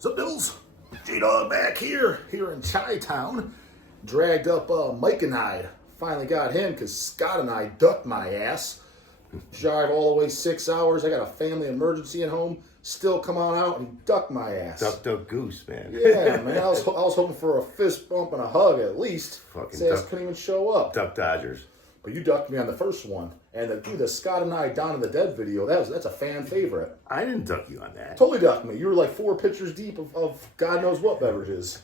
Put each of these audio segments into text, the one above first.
Zipdills, J-Dog back here in Chi-Town. Dragged up Cianide. Finally got him because Scott and I ducked my ass. Drive all the way 6 hours. I got a family emergency at home. Still come on out and duck my ass. Duck goose, man. Yeah, man. I was hoping for a fist bump and a hug at least. Fucking His ass couldn't even show up. Duck Dodgers. But you ducked me on the first one. And the Scott and I Dawn of the Dead video, that's a fan favorite. I didn't duck you on that. Totally ducked me. You were like 4 pictures deep of God knows what beverages.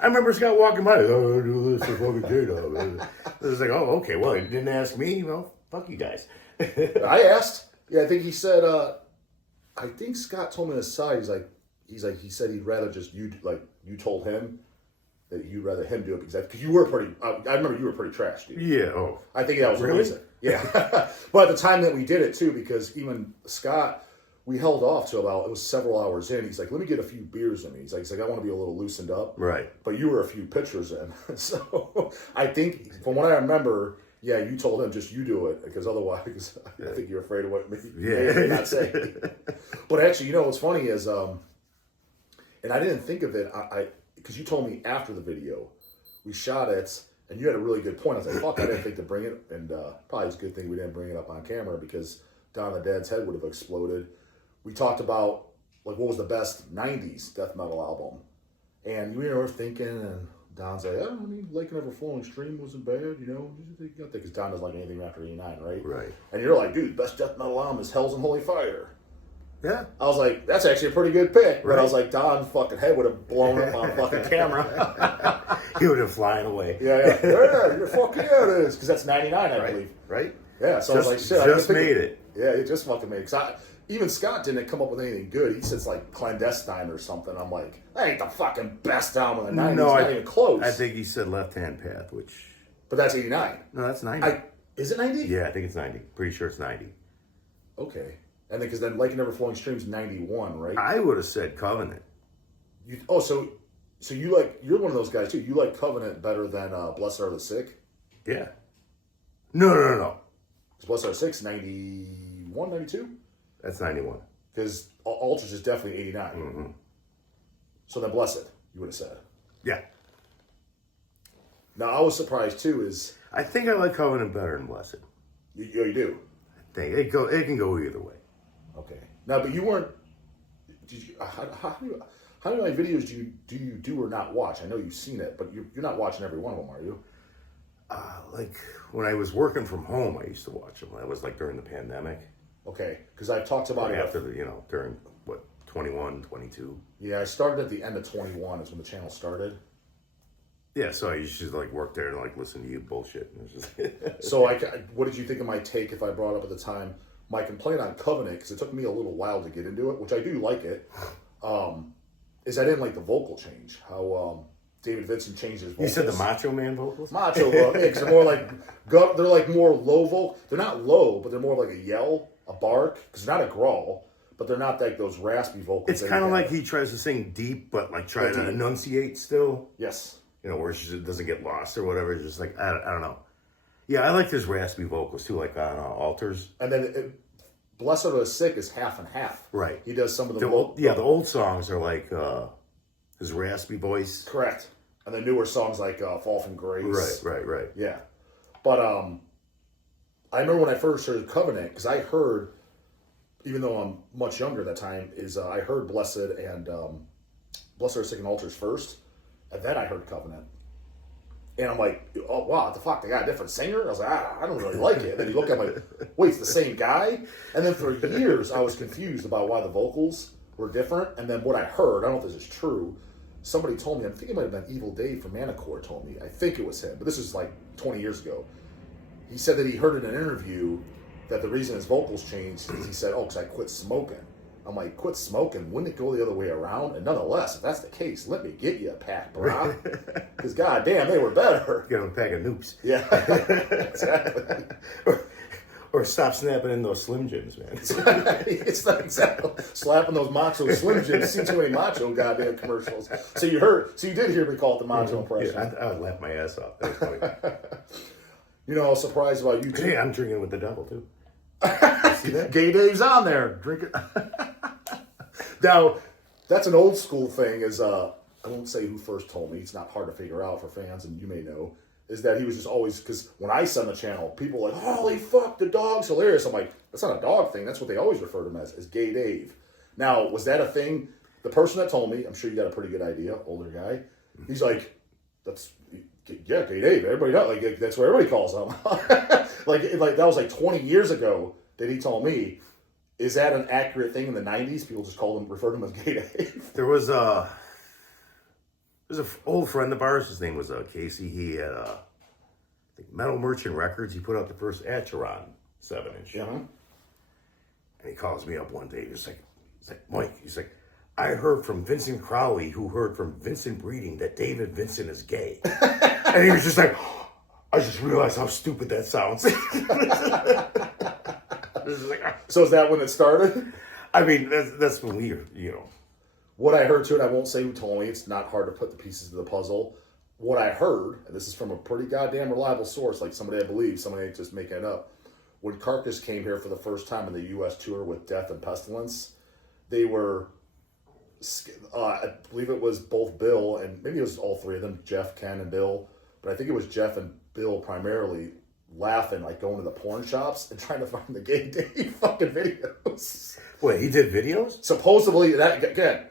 I remember Scott walking by. Oh, I do this for fucking J-Dog. It was like, oh, okay. Well, he didn't ask me. Well, fuck you guys. I asked. Yeah, I think he said. I think Scott told me on his side. He said he'd rather just you told him that you'd rather him do it because you were pretty. I remember you were pretty trash, dude. Yeah. Oh. I think that was really reason. Yeah. But at the time that we did it too, because even Scott, we held off to about, it was several hours in. He's like, let me get a few beers in me. He's like, I want to be a little loosened up. Right. But you were a few pitchers in. So I think, from what I remember, yeah, you told him just you do it, because otherwise I think you're afraid of what me may not say. But actually, you know what's funny is, and I didn't think of it, because you told me after the video, we shot it, and you had a really good point. I was like, fuck, I didn't think to bring it, and probably it's a good thing we didn't bring it up on camera, because Dawn of the Dead's head would have exploded. We talked about, like, what was the best 90s death metal album, and we were thinking, and Don's like, I mean, Lake and Ever Flowing Stream wasn't bad, you know, because Don doesn't like anything after 89, right? Right. And you're like, dude, best death metal album is Hell's and Holy Fire. Yeah. I was like, that's actually a pretty good pick. But right. I was like, Don's fucking head would have blown up on fucking camera. He would have flying away. Yeah, you're fucking, yeah, it is. Because that's 99, I believe. Right? Yeah, so I was like, shit. Just made it. Yeah, it just fucking made it. Even Scott didn't come up with anything good. He says like Clandestine or something. I'm like, that ain't the fucking best album of the 90s. No, not even close. I think he said Left Hand Path, which... But that's 89. No, that's 90. Is it 90? Yeah, I think it's 90. Pretty sure it's 90. Okay. And then, because then Lake and Ever Flowing Stream's 91, right? I would have said Covenant. So you like, you're one of those guys too. You like Covenant better than Blessed Are the Sick? Yeah. No. Because Blessed Are the Sick's 91, 92? That's 91. Because Altars is definitely 89. Mm-hmm. So then Blessed, you would have said. Yeah. Now, I was surprised too is... I think I like Covenant better than Blessed. You do? I think it can go either way. Okay. Now, but you weren't... How many videos do you do or not watch? I know you've seen it, but you're not watching every one of them, are you? Like, when I was working from home, I used to watch them. That was like during the pandemic. Okay, because I've talked about it... After during, 21, 22? Yeah, I started at the end of 21 is when the channel started. Yeah, so I used to like work there and like listen to you bullshit. And it was just So what did you think of my take if I brought up at the time my complaint on Covenant, because it took me a little while to get into it, which I do like it, is I didn't like the vocal change. How David Vincent changed his vocals. You said the Macho Man vocals? Macho, because they're more like, they're like more low vocal. They're not low, but they're more like a yell, a bark, because they're not a growl, but they're not like those raspy vocals. It's kind of like he tries to sing deep, but like try to enunciate still. Yes. Where it just doesn't get lost or whatever. It's just like, I don't know. Yeah, I like his raspy vocals too, like on Altars. And then Blessed Are the Sick is half and half. Right. He does some of the old songs are like his raspy voice. Correct. And the newer songs like Fall from Grace. Right. Yeah. But I remember when I first heard Covenant, because I heard, even though I'm much younger at that time, I heard Blessed and Blessed Are the Sick and Altars first. And then I heard Covenant. And I'm like, oh, wow, what the fuck? They got a different singer? I was like, I don't really like it. And then you look at like, wait, it's the same guy? And then for years, I was confused about why the vocals were different. And then what I heard, I don't know if this is true, somebody told me, I think it might have been Evil Dave from Manicore told me, I think it was him, but this was like 20 years ago. He said that he heard in an interview that the reason his vocals changed is he said, oh, because I quit smoking. I'm like, quit smoking? Wouldn't it go the other way around? And nonetheless, if that's the case, let me get you a pack, bro. Because goddamn, they were better. Get him a pack of nukes. Yeah, exactly. Or stop snapping in those Slim Jims, man. It's not exactly slapping those Macho Slim Jims. See too many Macho goddamn commercials. So you did hear me call it the Macho impression. Yeah, I would laugh my ass off. That was funny. I was surprised about you too. Hey, I'm drinking with the devil too. See that? Gay Dave's on there. Drink it. Now, That's an old school thing. Is I won't say who first told me. It's not hard to figure out for fans, and you may know. Is that he was just always, because when I send the channel, people are like, holy fuck, the dog's hilarious. I'm like, that's not a dog thing. That's what they always refer to him as Gay Dave. Now, was that a thing? The person that told me, I'm sure you got a pretty good idea, older guy. He's like, yeah, Gay Dave. Everybody knows. Like, that's what everybody calls him. like that was like 20 years ago that he told me. Is that an accurate thing in the 90s? People just referred to him as Gay Dave. There's an old friend of ours. His name was Casey. He had I think Metal Merchant Records. He put out the first Acheron 7-inch. Yeah. And he calls me up one day. He's like, Mike. He's like, I heard from Vincent Crowley, who heard from Vincent Breeding, that David Vincent is gay. And he was just like, I just realized how stupid that sounds. So is that when it started? I mean, that's when What I heard too, and I won't say who told me, it's not hard to put the pieces of the puzzle. What I heard, and this is from a pretty goddamn reliable source, like somebody I believe, somebody ain't just making it up. When Carcass came here for the first time in the U.S. tour with Death and Pestilence, they were, I believe it was both Bill, and maybe it was all three of them, Jeff, Ken, and Bill, but I think it was Jeff and Bill primarily, laughing, like going to the porn shops and trying to find the Gay Dave fucking videos. Wait, he did videos? Supposedly, that, again,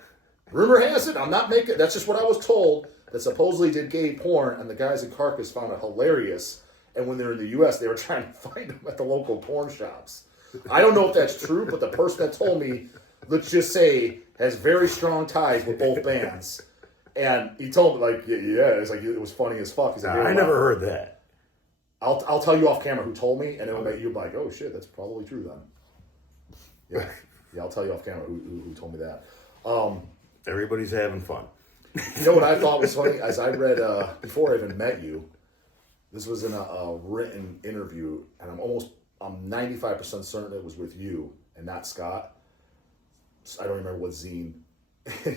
rumor has it, I'm not making, that's just what I was told, that supposedly did gay porn, and the guys in Carcass found it hilarious, and when they were in the U.S., they were trying to find them at the local porn shops. I don't know if that's true, but the person that told me, let's just say, has very strong ties with both bands. And he told me, like, yeah, it's like, it was funny as fuck. He's like, I never heard that. I'll tell you off camera who told me, and it'll make you like, oh shit, that's probably true then. Yeah, I'll tell you off camera who told me that. Everybody's having fun. You know what I thought was funny? As I read, before I even met you, this was in a written interview, and I'm 95% certain it was with you and not Scott. I don't remember what zine.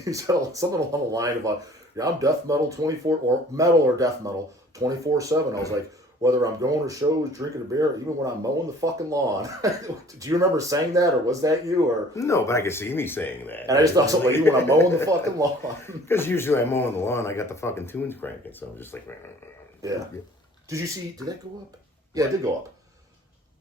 He said something along the line about, yeah, I'm death metal 24, or metal or death metal 24/7. I was like, whether I'm going to shows, drinking a beer, even when I'm mowing the fucking lawn. Do you remember saying that, or was that you? Or no, but I can see me saying that. And I just thought something like, even when I'm mowing the fucking lawn. Because usually I'm mowing the lawn, I got the fucking tunes cranking, so I'm just like, yeah. Did that go up? Yeah, it did go up.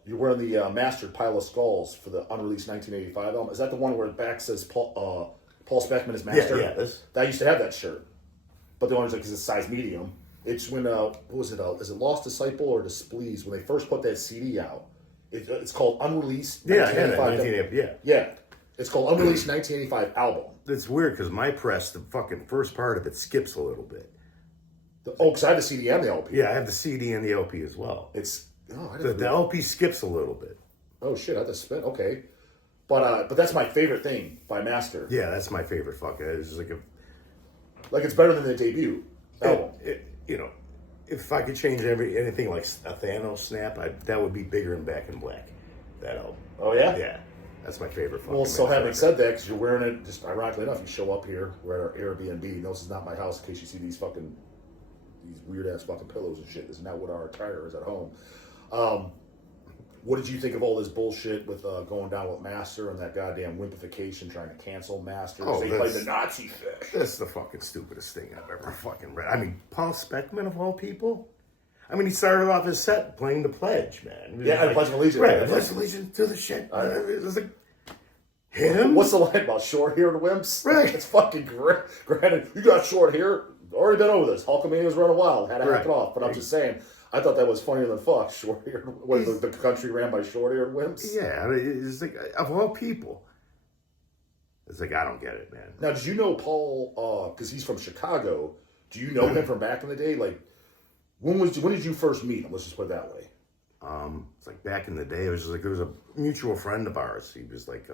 You're wearing the Mastered Pile of Skulls for the unreleased 1985 album. Is that the one where the back says Paul Speckman is Master? Yeah. I used to have that shirt, but the only reason because it's size medium. It's when what was it? Is it Lost Disciple or Displeased? When they first put that CD out, it's called Unreleased. Yeah, I had it. 1985. Yeah, it's called Unreleased 1985 album. It's weird because my press, the fucking first part of it skips a little bit. Because I have the CD and the LP. Yeah, I have the CD and the LP as well. The LP skips a little bit. Oh shit! I have to spin. Okay, but that's my favorite thing by Master. Yeah, that's my favorite. It's just like it's better than the debut album. If I could change anything like a Thanos snap, that would be Bigger and Back in Black. That album. Oh yeah. Yeah, that's my favorite. Well, so having said that, because you're wearing it, just ironically enough, you show up here. We're at our Airbnb. No, this is not my house. In case you see these weird ass fucking pillows and shit. This is not what our attire is at home. What did you think of all this bullshit with going down with Master and that goddamn wimpification trying to cancel Master? They played the Nazi fish. That's the fucking stupidest thing I've ever fucking read. I mean, Paul Speckman of all people. I mean, he started off his set playing the Pledge, man. Yeah, Pledge of Allegiance. Right, the Pledge of Allegiance to the shit. It was like, him? What's the line about short-haired wimps? Right. It's fucking great. Granted, you got short hair. Already been over this. Hulkamania's running wild. Had to hack it off. But I'm just saying, I thought that was funnier than fuck. Short-haired, the country ran by short-haired wimps. Yeah, it's like, of all people. It's like, I don't get it, man. Now, did you know Paul, because he's from Chicago, do you know him from back in the day? Like, when did you first meet him? Let's just put it that way. It's like back in the day, it was just like, there was a mutual friend of ours. He was like,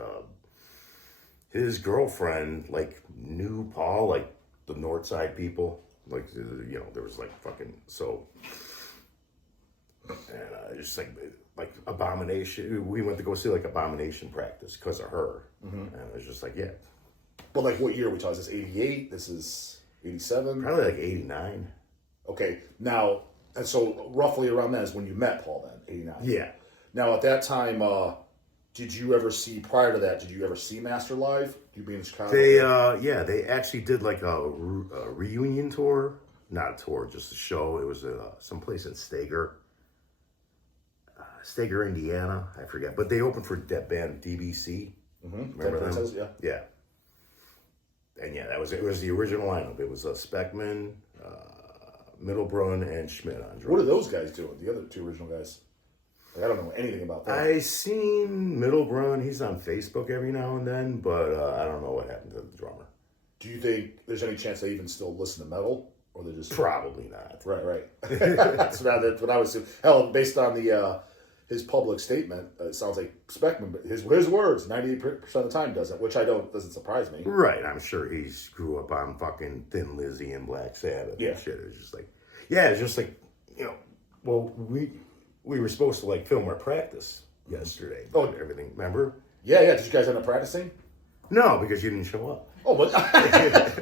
his girlfriend, like, knew Paul, like, the North Side people. Like, there was like fucking, so... And just like Abomination. We went to go see like Abomination practice because of her. Mm-hmm. And it was just like, yeah. But like what year are we talking? Is this 88? This is 87? Probably like 89. Okay. Now, and so roughly around that is when you met Paul then, 89. Yeah. Now at that time, Did you ever see, prior to that, did you ever see Master live? You being in Chicago? They actually did like a reunion tour. Not a tour, just a show. It was someplace in Stager, Indiana. I forget. But they opened for that band DBC. Mm-hmm. Remember them? Yeah. Yeah. And yeah, it was the original lineup. It was Speckman, Middlebrunn, and Schmidt on drums. What are those guys doing? The other two original guys? Like, I don't know anything about that. I seen Middlebrunn. He's on Facebook every now and then, but I don't know what happened to the drummer. Do you think there's any chance they even still listen to metal? Or they just... Probably not. Right. That's what I was... Hell, based on his public statement, it sounds like Speckman, his words, 98% of the time doesn't, which doesn't surprise me. Right, I'm sure he grew up on fucking Thin Lizzy and Black Sabbath and shit. It's just like, well, we were supposed to like film our practice yesterday. Oh, everything, remember? Yeah. Did you guys end up practicing? No, because you didn't show up. Oh, but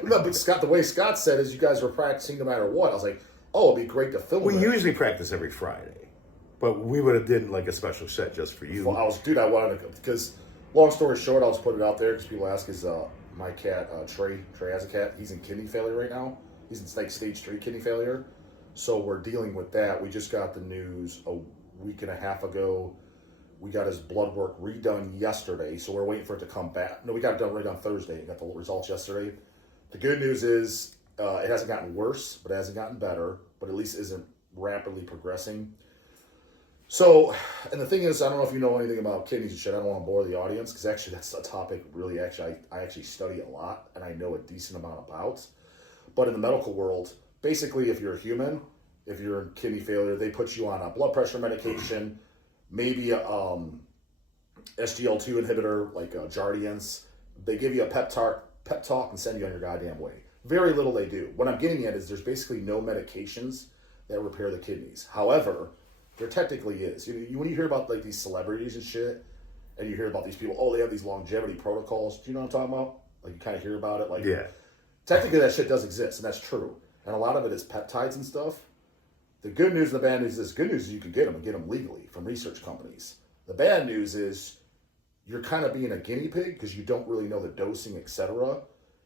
no, but Scott, the way Scott said is you guys were practicing no matter what. I was like, oh, it'd be great to film. We usually practice every Friday. But we would have did like a special set just for you. Well, I wanted to, because long story short, I'll just put it out there because people ask, is my cat, Trey has a cat. He's in kidney failure right now. He's in like stage 3 kidney failure. So we're dealing with that. We just got the news a week and a half ago. We got his blood work redone yesterday. So we're waiting for it to come back. No, we got it done right on Thursday. We got the results yesterday. The good news is it hasn't gotten worse, but it hasn't gotten better, but at least isn't rapidly progressing. So, and the thing is, I don't know if you know anything about kidneys and shit. I don't want to bore the audience because actually that's a topic really I actually study a lot and I know a decent amount about. But in the medical world, basically if you're a human, if you're in kidney failure, they put you on a blood pressure medication, maybe a SGL2 inhibitor like Jardiance. They give you a pep talk and send you on your goddamn way. Very little they do. What I'm getting at is there's basically no medications that repair the kidneys. However, there technically is. When you hear about like these celebrities and shit, and you hear about these people, they have these longevity protocols. Do you know what I'm talking about? Like you kind of hear about it. Like, yeah. Technically, that shit does exist, and that's true. And a lot of it is peptides and stuff. The good news and the bad news is good news is you can get them and get them legally from research companies. The bad news is you're kind of being a guinea pig because you don't really know the dosing, etc.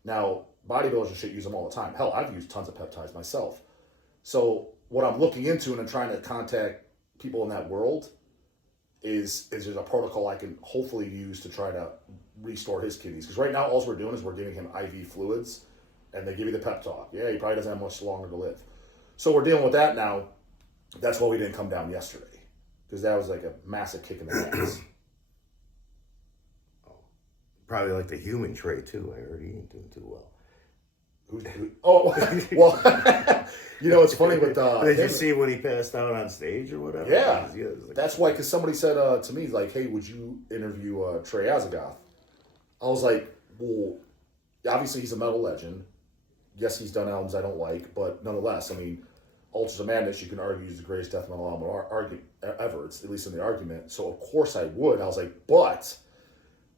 Now, bodybuilders and shit use them all the time. Hell, I've used tons of peptides myself. So what I'm looking into and I'm trying to contact people in that world is there's a protocol I can hopefully use to try to restore his kidneys. Because right now, all we're doing is we're giving him IV fluids, and they give you the pep talk. Yeah, he probably doesn't have much longer to live. So we're dealing with that now. That's why we didn't come down yesterday. Because that was like a massive kick in the ass. Probably like the human Trey, too. I heard he ain't doing too well. Well, it's funny with... Did you see when he passed out on stage or whatever? Yeah. Like, that's why, because somebody said to me, like, hey, would you interview Trey Azagoth? I was like, well, obviously he's a metal legend. Yes, he's done albums I don't like, but nonetheless, I mean, Ultras of Madness, you can argue is the greatest death metal album ever, it's, at least in the argument. So, of course, I would. I was like, but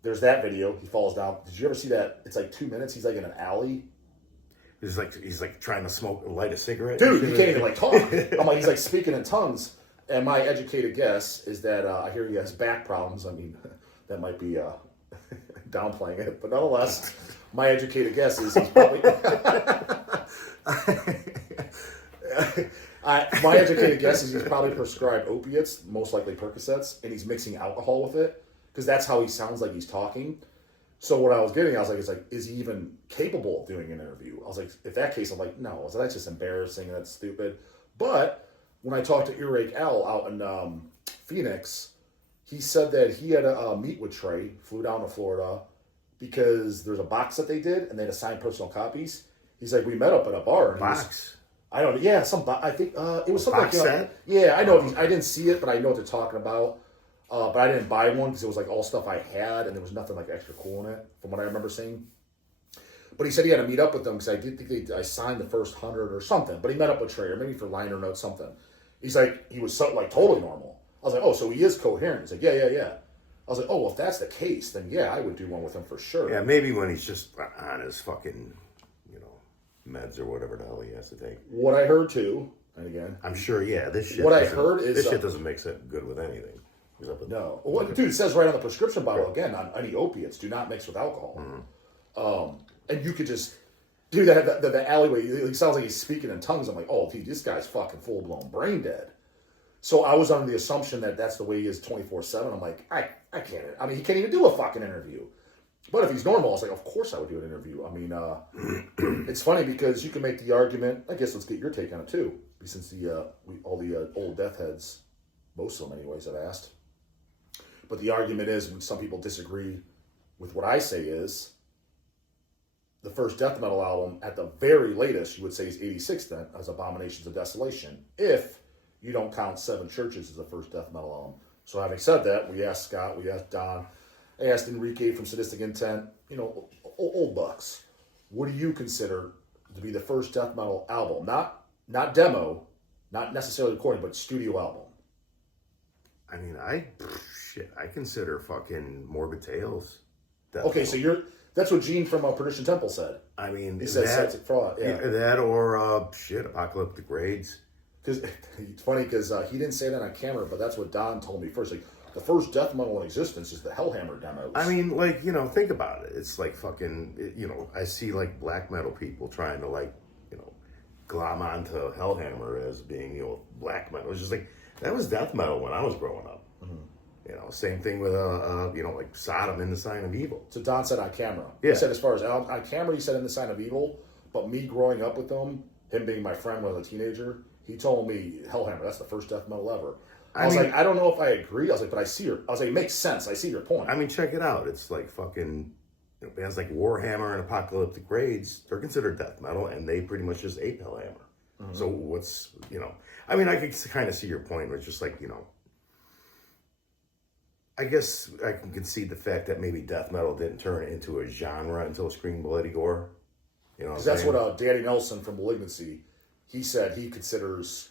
there's that video. He falls down. Did you ever see that? It's like 2 minutes. He's like in an alley. He's like trying to light a cigarette. Dude, he can't even like talk. I'm like, he's like speaking in tongues. And my educated guess is that I hear he has back problems. I mean, that might be downplaying it, but nonetheless, my educated guess is he's probably. My educated guess is he's probably prescribed opiates, most likely Percocets, and he's mixing alcohol with it because that's how he sounds like he's talking. So what I was getting, is he even capable of doing an interview? I was like, if that case, I'm like, no, so that's just embarrassing. That's stupid. But when I talked to Earache L out in Phoenix, he said that he had a meet with Trey, flew down to Florida because there's a box that they did and they had assigned personal copies. He's like, we met up at a bar. And box? I don't know. Yeah, I think it was something box like set? Yeah, I know. I didn't see it, but I know what they're talking about. But I didn't buy one because it was like all stuff I had, and there was nothing like extra cool in it, from what I remember seeing. But he said he had to meet up with them because I did think I signed the first 100 or something. But he met up with Trey, or maybe for liner notes, something. He's like, he was like totally normal. I was like, oh, so he is coherent. He's like, yeah. I was like, oh, well, if that's the case, then yeah, I would do one with him for sure. Yeah, maybe when he's just on his fucking, meds or whatever the hell he has to take. What I heard too, and again, I'm sure, yeah, this shit. What I heard is this shit doesn't make it good with anything. No. Well, dude, it says right on the prescription bottle, again, on any opiates, do not mix with alcohol. And you could just, dude, the alleyway, it sounds like he's speaking in tongues. I'm like, oh, dude, this guy's fucking full-blown brain dead. So I was under the assumption that that's the way he is 24/7. I'm like, I can't. I mean, he can't even do a fucking interview. But if he's normal, I was like, of course I would do an interview. I mean, it's funny because you can make the argument. I guess let's get your take on it too, since all the old death heads, most of them anyways, have asked. But the argument is, when some people disagree with what I say, is the first death metal album at the very latest you would say is '86 then, as Abominations of Desolation, if you don't count Seven Churches as the first death metal album. So having said that, we asked Scott, we asked Don, I asked Enrique from Sadistic Intent, old bucks. What do you consider to be the first death metal album? Not demo, not necessarily recording, but studio album. I mean, I consider fucking Morbid Tales. Okay, so that's what Gene from Perdition Temple said. I mean, he said Septic Fraud. Yeah. That or Apocalyptic Raids. Because it's funny because he didn't say that on camera, but that's what Don told me first. Like, the first death metal in existence is the Hellhammer demos. I mean, like, think about it. It's like fucking, I see like black metal people trying to like, glom onto Hellhammer as being, black metal. It's just like, that was death metal when I was growing up. Mm-hmm. Same thing with, like Sodom in the Sign of Evil. So Don said on camera. Yeah. He said as far as on camera, he said in the Sign of Evil, but me growing up with them, him being my friend when I was a teenager, he told me Hellhammer, that's the first death metal ever. I was like, I don't know if I agree. I was like, but I see your. I was like, it makes sense. I see your point. I mean, check it out. It's like fucking bands like Warhammer and Apocalyptic Raids. They're considered death metal, and they pretty much just ate Hellhammer. Mm-hmm. So what's I mean, I could kind of see your point. Where it's just like I guess I can concede the fact that maybe death metal didn't turn into a genre until Scream Bloody Gore. Because that's what Danny Nelson from Malignancy, he said he considers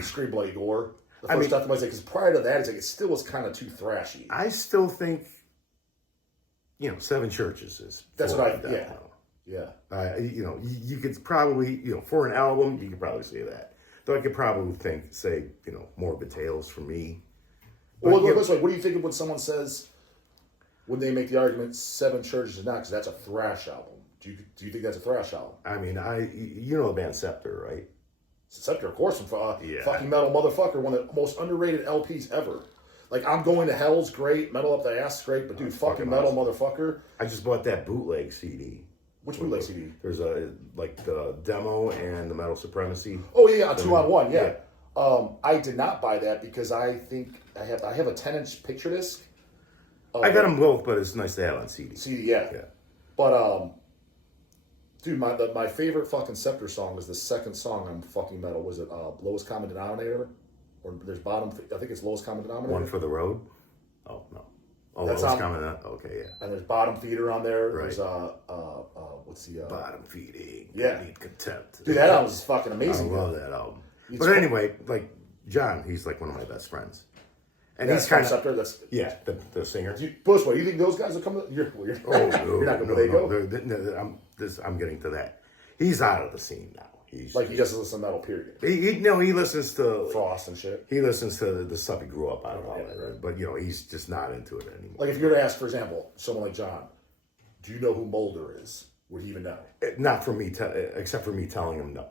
Scream Bloody Gore the first death metal. Because prior to that, it's like it still was kind of too thrashy. I still think, Seven Churches is. That's what death metal. Yeah. You could probably, for an album, you could probably say that. Though I could probably say, Morbid Tales for me. Well, this way, what do you think of when someone says, when they make the argument, Seven Churches is not, because that's a thrash album? Do you think that's a thrash album? I mean, the band Scepter, right? Scepter, of course, from Fucking Metal Motherfucker, one of the most underrated LPs ever. Like, I'm Going to Hell's great, Metal Up the Ass is great, but dude, Fucking Metal Motherfucker. I just bought that bootleg CD. Which bootleg CD? There's the demo and the Metal Supremacy. Oh yeah, a 2-on-1, yeah. I did not buy that because I think I have a 10-inch picture disc. I got them both, but it's nice to have on CD. CD, yeah. But dude, my favorite fucking Scepter song was the second song on Fucking Metal. Was it Lowest Common Denominator? Or there's bottom? I think it's Lowest Common Denominator. One for the Road. Oh no. Oh, that's Lowest Common. Okay, yeah. And there's Bottom Feeder on there. Right. There's what's the Bottom Feeding. Yeah. Need contempt. Dude, that album is fucking amazing. I love that album. But anyway, like John, he's like one of my best friends. And he's kind of Scepter. That's the singer. Bush, what, you think those guys will come? You're not going to go. I'm getting to that. He's out of the scene now. He doesn't listen to metal. Period. He listens to Frost and shit. He listens to the stuff he grew up on and all that. Right. But he's just not into it anymore. Like if you were to ask, for example, someone like John, do you know who Mulder is? Would he even know? Not for me, except for me telling him no.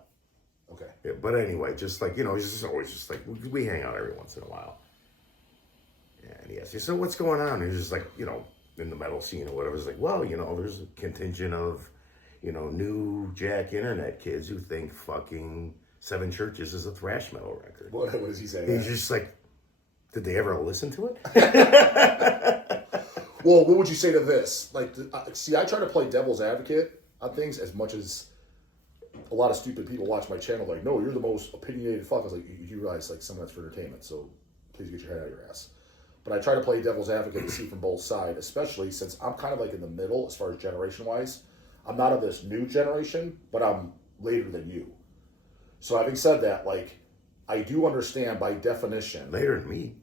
Okay. Yeah, but anyway, just like he's just always just like we hang out every once in a while. And he asks you, so what's going on? And he's just like, in the metal scene or whatever. It's like, well, there's a contingent of, new jack internet kids who think fucking Seven Churches is a thrash metal record. What does he say? He's just like, did they ever listen to it? Well, what would you say to this? Like, see, I try to play devil's advocate on things as much as a lot of stupid people watch my channel. Like, no, you're the most opinionated fuck. I was like, you realize, like, some of that's for entertainment, so please get your head out of your ass. But I try to play devil's advocate and see from both sides, especially since I'm kind of like in the middle as far as generation-wise. I'm not of this new generation, but I'm later than you. So having said that, like, I do understand by definition. Later than me?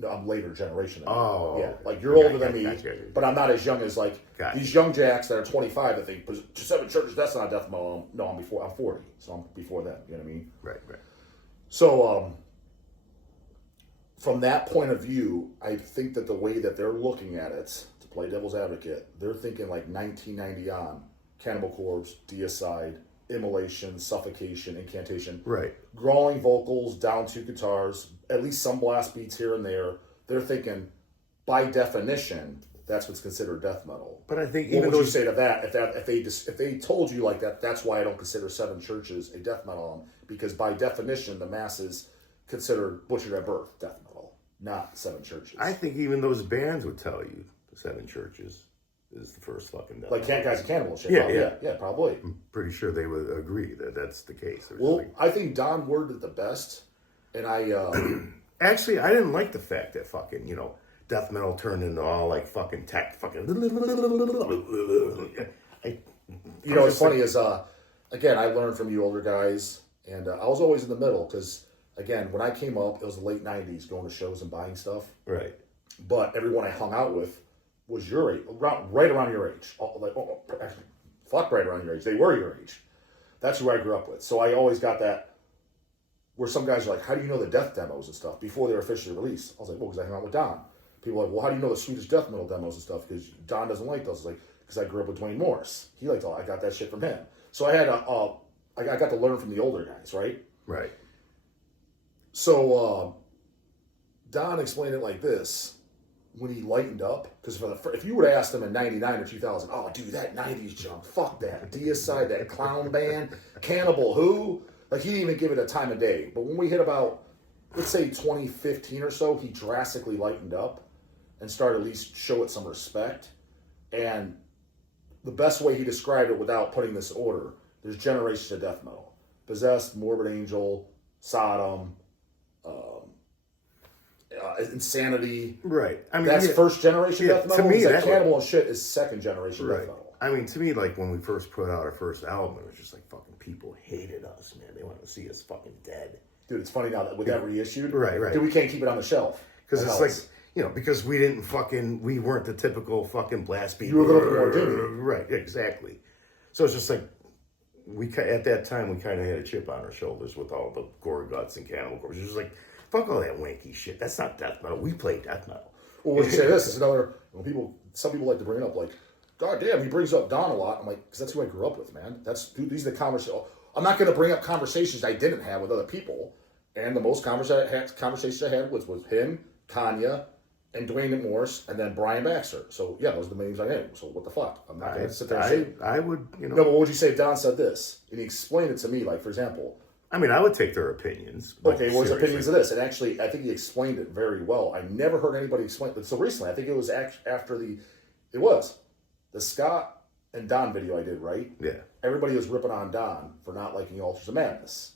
No, I'm later generation than you. Yeah, like, you're older than me, but I'm not as young as, like, these young jacks that are 25 that think, Seven Churches, that's not death metal. No, I'm 40, so I'm before them, you know what I mean? Right. So, from that point of view, I think that the way that they're looking at it, to play devil's advocate, they're thinking like 1990 on, Cannibal Corpse, Deicide, immolation, suffocation, incantation, Right. growling vocals, down two guitars, at least some blast beats here and there. They're thinking, by definition, that's what's considered death metal. But I think What even would you say to that? If they told you like that, that's why I don't consider Seven Churches a death metal album, because by definition, the masses consider Butchered at Birth death metal, not Seven Churches. I think even those bands would tell you the Seven Churches is the first fucking death like metal. Guys and Cannibal and shit. Yeah, Probably. yeah. Yeah, probably. I'm pretty sure they would agree that that's the case. Well, I think Don worded it the best, and Actually, I didn't like the fact that fucking, death metal turned into all like fucking tech fucking. What's funny is, again, I learned from you older guys, and I was always in the middle because, again, when I came up, it was the late '90s, going to shows and buying stuff. Right. But everyone I hung out with was your age, right around your age. Actually, fuck right around your age. They were your age. That's who I grew up with. So I always got that, where some guys are like, how do you know the death demos and stuff before they were officially released? I was like, well, because I hung out with Don. People are like, well, how do you know the Swedish death metal demos and stuff? Because Don doesn't like those. I was like, because I grew up with Dwayne Morris. He liked all. I got that shit from him. So I had I got to learn from the older guys, right? Right. So Don explained it like this when he lightened up. Because if you would have asked him in '99 or 2000, oh, dude, that '90s junk, fuck that. Deicide, that clown band, Cannibal, who? Like, he didn't even give it a time of day. But when we hit about, let's say 2015 or so, he drastically lightened up and started at least show it some respect. And the best way he described it without putting this in order, there's generations of death metal. Possessed, Morbid Angel, Sodom, Insanity. Right. I mean, that's first generation death metal. To me, like Cannibal and shit is second generation death metal. I mean, to me, like when we first put out our first album, it was just like fucking people hated us, man. They wanted to see us fucking dead. Dude, it's funny now that with that reissued, right. Dude, we can't keep it on the shelf because it's like because we weren't the typical fucking blast beat. You were a little bit more Jimmy. Right, exactly. So it's just like at that time we kind of had a chip on our shoulders with all the gore guts and Cannibal Corpse. It was just like, fuck all that wanky shit. That's not death metal. We play death metal. Well, when you say this, is another some people like to bring it up like, God damn, he brings up Don a lot. I'm like, because that's who I grew up with, man. These are the conversations. I'm not going to bring up conversations I didn't have with other people. And the most conversations I had was him, Kanye, and Dwayne Morris, and then Brian Baxter. So, yeah, those are the names I named. So, what the fuck? I'm not going to sit there and say. I would, No, but what would you say if Don said this? And he explained it to me, like, for example. I mean, I would take their opinions. Okay, well, his opinions of this. And actually, I think he explained it very well. I never heard anybody explain it. So, recently, I think it was after the Scott and Don video I did, right? Yeah. Everybody was ripping on Don for not liking Altars of Madness.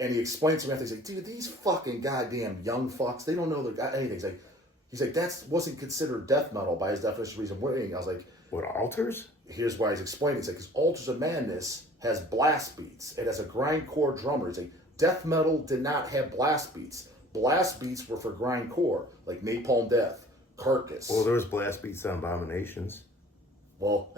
And he explained to me, he's like, dude, these fucking goddamn young fucks, they don't know anything. He's like, that wasn't considered death metal by his definition of reason winning. I was like, what, Altars? Here's why he's explaining. He's like, because Altars of Madness has blast beats. It has a grindcore drummer. He's like, death metal did not have blast beats. Blast beats were for grindcore, like Napalm Death, Carcass. Well, there was blast beats on Abominations. Well,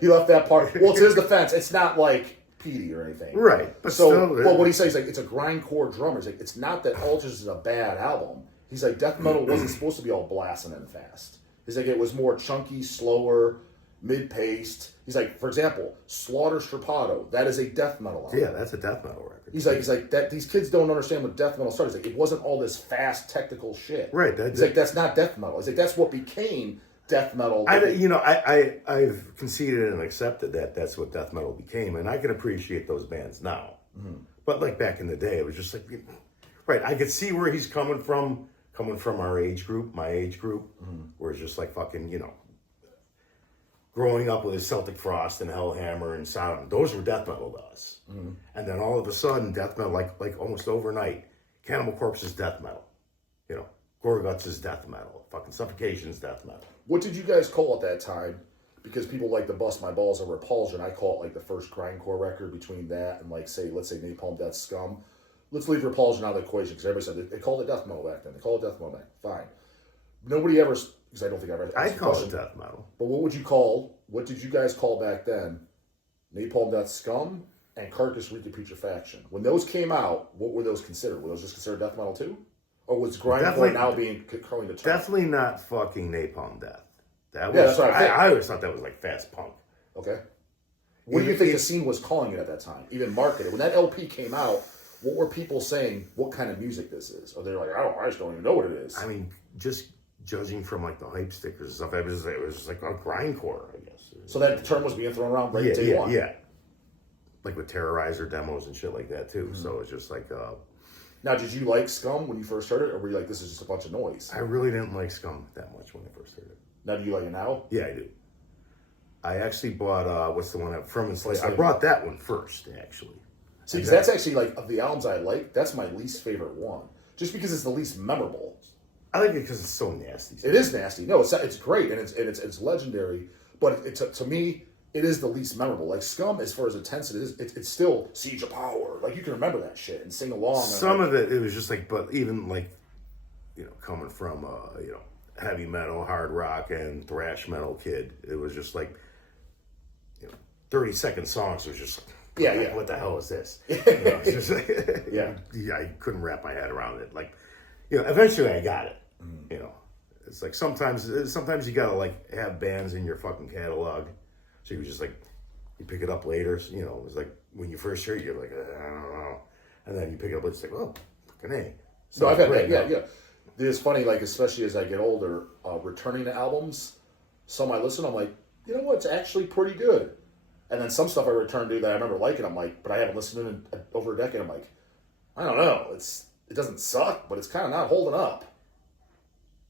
he left that part. Well, to his defense, it's not like Petey or anything. Right. But what he says, he's like, it's a grindcore drummer. He's like, it's not that Altars is a bad album. He's like, death metal wasn't supposed to be all blasting and fast. He's like, it was more chunky, slower, mid-paced. He's like, for example, Slaughter Strapato, that is a death metal album. Yeah, that's a death metal record. He's like that. These kids don't understand what death metal started. He's like, it wasn't all this fast technical shit. Right. He's like, that's not death metal. He's like, that's what became death metal. I've conceded and accepted that that's what death metal became, and I can appreciate those bands now. Mm-hmm. But like back in the day, it was just like, right. I could see where he's coming from our age group, my age group, where it's just like fucking, growing up with his Celtic Frost and Hellhammer and Sodom, those were death metal to us. Mm-hmm. And then all of a sudden, death metal, like almost overnight, Cannibal Corpse is death metal. Gorguts is death metal. Fucking Suffocation is death metal. What did you guys call it that time? Because people like to bust my balls over Repulsion. I call it like the first grindcore record between that and let's say Napalm Death, Scum. Let's leave Repulsion out of the equation because everybody said they called it death metal back then. They called it death metal back. Fine. Nobody ever, because I don't think I ever. I call it death metal. But what did you guys call back then? Napalm Death, Scum, and Carcass Reek of Putrefaction. When those came out, what were those considered? Were those just considered death metal too? Or was grindcore now being curling the term? Definitely not fucking Napalm Death. That was, Yeah, that's what I think. I always thought that was like fast punk. Okay. What do you think the scene was calling it at that time? Even marketed. When that LP came out, what were people saying? What kind of music this is? Or they're like, I just don't even know what it is. I mean, just judging from like the hype stickers and stuff, it was just like a grindcore, I guess. So that term was being thrown around right day one. Yeah. Like with Terrorizer demos and shit like that too. So it's just like. Now, did you like Scum when you first heard it, or were you like, this is just a bunch of noise? I really didn't like Scum that much when I first heard it. Now, do you like it now? Yeah, I do. I actually bought, what's the one from Enslaved? I brought that one first, actually. See, because that's actually, like, of the albums I like, that's my least favorite one. Just because it's the least memorable. I like it because it's so nasty. It is nasty. No, it's great, and it's legendary, but to me, it is the least memorable. Like, Scum, as far as intense it is, it's still Siege of Power. Like, you can remember that shit and sing along. Some of it was just like, but even like, coming from, heavy metal, hard rock, and thrash metal kid, it was just like, 30-second songs was just like, what the hell is this? It's just like, I couldn't wrap my head around it. Like, eventually I got it. It's like sometimes you gotta like have bands in your fucking catalog. So you just like, you pick it up later. It's like when you first hear it, you're like, I don't know. And then you pick it up, it's like, oh, fucking A. So I've had that, yeah. It's funny, like, especially as I get older, returning to albums, some I listen, I'm like, you know what, it's actually pretty good. And then some stuff I return to that I remember liking, I'm like, but I haven't listened to it in over a decade, I'm like, I don't know, it doesn't suck, but it's kind of not holding up.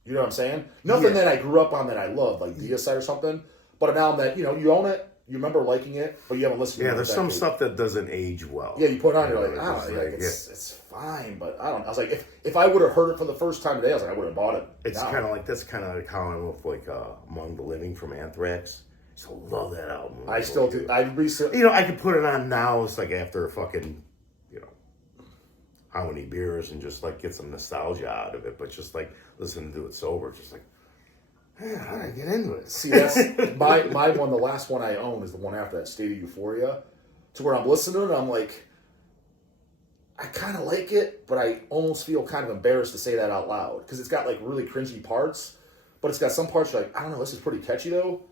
You know what I'm saying? Nothing that I grew up on that I love, like Deicide or something. But an album that, you own it, you remember liking it, but you haven't listened to it. Yeah, there's some stuff that doesn't age well. Yeah, you put it on, you're like, it's fine, but I don't know. I was like, if I would have heard it for the first time today, I was like, I would have bought it. It's kind of like, that's kind of like how I'm with like Among the Living from Anthrax. I still love that album. I still do. I recently, I could put it on now. It's like after fucking, how many beers and just like get some nostalgia out of it, but just like listening to it sober, just like, man, how did I get into it? See, that's my one. The last one I own is the one after that, State of Euphoria, to where I'm listening and I'm like, I kind of like it, but I almost feel kind of embarrassed to say that out loud because it's got like really cringy parts, but it's got some parts like, I don't know, this is pretty catchy though.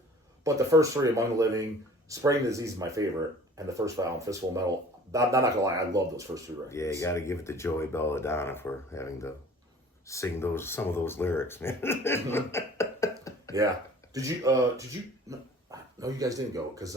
But the first three, Among the Living, Spraying the Disease is my favorite, and the first album, Fistful of Metal. I'm not gonna lie, I love those first three records. Yeah, you got to give it to Joey Belladonna for having to sing some of those lyrics, man. Yeah. Did you? No, you guys didn't go because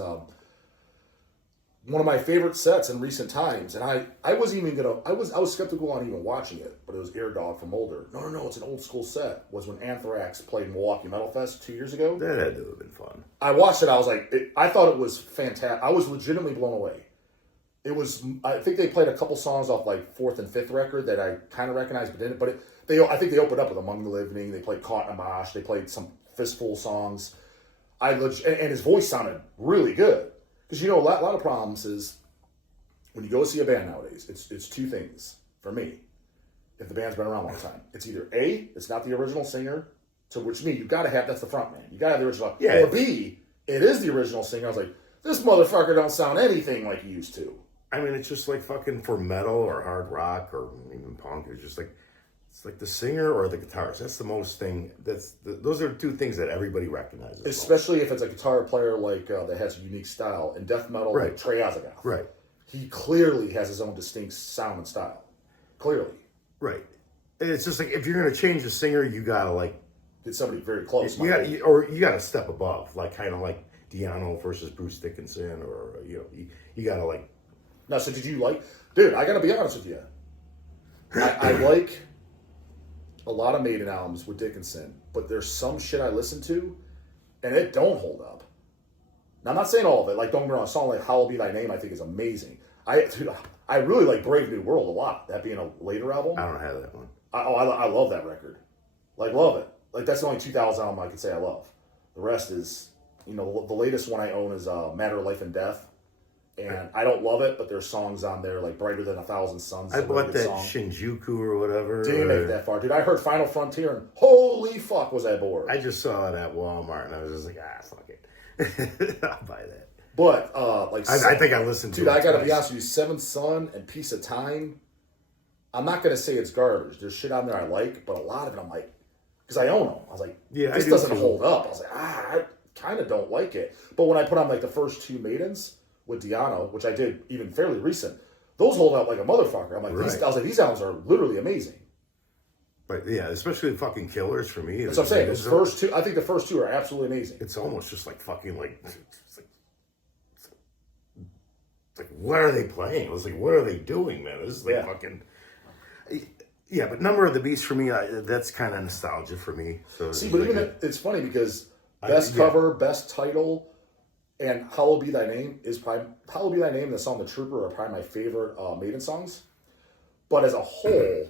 one of my favorite sets in recent times, and I wasn't even gonna. I was skeptical on even watching it, but it was Air Dog from Mulder. No, it's an old school set. Was when Anthrax played Milwaukee Metal Fest 2 years ago. That had to have been fun. I watched it. I was like, I thought it was fantastic. I was legitimately blown away. It was. I think they played a couple songs off like fourth and fifth record that I kind of recognized, but didn't. But I think they opened up with Among the Living. They played Caught in a Mosh. They played some Fistful songs. And his voice sounded really good. Because a lot of problems is when you go see a band nowadays, it's two things for me. If the band's been around a long time, it's either A, it's not the original singer, to which means you got to have, that's the front man. You got to have the original. Yeah. Or B, it is the original singer. I was like, this motherfucker don't sound anything like he used to. I mean, it's just like fucking for metal or hard rock or even punk. It's just like, it's like the singer or the guitarist. That's the most thing. Those are two things that everybody recognizes. Especially if it's a guitar player like that has a unique style. In death metal, like Trey Azagoff. Right. He clearly has his own distinct sound and style. Clearly. Right. It's just like if you're gonna change the singer, you gotta like get somebody very close. You gotta step above, like kind of like Diano versus Bruce Dickinson, or you gotta like. No, so did you like? Dude, I gotta be honest with you. I like a lot of Maiden albums with Dickinson, but there's some shit I listen to, and it don't hold up. Now, I'm not saying all of it. Like, don't get me wrong, a song like "Hallowed Be Thy Name" I think is amazing. I really like Brave New World a lot. That being a later album. I don't have that one. I love that record. Like, love it. Like, that's the only 2000 album I can say I love. The rest is, the latest one I own is Matter of Life and Death. And I don't love it, but there's songs on there like Brighter Than 1,000 Suns. I bought that song. Shinjuku or whatever. Didn't make that far. Dude, I heard Final Frontier and holy fuck was I bored. I just saw it at Walmart and I was just like, fuck it. I'll buy that. But, I think I listened to it. Dude, I gotta be honest with you, Seventh Son and Piece of Time, I'm not gonna say it's garbage. There's shit on there I like, but a lot of it I'm like, because I own them. I was like, Yeah, this I do doesn't too. hold up. I was like, I kind of don't like it. But when I put on like the first two Maidens with Diano, which I did even fairly recent, those hold up like a motherfucker. I'm like, Right. I was like, these albums are literally amazing. But yeah, especially the fucking Killers for me. That's what I'm saying. Those first two, I think the first two are absolutely amazing. It's almost just like fucking like. It's like, what are they playing? I was like, what are they doing, man? This is like fucking. Yeah, but Number of the Beast for me, that's kind of nostalgia for me. So See, but like even it's funny because best cover, best title, and Hallowed Be Thy Name is probably Hallowed Be Thy Name and the song The Trooper are probably my favorite Maiden songs. But as a whole,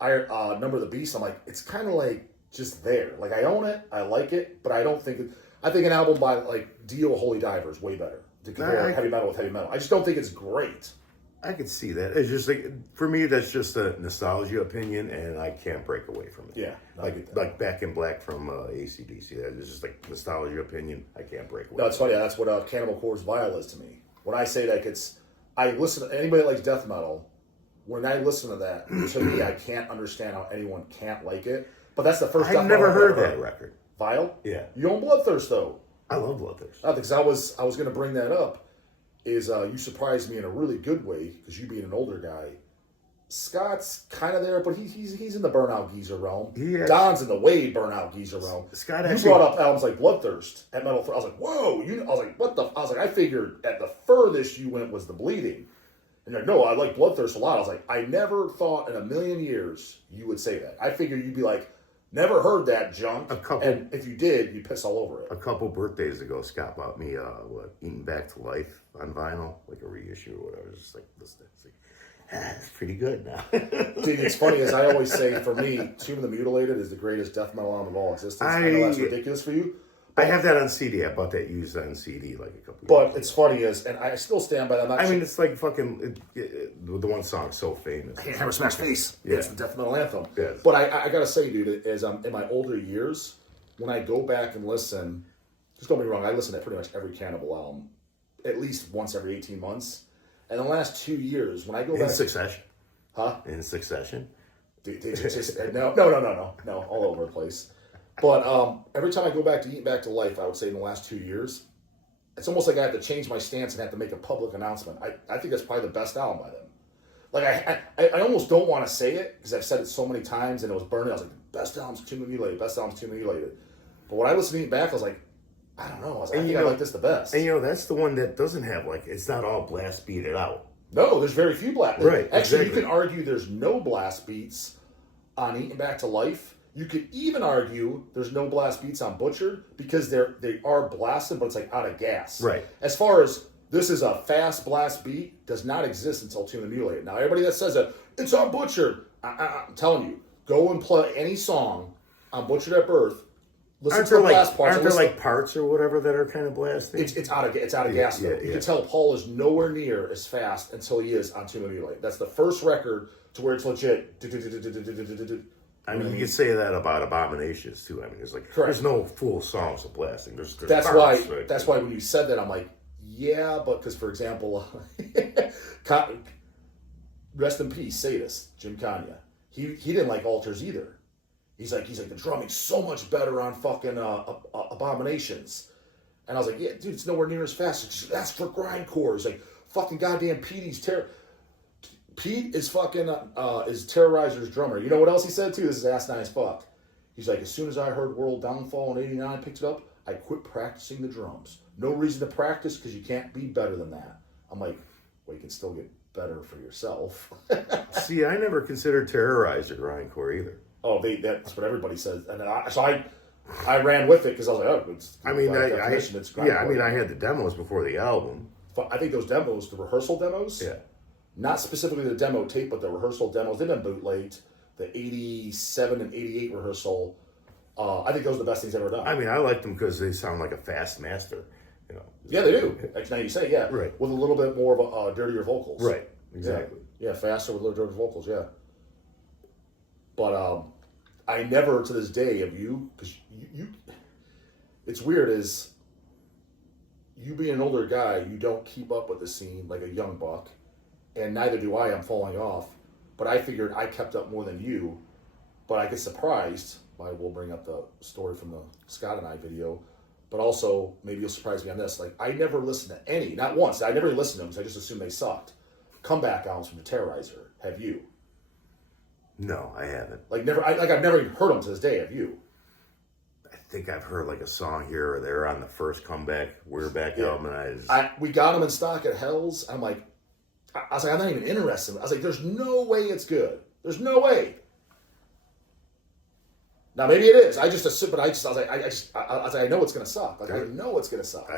Number of the Beast, I'm like, it's kind of like just there. Like I own it, I like it, but I don't think I think an album by like Dio Holy Diver is way better to compare heavy metal with heavy metal. I just don't think it's great. I could see that. It's just like, for me, that's just a nostalgia opinion, and I can't break away from it. Yeah, like Back in Black from AC/DC. It's just like nostalgia opinion. I can't break away. No, it's funny. That's what Cannibal Corpse Vile is to me. When I say like I listen to anybody that likes death metal. When I listen to that, to me, I can't understand how anyone can't like it. But that's the first. I've never heard that record. Vile? Yeah. You own Bloodthirst though. I love Bloodthirst. Because I was going to bring that up. Is you surprised me in a really good way because you being an older guy. Scott's kind of there, but he's in the burnout geezer realm. Yeah. Don's in the way burnout geezer realm. Scott you actually brought up albums like Bloodthirst at Metal. I was like, whoa! I was like, what the? I was like, I figured at the furthest you went was the Bleeding, and you're like, no, I like Bloodthirst a lot. I was like, I never thought in a million years you would say that. I figured you'd be like, never heard that junk. And if you did, you'd piss all over it. A couple birthdays ago, Scott bought me Eaten Back to Life on vinyl, like a reissue or whatever. Just like, listen, it's like, it's pretty good now. Dude, it's funny, as I always say, for me, Tomb of the Mutilated is the greatest death metal album of all existence. I know that's ridiculous for you. I have that on CD. I bought that used on CD like a couple years But ago. it's funny, and I still stand by that. I mean, it's like fucking, the one song so famous. Hammer Smash Face. Yeah. It's the death metal anthem. Yes. But I gotta say, dude, as in my older years, when I go back and listen, just don't be wrong, I listen to pretty much every Cannibal album at least once every 18 months. And the last 2 years, when I go back... In succession. Huh? In succession. No, all over the place. But every time I go back to Eat Back to Life, I would say in the last 2 years, it's almost like I have to change my stance and have to make a public announcement. I think that's probably the best album by them. Like, I almost don't want to say it, because I've said it so many times, and it was burning. I was like, best album's Tomb of the Mutilated, best album's Tomb of the Mutilated. But when I listened to Eat Back, I was like, I don't know. I think I like this the best. And that's the one that doesn't have, like, it's not all blast beat it out. No, there's very few blast. Right. Actually, exactly. You can argue there's no blast beats on Eating Back to Life. You could even argue there's no blast beats on Butchered because they are blasted, but it's like out of gas. Right. As far as this is a fast blast beat, does not exist until Tomb of the Mutilated. Now, everybody that says that it's on Butchered, I'm telling you, go and play any song on Butchered at Birth. Listen to the blast parts. Aren't there like parts or whatever that are kind of blasting? It's out of gas. Though. You can tell Paul is nowhere near as fast until he is on Tomb of the Mutilated. That's the first record to where it's legit. I mean, you could say that about Abominations too. I mean, it's like there's no full songs of blasting. There's that's parts, why. right? That's why when you said that, I'm like, yeah, but because for example, rest in peace, Sadist Jim Kanya. He didn't like Altars either. He's like the drumming's so much better on fucking Abominations, and I was like, yeah, dude, it's nowhere near as fast. That's for grindcore. He's like, fucking goddamn Pete is fucking is Terrorizer's drummer. You know what else he said too? This is asinine as fuck. He's like, as soon as I heard World Downfall in '89, picked it up, I quit practicing the drums. No reason to practice because you can't be better than that. I'm like, well, you can still get better for yourself. See, I never considered Terrorizer grindcore either. Oh, that's what everybody says, and I ran with it because I was like, oh, it's. I mean, it's grindcore. I mean, I had the demos before the album. I think those demos, the rehearsal demos. Yeah. Not specifically the demo tape, but the rehearsal demos. They've been bootlegged. The 87 and 88 rehearsal. I think those are the best things ever done. I mean, I like them because they sound like a fast master. Yeah, they do. Actually, now you say, yeah. Right. With a little bit more of dirtier vocals. Right. Exactly. Yeah, faster with little dirtier vocals, yeah. But I never, to this day, have you, because you, it's weird is, you being an older guy, you don't keep up with the scene like a young buck. And neither do I. I'm falling off. but I figured I kept up more than you. But I get surprised by, we'll bring up the story from the Scott and I video, but also maybe you'll surprise me on this. Like, I never listened to any, not once. I never listened to them because I just assumed they sucked. Comeback albums from the Terrorizer. Have you? No, I haven't. Like, never. I've never even heard them to this day. Have you? I think I've heard like a song here or there on the first comeback, We're Back album, and we got them in stock at Hell's. I'm like, I was like, I'm not even interested. I was like, there's no way it's good. There's no way. Now maybe it is. I just assume, but I was like, I know it's gonna suck. Like, I know it's gonna suck.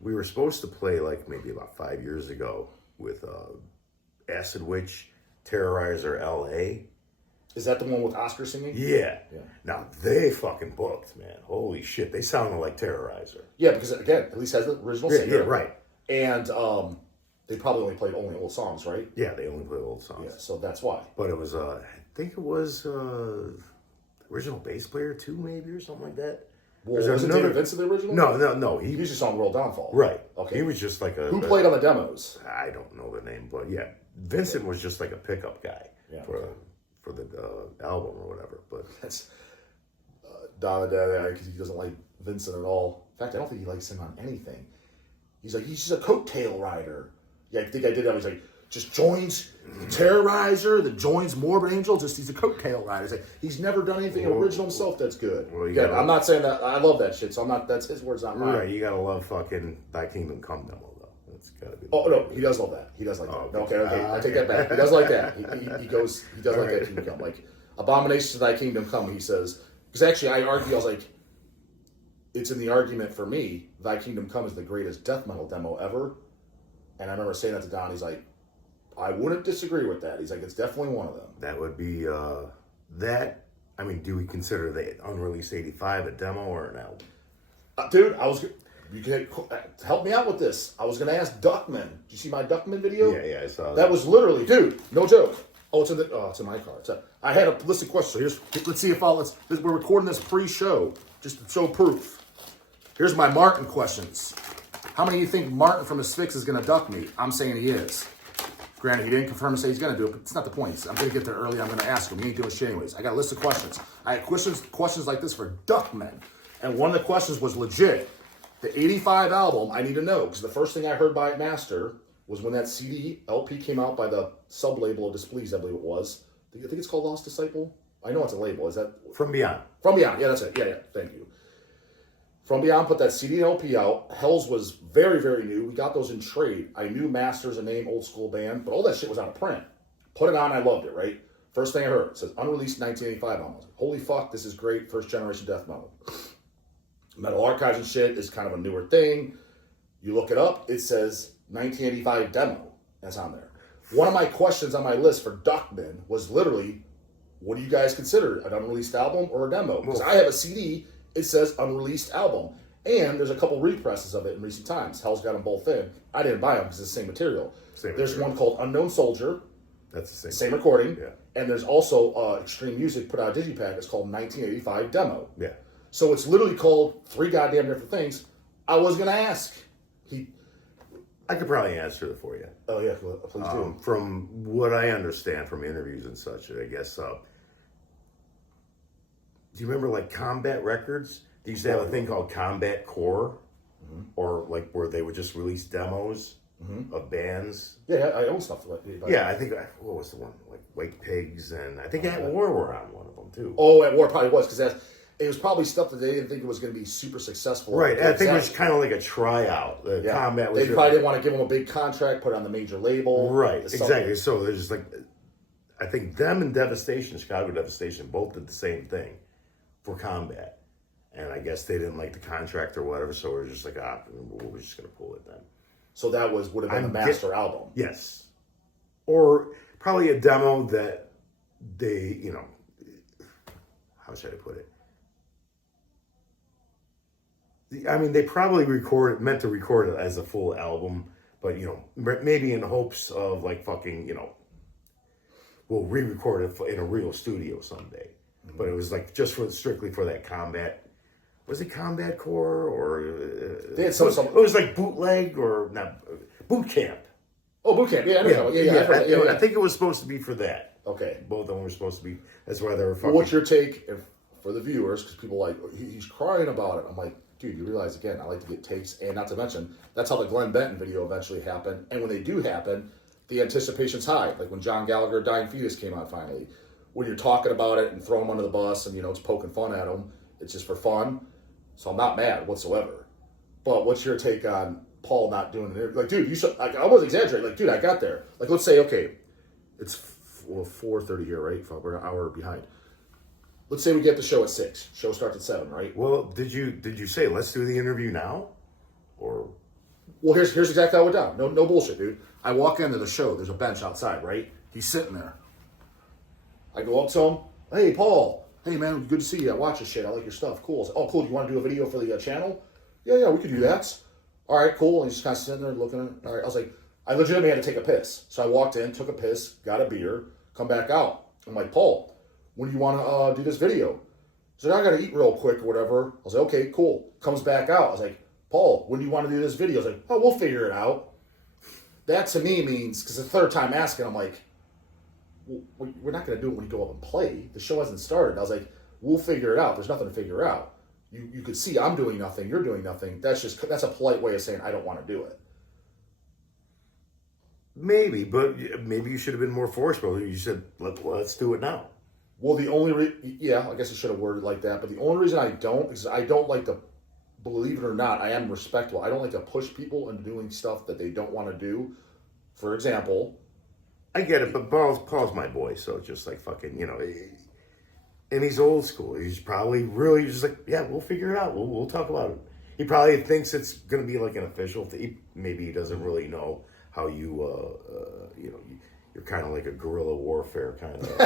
We were supposed to play like maybe about 5 years ago with Acid Witch, Terrorizer LA. Is that the one with Oscar singing? Yeah. Now they fucking booked, man. Holy shit, they sounded like Terrorizer. Yeah, because again, at least has the original singer. Yeah, right. And they probably only played old songs, right? Yeah, they only played old songs. Yeah, so that's why. But it was I think it was original bass player too, maybe, or something like that. Well, was it David Vincent the original? No. He was just on World Downfall. Right. Okay. He was just like Who played on the demos? I don't know the name, but yeah, Vincent was just like a pickup guy for the album or whatever. But that's because he doesn't like Vincent at all. In fact, I don't think he likes him on anything. He's just a coattail rider. Yeah, I think I did that. He's like, just joins the Terrorizer, that joins Morbid Angel. He's a coattail rider. He's never done anything original himself that's good. Well, I'm not saying that. I love that shit, so I'm not. That's his words, not mine. Right, you gotta love fucking Thy Kingdom Come demo though. That's gotta be. Oh no, he does love that. He does like that. Okay. I take that back. He does like that. He does like that Kingdom Come. Like Abomination to Thy Kingdom Come. He says, because actually I argue. I was like, it's in the argument for me. Thy Kingdom Come is the greatest death metal demo ever. And I remember saying that to Don. He's like, I wouldn't disagree with that. He's like, it's definitely one of them. That would be that. I mean, do we consider the unreleased '85 a demo or an album? Dude, you can help me out with this. I was going to ask Duckman. Did you see my Duckman video? Yeah, I saw that. That was literally, dude, no joke. It's in my car. I had a list of questions. So let's see if we're recording this pre-show just to show proof. Here's my Martin questions. How many of you think Martin from Asphyx is going to duck me? I'm saying he is. Granted, he didn't confirm and say he's going to do it, but it's not the point. I'm going to get there early. I'm going to ask him. He ain't doing shit anyways. I got a list of questions. I had questions like this for Duckman. And one of the questions was legit. The 85 album, I need to know. Because the first thing I heard by Master was when that CD, LP came out by the sub-label of Displeased, I believe it was. I think it's called Lost Disciple. I know it's a label. Is that? From Beyond. From Beyond. Yeah, that's it. Yeah. Thank you. From Beyond put that CD and LP out. Hell's was very, very new. We got those in trade. I knew Master's a name, old school band, but all that shit was out of print. Put it on, I loved it, right? First thing I heard, it says unreleased 1985 album. Holy fuck, this is great. First generation death metal. Metal Archives and shit is kind of a newer thing. You look it up, it says 1985 demo. That's on there. One of my questions on my list for Duckman was literally, what do you guys consider an unreleased album or a demo? Because I have a CD. It says unreleased album. And there's a couple represses of it in recent times. Hell's got them both in. I didn't buy them because it's the same material. There's one called Unknown Soldier. That's the same recording. Yeah. And there's also Extreme Music put out a digipack. It's called 1985 Demo. Yeah. So it's literally called three goddamn different things. I was going to ask. I could probably answer it for you. Oh, yeah. Please do. From what I understand from interviews and such, I guess... do you remember like Combat Records? They used to have a thing called Combat Core, or like where they would just release demos of bands. Yeah, I own stuff like that. Yeah, I think what was the one like White Pigs, and I think At War were on one of them too. Oh, At War probably was because it was probably stuff that they didn't think it was going to be super successful. Right, I think it was kind of like a tryout. Combat was they probably didn't want to give them a big contract, put it on the major label. Right, exactly. So there's just like, I think them and Devastation, Chicago Devastation, both did the same thing for Combat. And I guess they didn't like the contract or whatever, so we're just like, we're just going to pull it then. So that would have been a master album. Yes. Or probably a demo that they, how should I put it? I mean, they probably meant to record it as a full album, but, maybe in hopes of like fucking, we'll re-record it in a real studio someday. But it was like just strictly for that Combat. Was it Combat Core or? They had some. It was like bootleg or not boot camp. Oh, boot camp. Yeah, I know. I've heard that. I think it was supposed to be for that. Okay. Both of them were supposed to be. That's why they were fucking. Well, what's your take for the viewers? Because people are like, he's crying about it. I'm like, dude, you realize, again, I like to get takes. And not to mention, that's how the Glenn Benton video eventually happened. And when they do happen, the anticipation's high. Like when John Gallagher, Dying Fetus came out finally. When you're talking about it and throwing him under the bus and, it's poking fun at him, it's just for fun. So I'm not mad whatsoever. But what's your take on Paul not doing it? Like, dude, I wasn't exaggerating. Like, dude, I got there. Like, let's say, okay, it's 4:30 here, right? We're an hour behind. Let's say we get the show at 6. Show starts at 7, right? Well, did you say let's do the interview now, or? Well, here's exactly how it went down. No bullshit, dude. I walk into the show. There's a bench outside, right? He's sitting there. I go up to him. Hey, Paul. Hey, man, good to see you. I watch your shit. I like your stuff. Cool. I said, oh, cool. Do you want to do a video for the channel? Yeah, we could do that. All right, cool. And he's just kind of sitting there looking at it. All right. I was like, I legitimately had to take a piss. So I walked in, took a piss, got a beer, come back out. I'm like, Paul, when do you want to do this video? He said, I got to eat real quick or whatever. I was like, okay, cool. Comes back out. I was like, Paul, when do you want to do this video? I was like, oh, we'll figure it out. That to me means, because the third time asking, I'm like, well, we're not going to do it when you go up and play. The show hasn't started. I was like, we'll figure it out. There's nothing to figure out. You could see I'm doing nothing. You're doing nothing. That's a polite way of saying I don't want to do it. Maybe, but maybe you should have been more forceful. You said, let's do it now. Well, I guess I should have worded it like that. But the only reason I don't is I don't like to, believe it or not, I am respectful. I don't like to push people into doing stuff that they don't want to do. For example, I get it, but Paul's my boy, so it's just like fucking, and he's old school. He's probably really just like, yeah, we'll figure it out. We'll talk about it. He probably thinks it's going to be like an official thing. Maybe he doesn't really know how you're kind of like a guerrilla warfare kind of.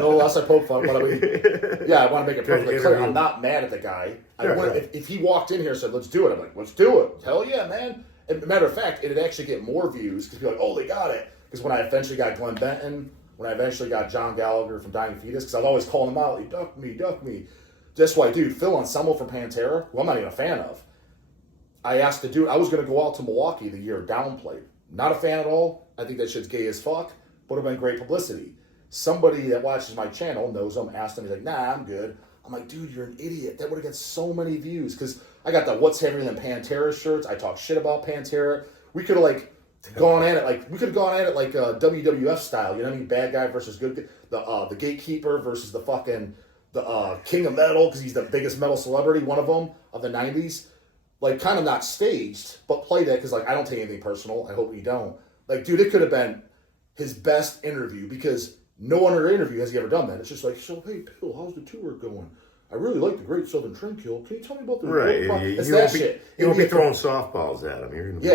No less I poke fun, but I want to make it perfectly clear. I'm not mad at the guy. If he walked in here and said, let's do it, I'm like, let's do it. Hell yeah, man. And matter of fact, it'd actually get more views because people are like, oh, they got it. Because when I eventually got Glenn Benton, when I eventually got John Gallagher from Dying Fetus, because I'd always call him out, he duck me. That's why, dude, Phil Anselmo from Pantera, who I'm not even a fan of, I asked to do it. I was going to go out to Milwaukee the year Downplayed. Not a fan at all. I think that shit's gay as fuck. Would have been great publicity. Somebody that watches my channel knows him, asked him, he's like, nah, I'm good. I'm like, dude, you're an idiot. That would have got so many views. Because I got the What's Heavier Than Pantera shirts. I talk shit about Pantera. We could have, gone at it like WWF style. You know what I mean? Bad guy versus good guy. The gatekeeper versus the fucking king of metal, because he's the biggest metal celebrity, one of them, of the 90s. Kind of not staged, but play that because, I don't take anything personal. I hope you don't. Dude, it could have been his best interview because no other interview has he ever done that. It's just like, so, hey, Bill, how's the tour going? I really like the Great Southern Trendkill. Can you tell me about the... Right. It's that shit. You won't be throwing softballs at him. You're gonna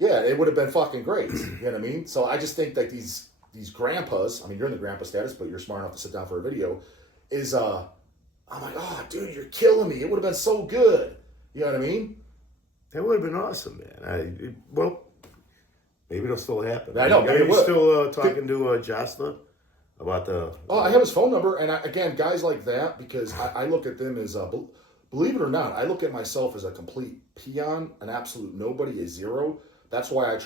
yeah, it would have been fucking great. You know what I mean? So I just think that these grandpas, I mean, you're in the grandpa status, but you're smart enough to sit down for a video, I'm like, oh, dude, you're killing me. It would have been so good. You know what I mean? That would have been awesome, man. Maybe it'll still happen. I know. Are you still talking to Jocelyn about the... Oh, I have his phone number. And again, guys like that, because I look at them as, believe it or not, I look at myself as a complete peon, an absolute nobody, a zero. That's why I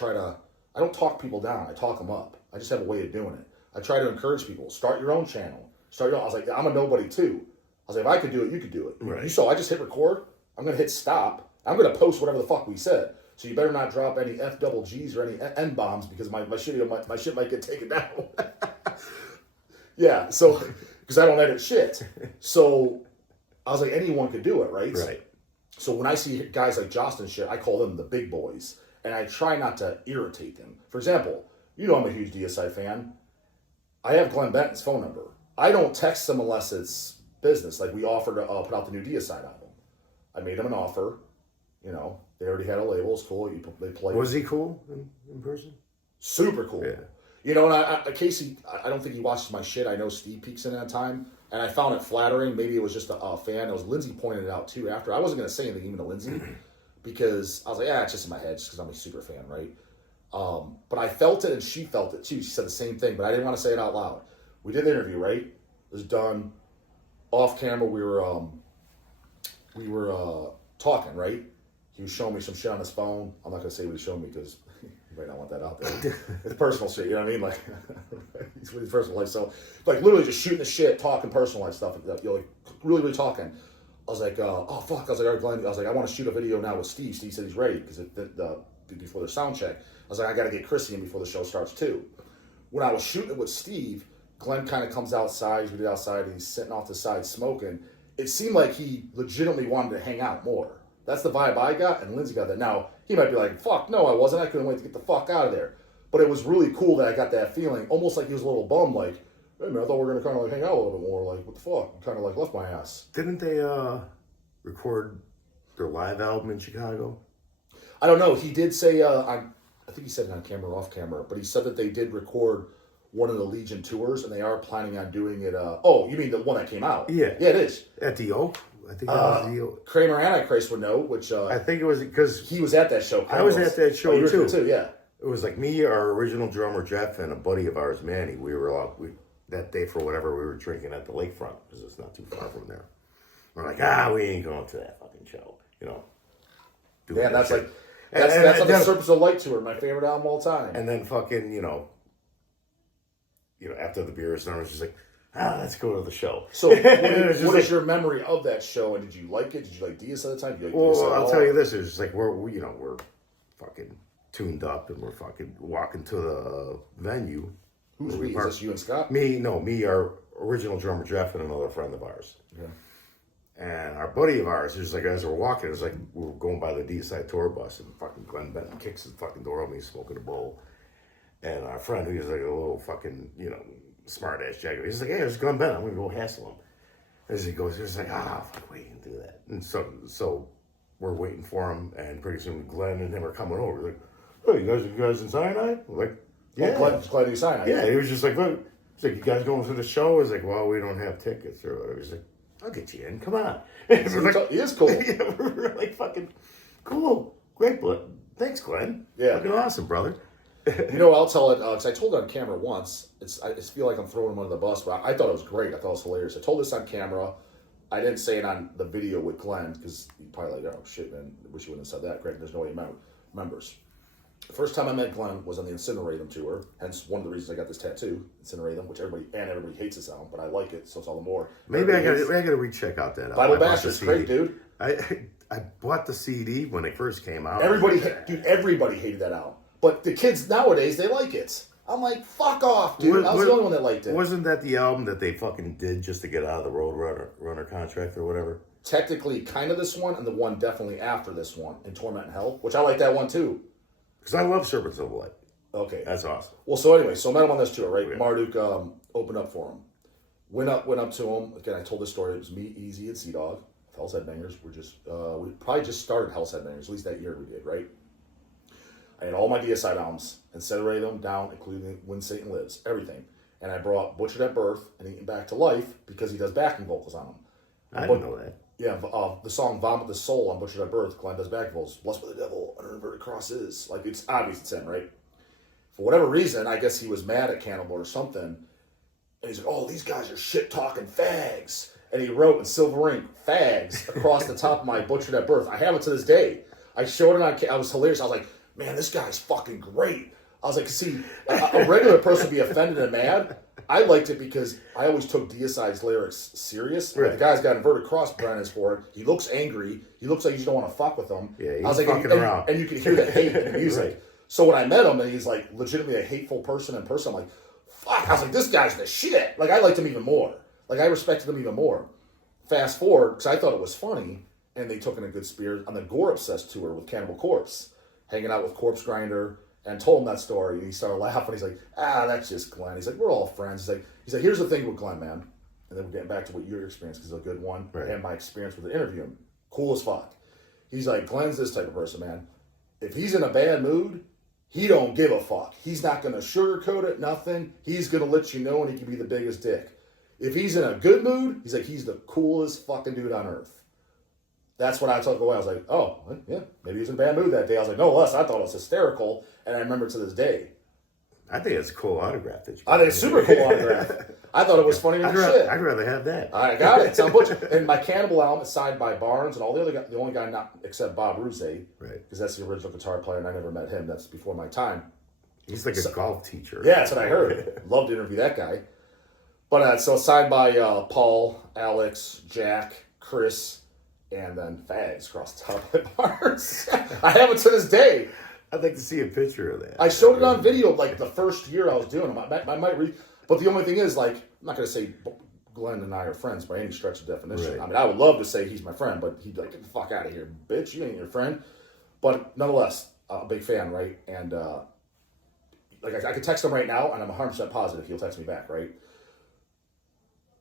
don't talk people down. I talk them up. I just have a way of doing it. I try to encourage people. Start your own channel. I was like, I'm a nobody too. I was like, if I could do it, you could do it. Right. You saw, I just hit record. I'm going to hit stop. I'm going to post whatever the fuck we said. So you better not drop any F double G's or any N bombs because my shit might get taken down. Yeah, so, because I don't edit shit. So I was like, anyone could do it, right? Right. So when I see guys like Justin shit, I call them the big boys. And I try not to irritate them. For example, I'm a huge Deicide fan. I have Glenn Benton's phone number. I don't text them unless it's business. We offered to put out the new Deicide album. I made him an offer. They already had a label. It's cool. They played. Was he cool in person? Super cool. Yeah. And Casey, I don't think he watches my shit. I know Steve peeks in at that time. And I found it flattering. Maybe it was just a fan. It was Lindsay pointed it out too after. I wasn't going to say anything even to Lindsay because I was like, it's just in my head just because I'm a super fan, right? But I felt it and she felt it too. She said the same thing, but I didn't want to say it out loud. We did the interview, right? It was done off camera. We were talking, right? He was showing me some shit on his phone. I'm not going to say what he showed me because You might not want that out there. It's personal shit, you know what I mean? Like, it's really personal life. So, like, literally just shooting the shit, talking personal life stuff. You know, like, really, really talking. I was like, oh, fuck. I was like, all right, Glenn. I was like, I want to shoot a video now with Steve. Steve said he's ready because before the sound check. I was like, I got to get Chrissy in before the show starts, too. When I was shooting it with Steve, Glenn kind of comes outside. We did outside, and he's sitting off the side smoking. It seemed like he legitimately wanted to hang out more. That's the vibe I got, and Lindsay got that. Now, he might be like, fuck, no, I wasn't. I couldn't wait to get the fuck out of there. But it was really cool that I got that feeling, almost like he was a little bummed, like, hey, man, I thought we were going to kind of like hang out a little bit more. Like, what the fuck? Kind of like left my ass. Didn't they record their live album in Chicago? I don't know. He did say, I think he said it on camera or off camera, but he said that they did record one of the Legion tours, and they are planning on doing it. Oh, you mean the one that came out? Yeah. Yeah, it is. At the Oak? I think that was the Oak. Kramer Antichrist would know, which... I think it was because... he was at that show. I was at that show, you were too. Too. Yeah. It was like me, our original drummer, Jeff, and a buddy of ours, Manny. We were out that day for whatever we were drinking at the lakefront, because it's not too far from there. We're like, we ain't going to that fucking show, you know. Yeah, that's shit. Like... That's like the Surface of Light tour, my favorite album of all time. And then fucking, you know, after the beer is done, it's just like, let's go to the show. So, what is your memory of that show? And did you like it? Did you like Deicide at the time? I'll tell you this: it's just like we're fucking tuned up, and we're fucking walking to the venue. Who's we? Is this you and Scott? Me, our original drummer Jeff, and another friend of ours. Yeah. And our buddy of ours, just like as we're walking, it was like we were going by the Deicide tour bus, and fucking Glenn Benton kicks his fucking door open, he's smoking a bowl. And our friend, who's like a little fucking, smart ass jagger, he's like, hey, there's Glenn Benton, I'm gonna go hassle him. As he goes, he's like, fuck, we can do that. And so we're waiting for him, and pretty soon Glenn and him are coming over. We're like, hey, you guys in Cianide? We're like, yeah. Glenn in Cianide. Yeah, he was just like, look, he's like, you guys going to the show? He's like, well, we don't have tickets or whatever. He's like, I'll get you in. Come on. Like, he is cool. Yeah, we're like fucking cool. Great, thanks, Glenn. Yeah. Fucking awesome, brother. I'll tell it, because I told it on camera once. I just feel like I'm throwing him under the bus, but I thought it was great. I thought it was hilarious. I told this on camera. I didn't say it on the video with Glenn, because he'd probably like, oh, shit, man. I wish you wouldn't have said that, Greg. There's no way he remembers. The first time I met Glenn was on the Incinerate Them tour, hence one of the reasons I got this tattoo, Incinerate Them, which everybody hates the sound, but I like it, so it's all the more. Maybe I gotta recheck out that album. Bible Bastards, great, dude. I bought the CD when it first came out. Everybody hated that album, but the kids nowadays, they like it. I'm like, fuck off, dude. I was the only one that liked it. Wasn't that the album that they fucking did just to get out of the Roadrunner contract or whatever? Technically, kind of this one, and the one definitely after this one, in Torment and Hell, which I like that one too. Because I love Serpents of Light. Okay. That's awesome. Well, so anyway, so I met him on this tour, right? Yeah. Marduk opened up for him. Went up to him. Again, I told this story. It was me, Easy, and Sea Dog. Hell's Headbangers. We probably just started Hell's Headbangers. At least that year we did, right? I had all my Deicide albums, Incinerate Them down, including When Satan Lives, everything. And I brought Butchered at Birth and Eaten Back to Life because he does backing vocals on them. I didn't know that. Yeah, the song Vomit the Soul on Butchered at Birth, Glenn does back vocals. Blessed by the devil, under inverted cross is. Like, it's obvious it's him, right? For whatever reason, I guess he was mad at Cannibal or something. And he's like, oh, these guys are shit-talking fags. And he wrote in silver ink, fags, across the top of my Butchered at Birth. I have it to this day. I showed it on, I was hilarious. I was like, man, this guy's fucking great. I was like, see, a regular person would be offended and mad. I liked it because I always took Deicide's lyrics serious. Right. The guy's got inverted cross behind his forehead. He looks angry. He looks like you just don't want to fuck with him. Yeah, he's I was like, fucking around. And you can hear the hate in the music. Right. So when I met him, and he's like legitimately a hateful person in person, I'm like, fuck. I was like, this guy's the shit. Like, I liked him even more. Like, I respected him even more. Fast forward, because I thought it was funny, and they took in a good spirit on the Gore Obsessed tour with Cannibal Corpse, hanging out with Corpse Grinder, and told him that story. And he started laughing. He's like, that's just Glenn. He's like, we're all friends. He's like, here's the thing with Glenn, man. And then we're getting back to what your experience, because it's a good one, right. And my experience with the interview. Cool as fuck. He's like, Glenn's this type of person, man. If he's in a bad mood, he don't give a fuck. He's not going to sugarcoat it, nothing. He's going to let you know, and he can be the biggest dick. If he's in a good mood, he's like, he's the coolest fucking dude on earth. That's what I took away. I was like, oh, yeah, maybe he was in a bad mood that day. I was like, no less. I thought it was hysterical, and I remember to this day. I think it's a cool autograph. I think it's super cool autograph. I thought it was funnier than shit. I'd rather have that. I got it. Sound butch. And my Cannibal album is signed by Barnes and all the other guys. The only guy not except Bob Ruse, Right. because that's the original guitar player, and I never met him. That's before my time. He's like a golf teacher. Yeah, that's what I heard. Love to interview that guy. But so signed by Paul, Alex, Jack, Chris, and then Fags across the top at Barnes. I have it to this day. I'd like to see a picture of that. I showed it on video like the first year I was doing them. I might read, but the only thing is, like, I'm not going to say Glenn and I are friends by any stretch of definition. Right. I mean, I would love to say he's my friend, but he'd be like, get the fuck out of here, bitch. You ain't your friend. But nonetheless, a big fan, right? And like I could text him right now, and I'm 100% positive he'll text me back, right?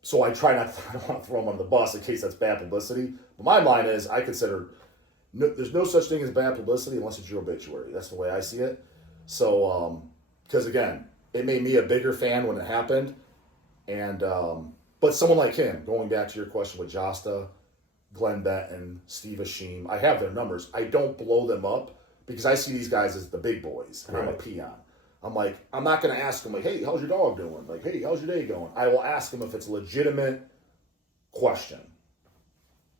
So I try not to, I don't want to throw him under the bus in case that's bad publicity. But my line is, I consider there's no such thing as bad publicity unless it's your obituary. That's the way I see it. So, because again, it made me a bigger fan when it happened. And, but someone like him, going back to your question with Josta, Glenn Benton, Steve Ashim, I have their numbers. I don't blow them up because I see these guys as the big boys, and I'm a peon. I'm like, I'm not going to ask them, like, hey, how's your dog doing? Like, hey, how's your day going? I will ask them if it's a legitimate question.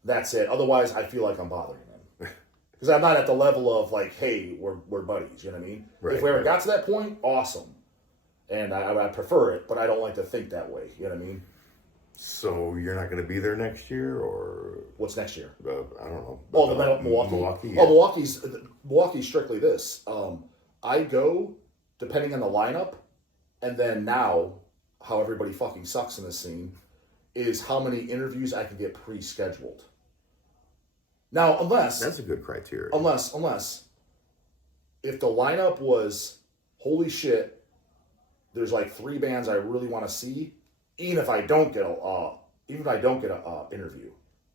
That's it. Otherwise, I feel like I'm bothering them. Because I'm not at the level of, like, hey, we're buddies, you know what I mean? Right, if we ever got to that point, awesome. And I prefer it, but I don't like to think that way, you know what I mean? So you're not going to be there next year, or What's next year? I don't know. Oh, the Milwaukee. Milwaukee. Yeah. Oh, Milwaukee's strictly this. I go depending on the lineup, and then now how everybody fucking sucks in this scene is how many interviews I can get pre-scheduled. Now, unless That's a good criteria. Unless if the lineup was holy shit, there's like 3 bands I really want to see. Even if I don't get a interview,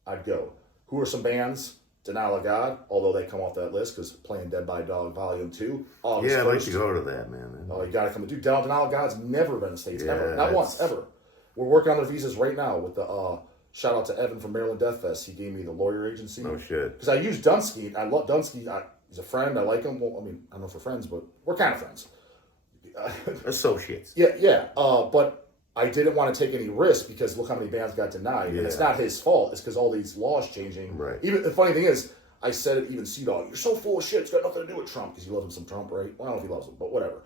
I'd go. Who are some bands? Denial of God, although they come off that list because playing Dead by Dog Volume 2. August Yeah, I'd like 1st. to go to that, man. Oh, you gotta come. Dude, Denial of God's never been in the States, ever. Not that's- once, ever. We're working on their visas right now with the shout out to Evan from Maryland Death Fest. He gave me the lawyer agency. No shit. Because I use Dunsky. I love Dunsky. He's a friend. I like him. Well, I mean, I don't know if we're friends, but we're kind of friends. Associates. Yeah. But I didn't want to take any risks because look how many bands got denied. Yeah. And it's not his fault. It's because all these laws changing. Right. Even the funny thing is, I said it even C-Dog. You're so full of shit. It's got nothing to do with Trump because he loves him some Trump, right? Well, I don't know if he loves him, but whatever.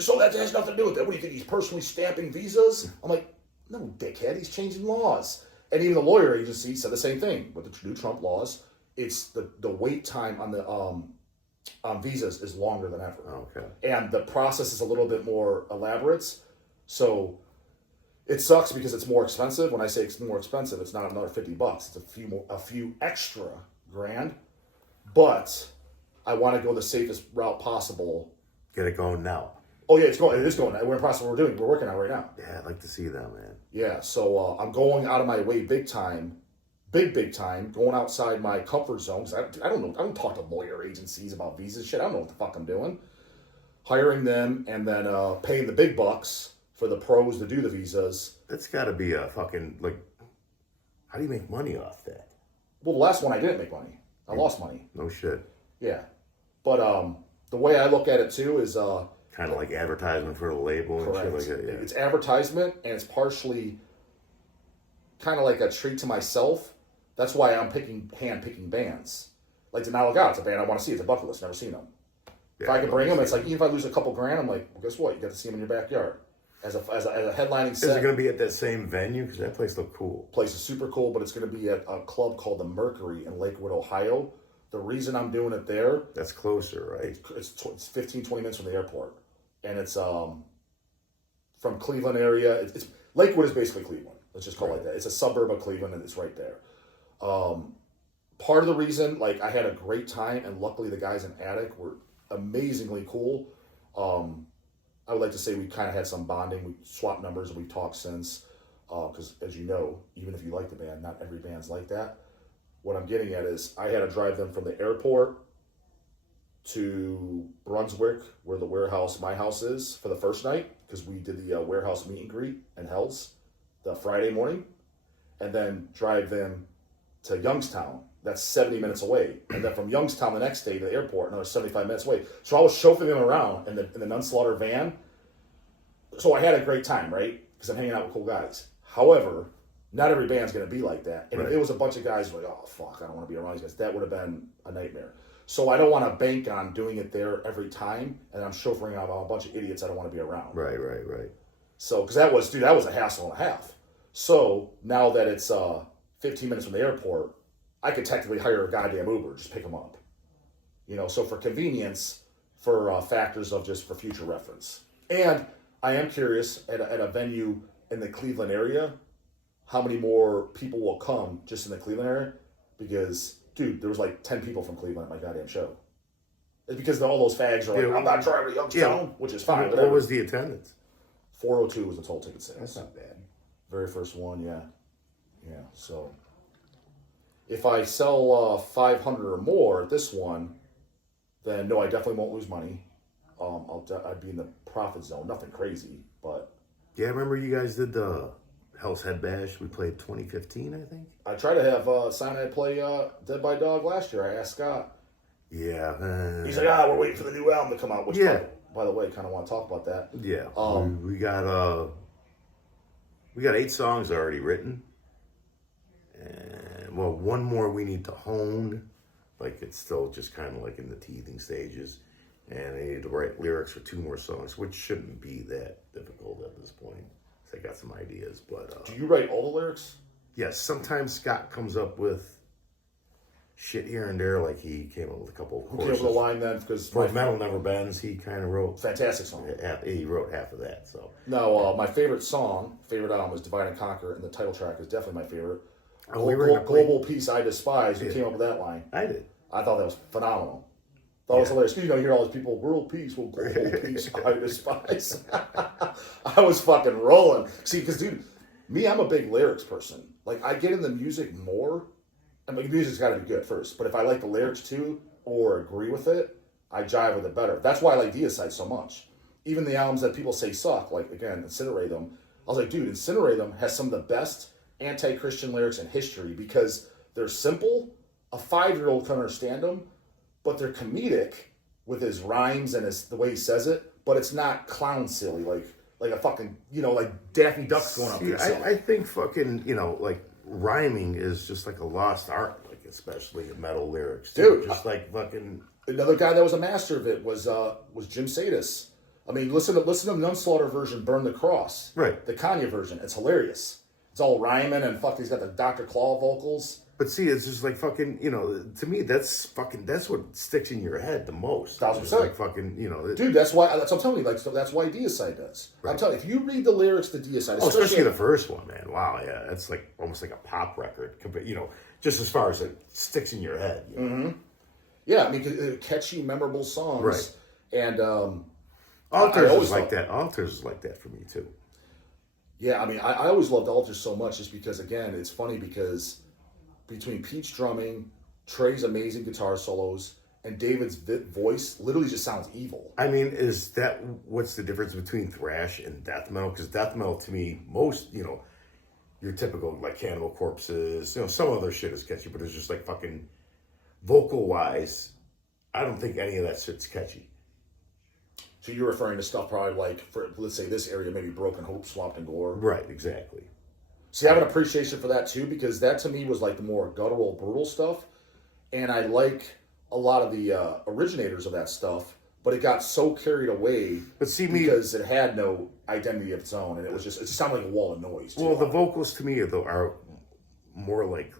So that has nothing to do with that. What do you think? He's personally stamping visas? I'm like, no, dickhead. He's changing laws. And even the lawyer agency said the same thing with the new Trump laws. It's the wait time on the on visas is longer than ever. Okay. And the process is a little bit more elaborate. So it sucks because it's more expensive. When I say it's more expensive, it's not another $50. It's a few extra grand. But I want to go the safest route possible. Get it going now. Oh yeah, it is going. We're in the process. We're working on it right now. Yeah, I'd like to see that, man. Yeah, so I'm going out of my way big time, going outside my comfort zone. 'Cause I don't know. I don't talk to lawyer agencies about visas shit. I don't know what the fuck I'm doing. Hiring them and then paying the big bucks for the pros to do the visas. That's got to be a fucking, like, how do you make money off that? Well, the last one I didn't make money. I lost money. No shit. Yeah, but the way I look at it too is kind of like advertisement for the label and correct. shit like that. Yeah. It's advertisement and it's partially kind of like a treat to myself. That's why I'm hand-picking bands. Like Denial of God, it's a band I want to see. It's a bucket list. Never seen them. If I can bring them, it's like even if I lose a couple grand, I'm like, well, guess what? You got to see them in your backyard as a headlining set. Is it going to be at that same venue? Because that place looked cool. Place is super cool, but it's going to be at a club called the Mercury in Lakewood, Ohio. The reason I'm doing it there, that's closer, right? It's 15, 20 minutes from the airport, and it's from Cleveland area. It's Lakewood is basically Cleveland. Let's just call it like that. It's a suburb of Cleveland, and it's right there. Part of the reason, like, I had a great time, and luckily the guys in Attic were amazingly cool. I would like to say we kind of had some bonding. We swapped numbers, and we've talked since. Because, as you know, even if you like the band, not every band's like that. What I'm getting at is I had to drive them from the airport to Brunswick, where the warehouse, my house is, for the first night, because we did the warehouse meet and greet in Hell's the Friday morning, and then drive them to Youngstown. That's 70 minutes away. And then from Youngstown the next day to the airport, another 75 minutes away. So I was chauffeuring them around in the Nunslaughter van. So I had a great time, right? because I'm hanging out with cool guys. However, not every band's going to be like that. And Right. if it was a bunch of guys who are like, oh, fuck, I don't want to be around these guys, that would have been a nightmare. So I don't want to bank on doing it there every time, and I'm chauffeuring out a bunch of idiots I don't want to be around. Right. So, because that was a hassle and a half. So now that it's 15 minutes from the airport, I could technically hire a goddamn Uber, just pick them up. You know, so for convenience, for factors of just for future reference. And I am curious at a venue in the Cleveland area, how many more people will come just in the Cleveland area? Because, dude, there was like 10 people from Cleveland at my goddamn show. It's because all those fags are like, I'm not driving to Youngstown, which is fine. What was the attendance? 402 was the total ticket sales. That's not bad. Very first one, yeah. Yeah, so if I sell 500 or more at this one, then no, I definitely won't lose money. I'd be in the profit zone. Nothing crazy, but... Yeah, I remember you guys did the Hell's Head Bash. We played 2015, I think. I tried to have Cianide play Dead by Dog last year. I asked Scott. Yeah. He's like, we're waiting for the new album to come out. Which, Yeah. by the way, kind of want to talk about that. Yeah. We got 8 songs already written. And, well, one more we need to hone. Like, it's still just kind of like in the teething stages. And I need to write lyrics for 2 more songs, which shouldn't be that difficult at this point. So I got some ideas, but... Do you write all the lyrics? Yes, sometimes Scott comes up with shit here and there, like he came up with a couple of Who choruses. came up with the line then? Because For Metal Never Bends, he kind of wrote... Fantastic song. He wrote half of that, so... No, my favorite album is Divide and Conquer, and the title track is definitely my favorite. Oh, we were gonna play- Global Peace I Despise. Who came up with that line? I did. I thought that was phenomenal. Thought it was hilarious. You know, you hear all these people, world peace, global peace, I despise. I was fucking rolling. See, because, dude, I'm a big lyrics person. Like, I get in the music more. I mean, music's got to be good first. But if I like the lyrics too, or agree with it, I jive with it better. That's why I like Deicide so much. Even the albums that people say suck, like, again, Incinerate Them. I was like, dude, Incinerate Them has some of the best anti-Christian lyrics in history because they're simple. A 5-year-old can understand them. But they're comedic with his rhymes and the way he says it, but it's not clown silly like a fucking, like Daffy Duck's going up there. I think fucking, like rhyming is just like a lost art, like especially in metal lyrics. Dude, just like fucking... Another guy that was a master of it was Jim Sadis. I mean, listen to Nunslaughter version, Burn the Cross. Right. The Kanye version. It's hilarious. It's all rhyming and he's got the Dr. Claw vocals. But see, it's just like fucking, to me, that's what sticks in your head the most. 1,000%. Like fucking, Dude, that's what I'm telling you. Like, so that's why Deicide does. Right. I'm telling you, if you read the lyrics to Deicide, especially the first one, man. Wow, yeah, that's like almost like a pop record. Just as far as it sticks in your head. Mm-hmm. Yeah, I mean, catchy, memorable songs. Right. And Altars is like that. Altars is like that for me too. Yeah, I mean, I always loved Altars so much just because, again, it's funny because between Pete's drumming, Trey's amazing guitar solos, and David's voice literally just sounds evil. I mean, what's the difference between thrash and death metal? Because death metal, to me, most, your typical, like, Cannibal Corpses, some other shit is catchy, but it's just like fucking vocal-wise, I don't think any of that shit's catchy. So you're referring to stuff probably like, for let's say this area, maybe Broken Hope, Swamped in Gore. Right, exactly. See, I have an appreciation for that too, because that to me was like the more guttural, brutal stuff. And I like a lot of the originators of that stuff, but it got so carried away because it had no identity of its own, and it sounded like a wall of noise. Well, the vocals to me though are more like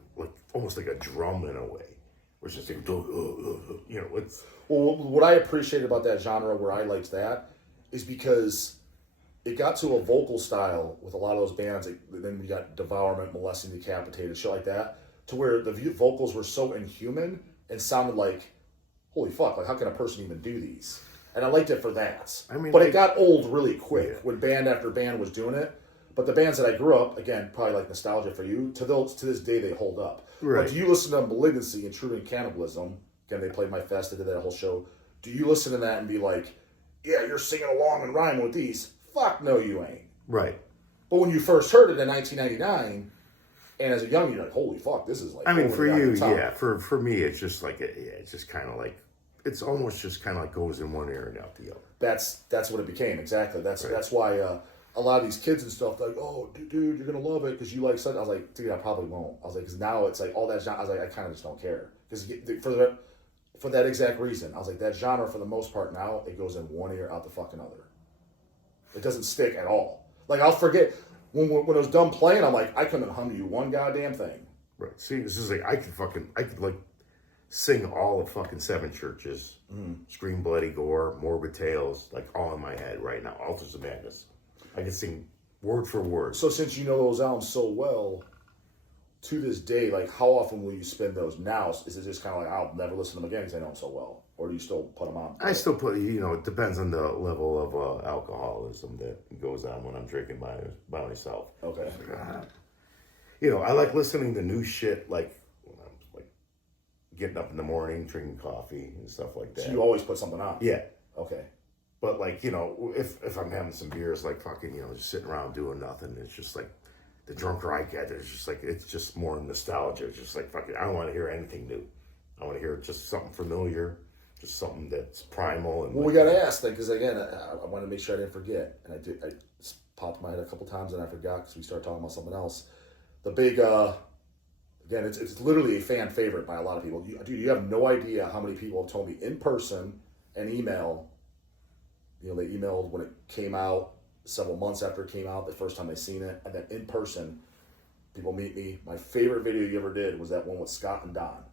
almost like a drum in a way, which is like, it's. Well, what I appreciated about that genre, where I liked that, is because it got to a vocal style with a lot of those bands. Then we got Devourment, Molesting, Decapitated, shit like that, to where the vocals were so inhuman and sounded like, holy fuck, like how can a person even do these? And I liked it for that. I mean, but it got old really quick when band after band was doing it. But the bands that I grew up, again, probably like nostalgia for you, to this day they hold up. Right. But do you listen to Malignancy and True and Cannibalism? Again, they played my fest, they did that whole show. Do you listen to that and be like, yeah, you're singing along and rhyming with these? Fuck no, you ain't. Right. But when you first heard it in 1999, and as a young, you're like, holy fuck, this is like... I mean, for you, yeah. For me, it's just like, it's just kind of like, it's almost just kind of like goes in one ear and out the other. That's what it became, exactly. That's why a lot of these kids and stuff, like, oh, dude, you're gonna love it because you like such. I was like, dude, I probably won't. I was like, because now it's like all that. I was like, I kind of just don't care because for that exact reason. I was like, that genre for the most part now it goes in one ear out the fucking other. It doesn't stick at all. Like I'll forget when it was done playing. I'm like, I couldn't hum you one goddamn thing. Right. See, this is like I could like sing all of fucking Seven Churches, Scream Bloody Gore, Morbid Tales, like all in my head right now. Altars of Madness. I can sing word for word. So since you know those albums so well, to this day, like how often will you spin those now? Is it just kind of like I'll never listen to them again because I know them so well, or do you still put them on? I still put, it depends on the level of alcoholism that goes on when I'm drinking by myself. Okay. I like listening to new shit, like when I'm like getting up in the morning, drinking coffee and stuff like that. So you always put something on? Yeah. Okay. But like, if I'm having some beers, like fucking, just sitting around doing nothing, it's just like, the drunker I get, it's just more nostalgia. It's just like, fucking, I don't want to hear anything new. I want to hear just something familiar, just something that's primal. And well, we got to ask then, because again, I want to make sure I didn't forget. And I popped in my head a couple times and I forgot because we started talking about something else. The big, again, it's literally a fan favorite by a lot of people. Dude, you have no idea how many people have told me in person and email. They emailed when it came out, several months after it came out, the first time they seen it, and then in person, people meet me. My favorite video you ever did was that one with Scott and Don.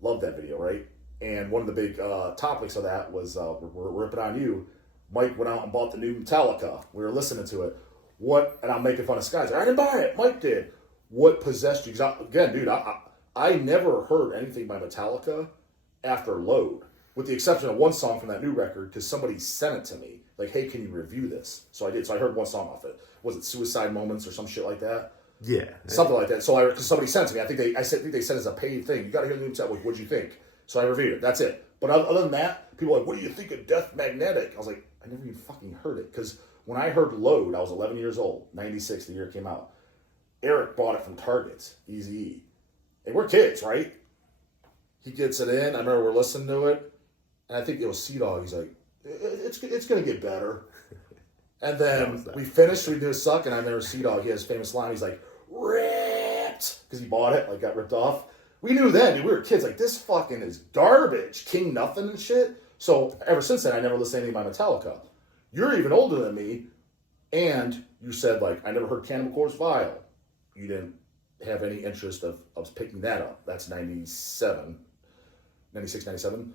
Love that video, right? And one of the big topics of that was, we're ripping on you. Mike went out and bought the new Metallica. We were listening to it. And I'm making fun of Scott. I didn't buy it. Mike did. What possessed you? Because again, dude, I never heard anything by Metallica after Load, with the exception of one song from that new record, because somebody sent it to me. Like, hey, can you review this? So I did. So I heard one song off it. Was it Suicide Moments or some shit like that? Yeah. Something like that. So because somebody sent it to me. I think they said it's a paid thing. You got to hear the new Metallica. What'd you think? So I reviewed it. That's it. But other than that, people are like, what do you think of Death Magnetic? I was like, I never even fucking heard it. Because when I heard Load, I was 11 years old. 96, the year it came out. Eric bought it from Target, Eazy-E. And we're kids, right? He gets it in. I remember we're listening to it. And I think it was Sea Dog. He's like, it's going to get better. And then we finished, we did a suck, and I remember Sea Dog, he has his famous line, he's like, ripped, because he bought it, like got ripped off. We knew then, dude, we were kids, like, this fucking is garbage, King Nothing and shit. So ever since then, I never listened to any by Metallica. You're even older than me, and you said, like, I never heard Cannibal Corpse Vile. You didn't have any interest of picking that up. That's 96, 97.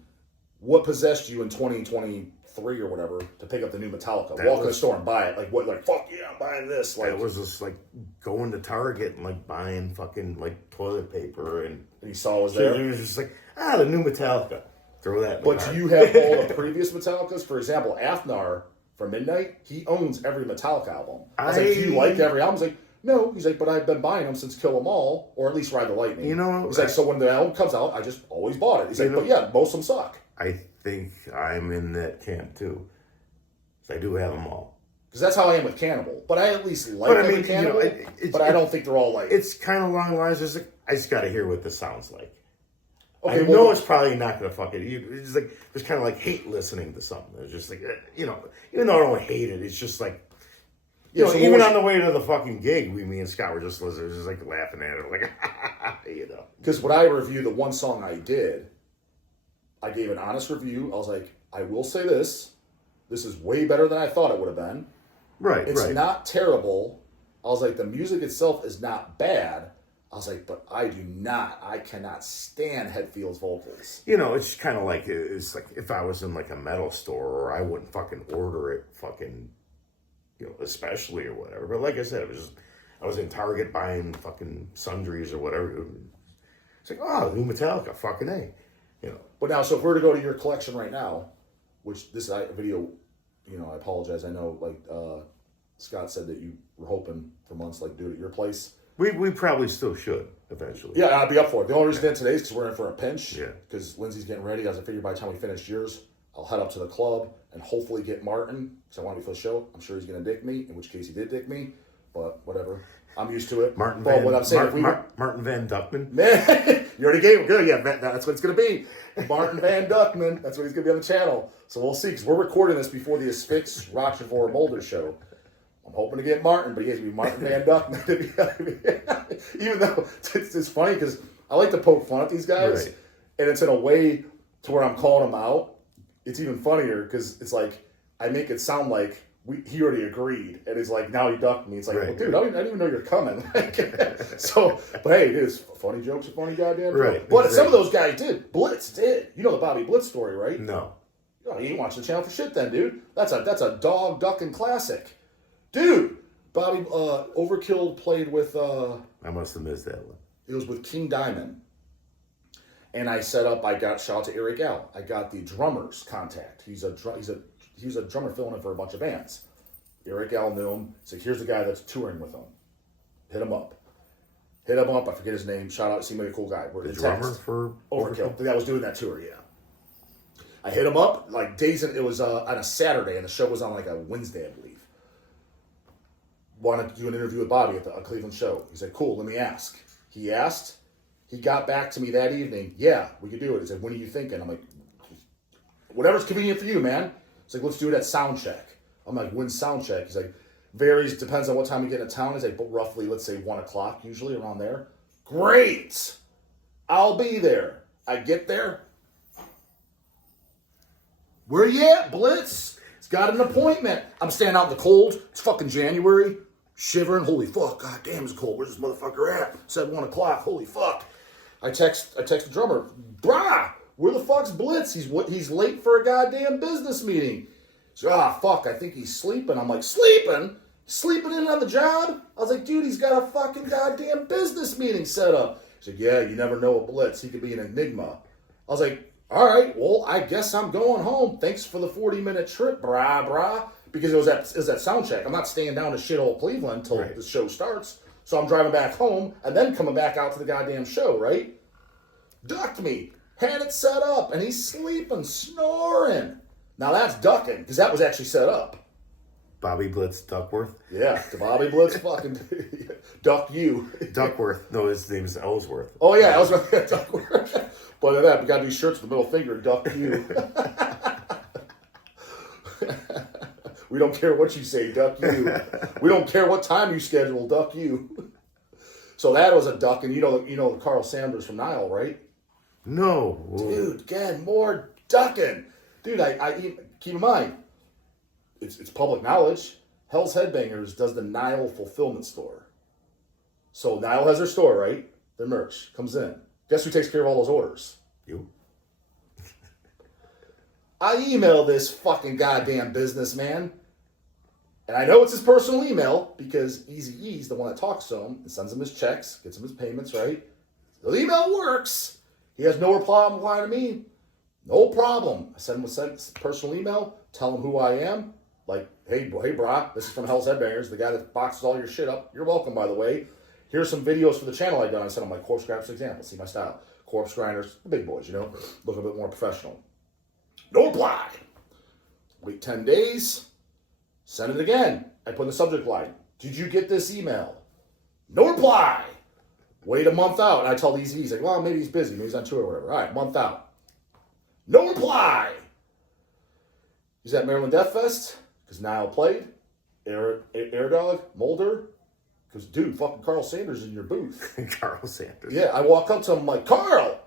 What possessed you in 2023 or whatever to pick up the new Metallica? Walk in the store and buy it. Like, what? Like, fuck yeah, I'm buying this. Like, it was just like going to Target and like buying fucking like toilet paper and you saw it was there. It was just like, the new Metallica. Throw that in the But cart. you have all the previous Metallicas. For example, Afnar from Midnight, he owns every Metallica album. I was like, do you like every album? He's like, no. He's like, but I've been buying them since Kill 'Em All, or at least Ride the Lightning. He's like, so when the album comes out, I just always bought it. He's like, but yeah, most of them suck. I think I'm in that camp too. So I do have them all. Because that's how I am with Cannibal. But I at least like every Cannibal. But I don't think they're all like... It's kind of along the lines, I just got to hear what this sounds like. Okay, I know it's probably not going to fucking... It's like, there's kind of like hate listening to something. It's just like, even though I don't hate it, it's just like... so even on the way to the fucking gig, me and Scott were just listening, just like laughing at it, like, Because when I reviewed the one song I did, I gave an honest review. I was like, I will say this. This is way better than I thought it would have been. Right, It's not terrible. I was like, the music itself is not bad. I was like, but I cannot stand Hetfield's vocals. It's kind of like, it's like if I was in like a metal store, or I wouldn't fucking order it fucking, especially or whatever. But like I said, I was in Target buying fucking sundries or whatever. It's like, new Metallica, fucking A. But now, so if we were to go to your collection right now, which this video, I apologize. I know, like, Scott said that you were hoping for months, like, do it at your place. We probably still should, eventually. Yeah, I'd be up for it. The only reason I did today is because we're in for a pinch. Yeah. Because Lindsay's getting ready. As I figured by the time we finish yours, I'll head up to the club and hopefully get Martin, because I want to be for the show. I'm sure he's going to dick me, in which case he did dick me. But whatever. I'm used to it. Martin Van Duckman. Man, you already gave him. Good. Yeah, that's what it's going to be. Martin Van Duckman. That's what he's going to be on the channel. So we'll see, because we're recording this before the Asphyx Rochefort Boulder show. I'm hoping to get Martin, but he has to be Martin Van Duckman. Even though it's funny because I like to poke fun at these guys, Right. and it's in a way to where I'm calling them out. It's even funnier because it's like I make it sound like he already agreed, and he's like, now he ducked me. It's like, Right. well, dude, I didn't even know you're coming. So, but hey, it is funny jokes are funny goddamn. Right. But Exactly. some of those guys did. Blitz did. You know the Bobby Blitz story, right? No. Oh, you ain't watching the channel for shit then, dude. That's a dog ducking classic. Dude, Bobby Overkill played with I must have missed that one. it was with King Diamond. And I set up, shout out to Eric Al. I got the drummer's contact. He was a drummer filling in for a bunch of bands. Eric Al knew him. He's like, here's the guy that's touring with him. Hit him up. I forget his name. Shout out, seemed like a cool guy. We're The in drummer text. for Overkill. That was doing that tour, yeah. I hit him up, like it was on a Saturday, and the show was on like a Wednesday, I believe. Wanted to do an interview with Bobby at a Cleveland show. He said, cool, let me ask. He asked. He got back to me that evening. Yeah, we could do it. He said, when are you thinking? I'm like, whatever's convenient for you, man. He's like, let's do it at sound check. I'm like, when's sound check? He's like, varies, depends on what time we get into town. He's like, but roughly, let's say 1 o'clock, usually around there. Great. I'll be there. I get there. Where you at, Blitz? He's got an appointment. I'm standing out in the cold. It's fucking January. Shivering. Holy fuck. God damn, it's cold. Where's this motherfucker at? Said 1 o'clock. Holy fuck. I text the drummer. Brah, where the fuck's Blitz? He's late for a goddamn business meeting. So, fuck, I think he's sleeping. I'm like, sleeping? Sleeping in on the job? I was like, dude, he's got a fucking goddamn business meeting set up. He's like, yeah, you never know a Blitz. He could be an enigma. I was like, all right, well, I guess I'm going home. Thanks for the 40-minute trip, brah. Because it was at sound check. I'm not staying down to shithole Cleveland until Right. the show starts. So I'm driving back home and then coming back out to the goddamn show, right? Ducked me. Had it set up, and he's sleeping, snoring. Now that's ducking, because that was actually set up. Bobby Blitz Duckworth. Yeah, the Bobby Blitz fucking duck you. Duckworth. No, his name is Ellsworth. Oh yeah, I was going to duck. But of that, we got to do shirts with the middle finger, duck you. We don't care what you say, duck you. We don't care what time you schedule, duck you. So that was a duck, and you know Carl Sanders from Nile, right? No. Dude, God, more ducking. Dude, I keep in mind, it's public knowledge. Hell's Headbangers does the Nile fulfillment store. So Nile has their store, right? Their merch comes in. Guess who takes care of all those orders? You. I email this fucking goddamn businessman. And I know it's his personal email because Eazy-E's the one that talks to him and sends him his checks, gets him his payments, right? So the email works. He has no problem replying to me. No problem. I send him a personal email, tell him who I am. Like, hey, brah, this is from Hell's Headbangers, the guy that boxes all your shit up. You're welcome, by the way. Here's some videos for the channel I've done. I sent him like Corpse Grinders, for example. See my style. Corpse Grinders, the big boys, look a bit more professional. No reply. Wait 10 days. Send it again. I put in the subject line. Did you get this email? No reply. Wait a month out. And I tell Eazy, he's like, well, maybe he's busy. Maybe he's on tour or whatever. All right, month out. No reply. He's at Maryland Death Fest because Nile played. Air Dog, Mulder. Because, dude, fucking Carl Sanders is in your booth. Carl Sanders. Yeah, I walk up to him like, Carl,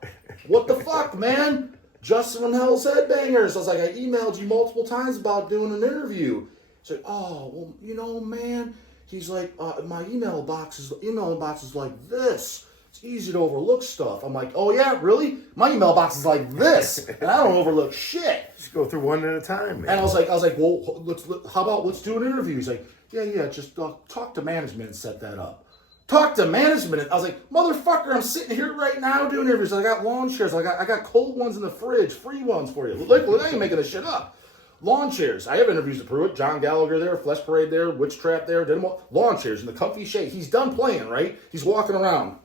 what the fuck, man? Justin from Hell's Headbangers. I was like, I emailed you multiple times about doing an interview. He's like, oh, well, man. He's like, my email box is like this. It's easy to overlook stuff. I'm like, oh yeah, really? My email box is like this, and I don't overlook shit. Just go through one at a time, man. And I was like, well, how about let's do an interview? He's like, yeah, just talk to management and set that up. Talk to management. I was like, motherfucker, I'm sitting here right now doing interviews. I got lawn chairs. I got cold ones in the fridge, free ones for you. Look, I ain't making this shit up. Lawn chairs. I have interviews to prove it. John Gallagher there, Flesh Parade there, Witch Trap there. Did them all. Lawn chairs in the comfy shade. He's done playing, right? He's walking around,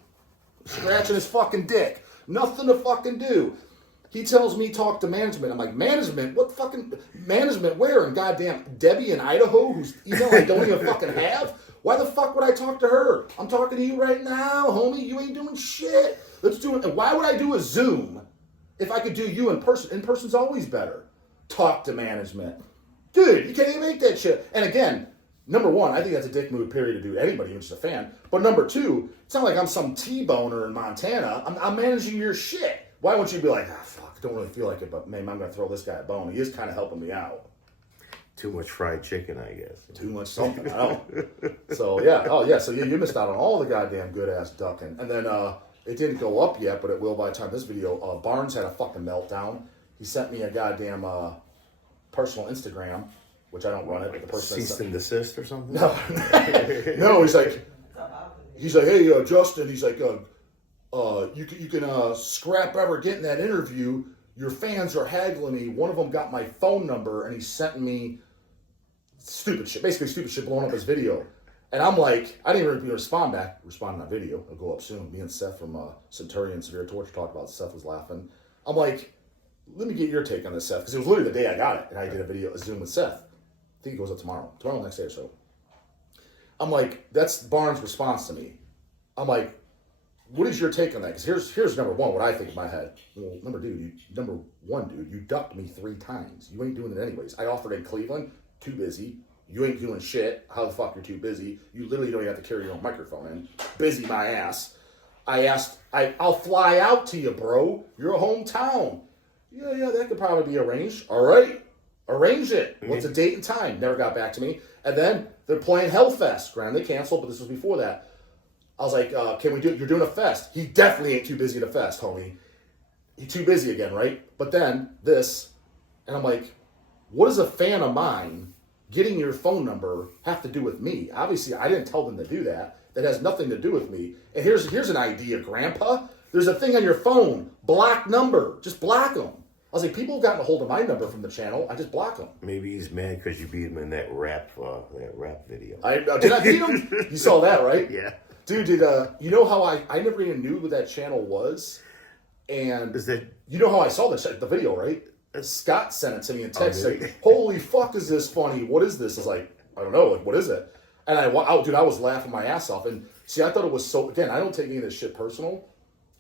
scratching his fucking dick. Nothing to fucking do. He tells me talk to management. I'm like, management? What fucking management? Where? And goddamn Debbie in Idaho, whose email I don't even fucking have? Why the fuck would I talk to her? I'm talking to you right now, homie. You ain't doing shit. Let's do it. Why would I do a Zoom if I could do you in person? In person's always better. Talk to management. Dude, you can't even make that shit. And again, number one, I think that's a dick move, period, to do to anybody who's just a fan. But number two, it's not like I'm some T-boner in Montana. I'm managing your shit. Why won't you be like, fuck, I don't really feel like it, but maybe I'm going to throw this guy a bone. He is kind of helping me out. Too much fried chicken, I guess. Too much something. I don't. So, yeah. Oh, yeah. So, you missed out on all the goddamn good-ass ducking. And then it didn't go up yet, but it will by the time this video. Barnes had a fucking meltdown. He sent me a goddamn personal Instagram, which I don't run it. But the person Cease and desist or something? No. No, he's like, hey, Justin, he's like, you can scrap ever getting that interview. Your fans are haggling me. One of them got my phone number, and he's sending me stupid shit, basically stupid shit blowing up his video. And I'm like, I didn't even respond on that video. It'll go up soon. Me and Seth from Centurion Severe Torture talked about it. Seth was laughing. I'm like, let me get your take on this, Seth, because it was literally the day I got it, and I did a Zoom with Seth. I think it goes up tomorrow, next day or so. I'm like, that's Barnes' response to me. I'm like, what is your take on that? Because here's number one, what I think in my head. Well, number one, dude, you ducked me 3 times. You ain't doing it anyways. I offered in Cleveland, too busy. You ain't doing shit. How the fuck you're too busy? You literally don't even have to carry your own microphone in. Busy my ass. I asked, I'll fly out to you, bro. You're a hometown. Yeah, that could probably be arranged. All right, arrange it. What's a date and time? Never got back to me. And then they're playing Hellfest. Granted, they canceled, but this was before that. I was like, can we do it? You're doing a fest. He definitely ain't too busy at a fest, homie. He's too busy again, right? But then this, and I'm like, what does a fan of mine getting your phone number have to do with me? Obviously, I didn't tell them to do that. That has nothing to do with me. And here's an idea, Grandpa. There's a thing on your phone, block number. Just block them. I was like, people have gotten a hold of my number from the channel. I just block them. Maybe he's mad because you beat him in that rap video. Did I beat him? You saw that, right? Yeah. Dude, you know how I never even knew what that channel was? And Is that... you know how I saw the video, right? Scott sent it to me in text. really? Like, holy fuck, is this funny? What is this? I was like, I don't know. Like, what is it? And I was laughing my ass off. And see, I thought it was so, again, I don't take any of this shit personal.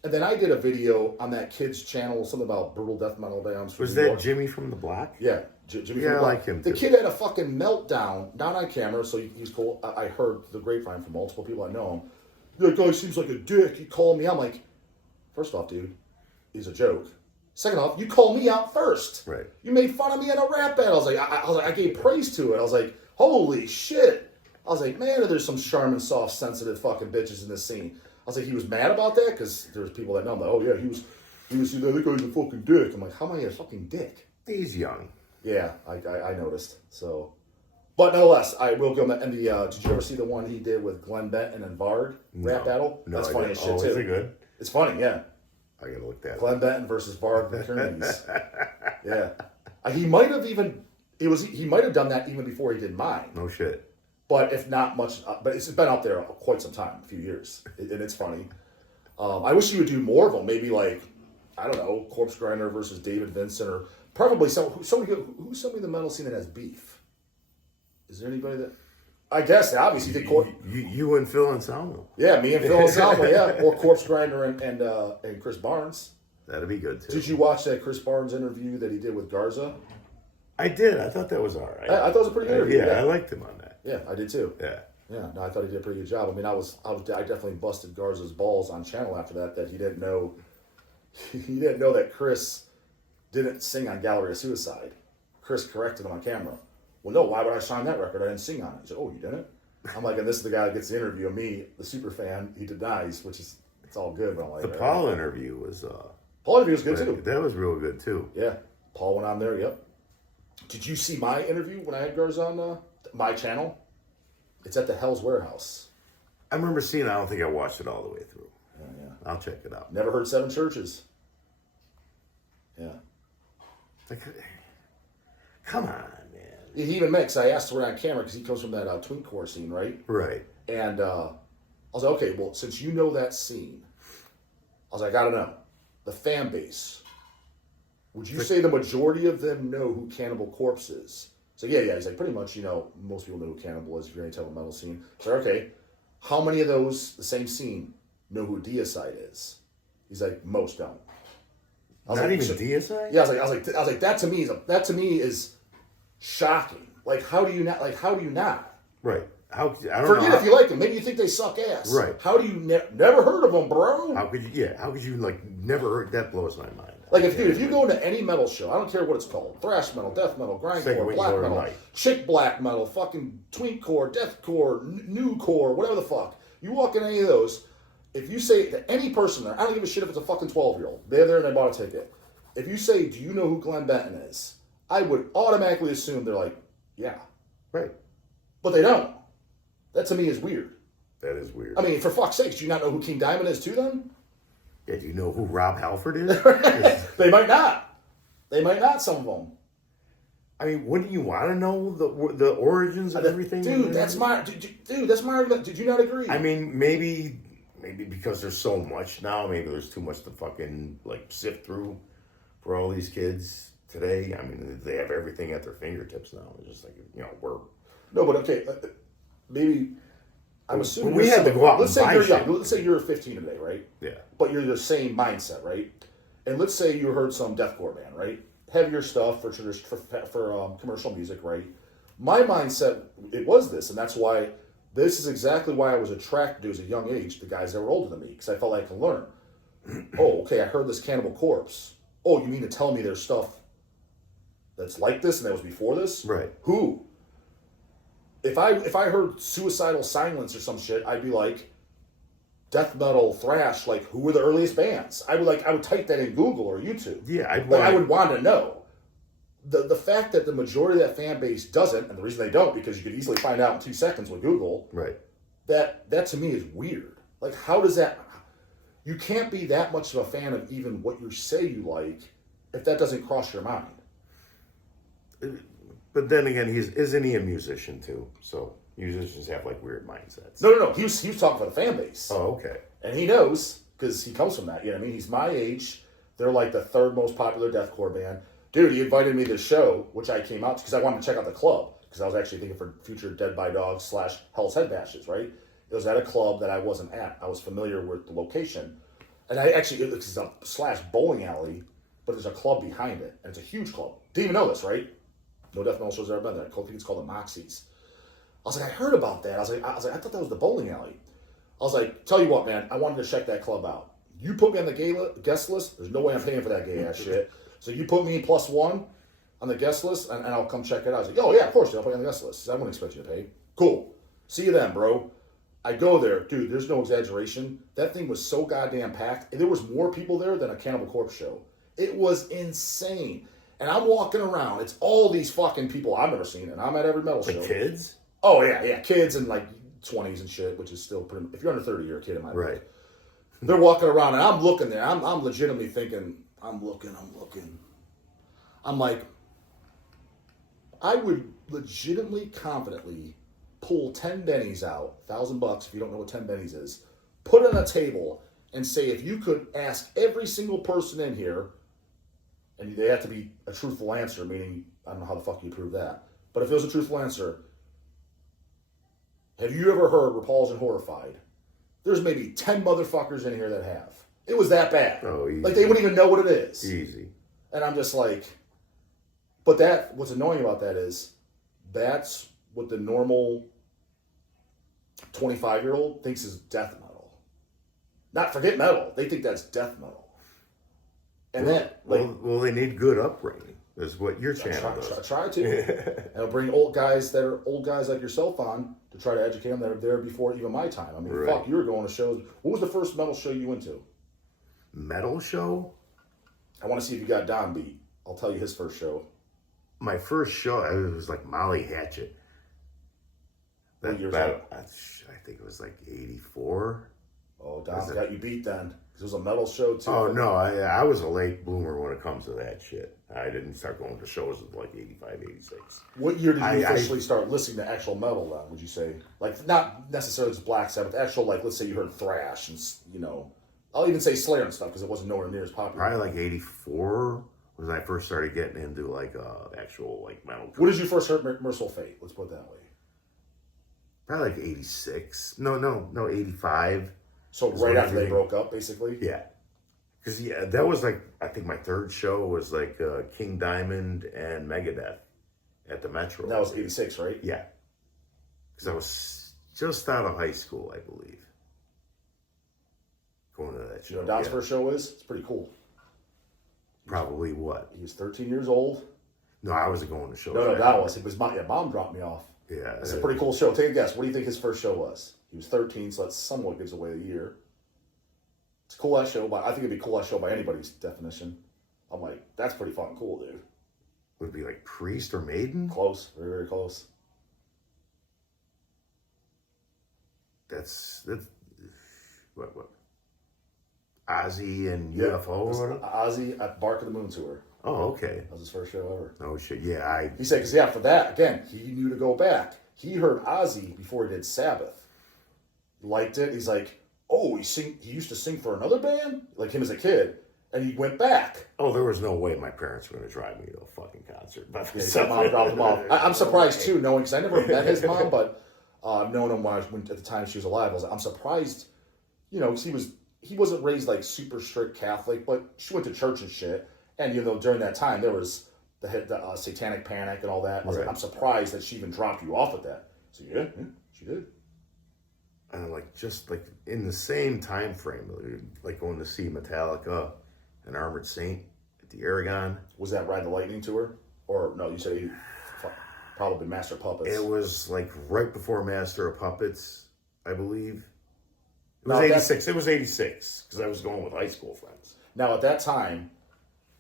And then I did a video on that kid's channel, something about brutal death metal bands. Was that Jimmy from the Block? Yeah. Jimmy yeah, I like him The too. kid had a fucking meltdown, not on camera, so he's cool. I heard the grapevine from multiple people I know him. That guy seems like a dick. He called me. I'm like, first off, dude, he's a joke. Second off, you called me out first. Right. You made fun of me in a rap battle. I was like, I gave praise to it. I was like, holy shit. I was like, man, there's some charming, soft, sensitive fucking bitches in this scene. I was like, he was mad about that? Because there's people that know. I'm like, oh yeah, he was that guy's a fucking dick. I'm like, how am I a fucking dick? He's young. Yeah, I noticed. So, but nonetheless, I will go. And did you ever see the one he did with Glenn Benton and Varg rap battle? No, that's funny as shit too. Is it good? It's funny, yeah. I gotta look that up. Glenn Benton versus Varg McKerneys. Yeah, he might have even he might have done that even before he did mine. No shit. But if not much, but it's been out there quite some time, a few years, and it's funny. I wish you would do more of them. Maybe like, I don't know, Corpse Grinder versus David Vincent, or probably somebody who's somebody in the metal scene that has beef. Is there anybody that? I guess obviously did you and Phil Anselmo. Yeah, me and Phil Anselmo, yeah, or Corpse Grinder and Chris Barnes. That'd be good too. Did you watch that Chris Barnes interview that he did with Garza? I did. I thought that was all right. I thought it was a pretty good interview. Yeah, I liked him on that. Yeah, I did too. Yeah. Yeah, no, I thought he did a pretty good job. I mean, I definitely busted Garza's balls on channel after that he didn't know that Chris didn't sing on Gallery of Suicide. Chris corrected him on camera. Well, no, why would I sign that record? I didn't sing on it. He said, oh, you didn't? I'm like, and this is the guy that gets the interview of me, the super fan. He denies, which is, it's all good. But I'm like, the Paul interview was... Paul interview was good too. That was real good too. Yeah, Paul went on there, yep. Did you see my interview when I had Garza on my channel? It's at the Hell's Warehouse. I remember seeing it. I don't think I watched it all the way through. Yeah. I'll check it out. Never heard Seven Churches. Yeah. Like, come on, man. He even makes, I asked where on camera because he comes from that tweencore scene, right? Right. And I was like, okay, well, since you know that scene, I was like, I gotta know. The fan base. Would you say the majority of them know who Cannibal Corpse is? So yeah. He's like, pretty much, most people know who Cannibal is if you're going to tell the metal scene. So okay, how many of those, the same scene, know who Deicide is? He's like, most don't. Not like, even Deicide? Yeah, I was like, that to me is shocking. Like, how do you not? Right. How I don't Forget know. if you like them. Maybe you think they suck ass. Right. How do you never heard of them, bro? How could you? Yeah. How could you like never heard? That blows my mind. Like if you go into any metal show, I don't care what it's called, thrash metal, death metal, grindcore, black metal, chick black metal, fucking tweakcore, deathcore, new core, whatever the fuck. You walk in any of those, if you say to any person there, I don't give a shit if it's a fucking 12-year-old. They're there and they bought a ticket. If you say, do you know who Glenn Benton is? I would automatically assume they're like, yeah. Right. But they don't. That to me is weird. That is weird. I mean, for fuck's sakes, do you not know who King Diamond is too then? Yeah, do you know who Rob Halford is? They might not. They might not, some of them. I mean, wouldn't you want to know the origins of everything? Dude, that's my argument. Did you not agree? I mean, maybe because there's so much now, maybe there's too much to fucking like sift through for all these kids today. I mean, they have everything at their fingertips now. It's just like, you know, we're... No, but okay, maybe... I'm assuming we had to go out. Let's say you're young. Let's say you're 15 today, right? Yeah. But you're the same mindset, right? And let's say you heard some deathcore band, right? Heavier stuff for commercial music, right? My mindset, it was this, and that's why this is exactly why I was attracted to, as a young age, the guys that were older than me, because I felt like I could learn. Oh, okay, I heard this Cannibal Corpse. Oh, you mean to tell me there's stuff that's like this and that was before this? Right. Who? If I heard Suicidal Silence or some shit, I'd be like, death metal, thrash, like, who were the earliest bands? I would type that in Google or YouTube. Yeah, I would want to know. The fact that the majority of that fan base doesn't, and the reason they don't, because you could easily find out in 2 seconds with Google. Right. That to me is weird. Like, how does that... You can't be that much of a fan of even what you say you like if that doesn't cross your mind. But then again, isn't he a musician too? So musicians have like weird mindsets. No. He was talking for the fan base. Oh, okay. And he knows, because he comes from that. You know what I mean? He's my age. They're like the 3rd most popular deathcore band. Dude, he invited me to the show, which I came out to because I wanted to check out the club. Because I was actually thinking for future Dead by Dogs / Hell's Head Bashes, right? It was at a club that I wasn't at. I was familiar with the location. And it's a / bowling alley, but there's a club behind it. And it's a huge club. Didn't even know this, right? No death metal shows ever been there. I think it's called the Moxies. I was like, I heard about that. I was like, I thought that was the bowling alley. I was like, tell you what, man, I wanted to check that club out. You put me on the guest list, there's no way I'm paying for that gay ass shit. So you put me +1 on the guest list, and I'll come check it out. I was like, oh yeah, of course, I'll put you on the guest list. I wouldn't expect you to pay. Cool. See you then, bro. I go there, dude. There's no exaggeration. That thing was so goddamn packed. There was more people there than a Cannibal Corpse show. It was insane. And I'm walking around. It's all these fucking people I've never seen, and I'm at every metal show. Like kids? Oh yeah, kids and like 20s and shit, which is still pretty. If you're under 30, you're a kid in my book. Right. They're walking around, and I'm looking there. I'm legitimately thinking. I'm looking. I'm like, I would legitimately, confidently pull 10 bennies out, $1,000 if you don't know what 10 bennies is, put it on a table, and say, if you could ask every single person in here, and they have to be a truthful answer, meaning, I don't know how the fuck you prove that, but if it was a truthful answer, have you ever heard Repulsed and Horrified? There's maybe 10 motherfuckers in here that have. It was that bad. Oh, easy. Like, they wouldn't even know what it is. Easy. And I'm just like, but what's annoying about that is, that's what the normal 25-year-old thinks is death metal. Not forget metal. They think that's death metal. And they need good upbringing. Is what your channel does. I try to. And I'll bring old guys like yourself on to try to educate them that are there before even my time. I mean, right. Fuck, you were going to shows. What was the first metal show you went to? Metal show? I want to see if you got Don beat. I'll tell you his first show. My first show, it was like Molly Hatchet. What year was that? I think it was like 84. Oh, Don got you beat then. It was a metal show too. Oh no, I was a late bloomer when it comes to that shit. I didn't start going to shows until like 85, 86. What year did you officially start listening to actual metal then, would you say? Like, not necessarily just Black Sabbath, actual, like, let's say you heard thrash and, you know, I'll even say Slayer and stuff because it wasn't nowhere near as popular. Probably like 84 was when I first started getting into like actual like metal. What did you first hear Merciful Fate? Let's put it that way. Probably like 86. No, 85. So right after they broke up, basically? Yeah. Because, that was like, I think my third show was like King Diamond and Megadeth at the Metro. That was 86, right? Yeah. because I was just out of high school, I believe. Going to that show. You know what Doc's first show is? It's pretty cool. Probably what? He was 13 years old. No, I wasn't going to shows. No, that was. It was mom dropped me off. Yeah. It's a pretty cool show. Take a guess. What do you think his first show was? He was 13, so that somewhat gives away the year. It's a cool ass show, but I think it'd be a cool ass show by anybody's definition. I'm like, that's pretty fucking cool, dude. Would it be like Priest or Maiden? Close. Very, very close. That's what? Ozzy and UFO or whatever? Ozzy at Bark of the Moon Tour. Oh, okay. That was his first show ever. Oh, shit. Yeah, He said, because, for that, again, he knew to go back. He heard Ozzy before he did Sabbath. He liked it. He's like, oh, he used to sing for another band? Like him as a kid. And he went back. Oh, there was no way my parents were going to drive me to a fucking concert. But Yeah, mom dropped him off. I'm surprised, too, knowing, because I never met his mom, but I've known him when at the time she was alive. I was like, I'm surprised, because he wasn't raised like super strict Catholic, but she went to church and shit. And, during that time, there was the satanic panic and all that. I was like, I'm surprised that she even dropped you off at that. So, yeah, she did. And, just in the same time frame, like going to see Metallica and Armored Saint at the Aragon. Was that Ride the Lightning tour? Or, no, you said probably Master of Puppets. It was, right before Master of Puppets, I believe. It was Now, 86. It was 86, because I was going with high school friends. Now, at that time,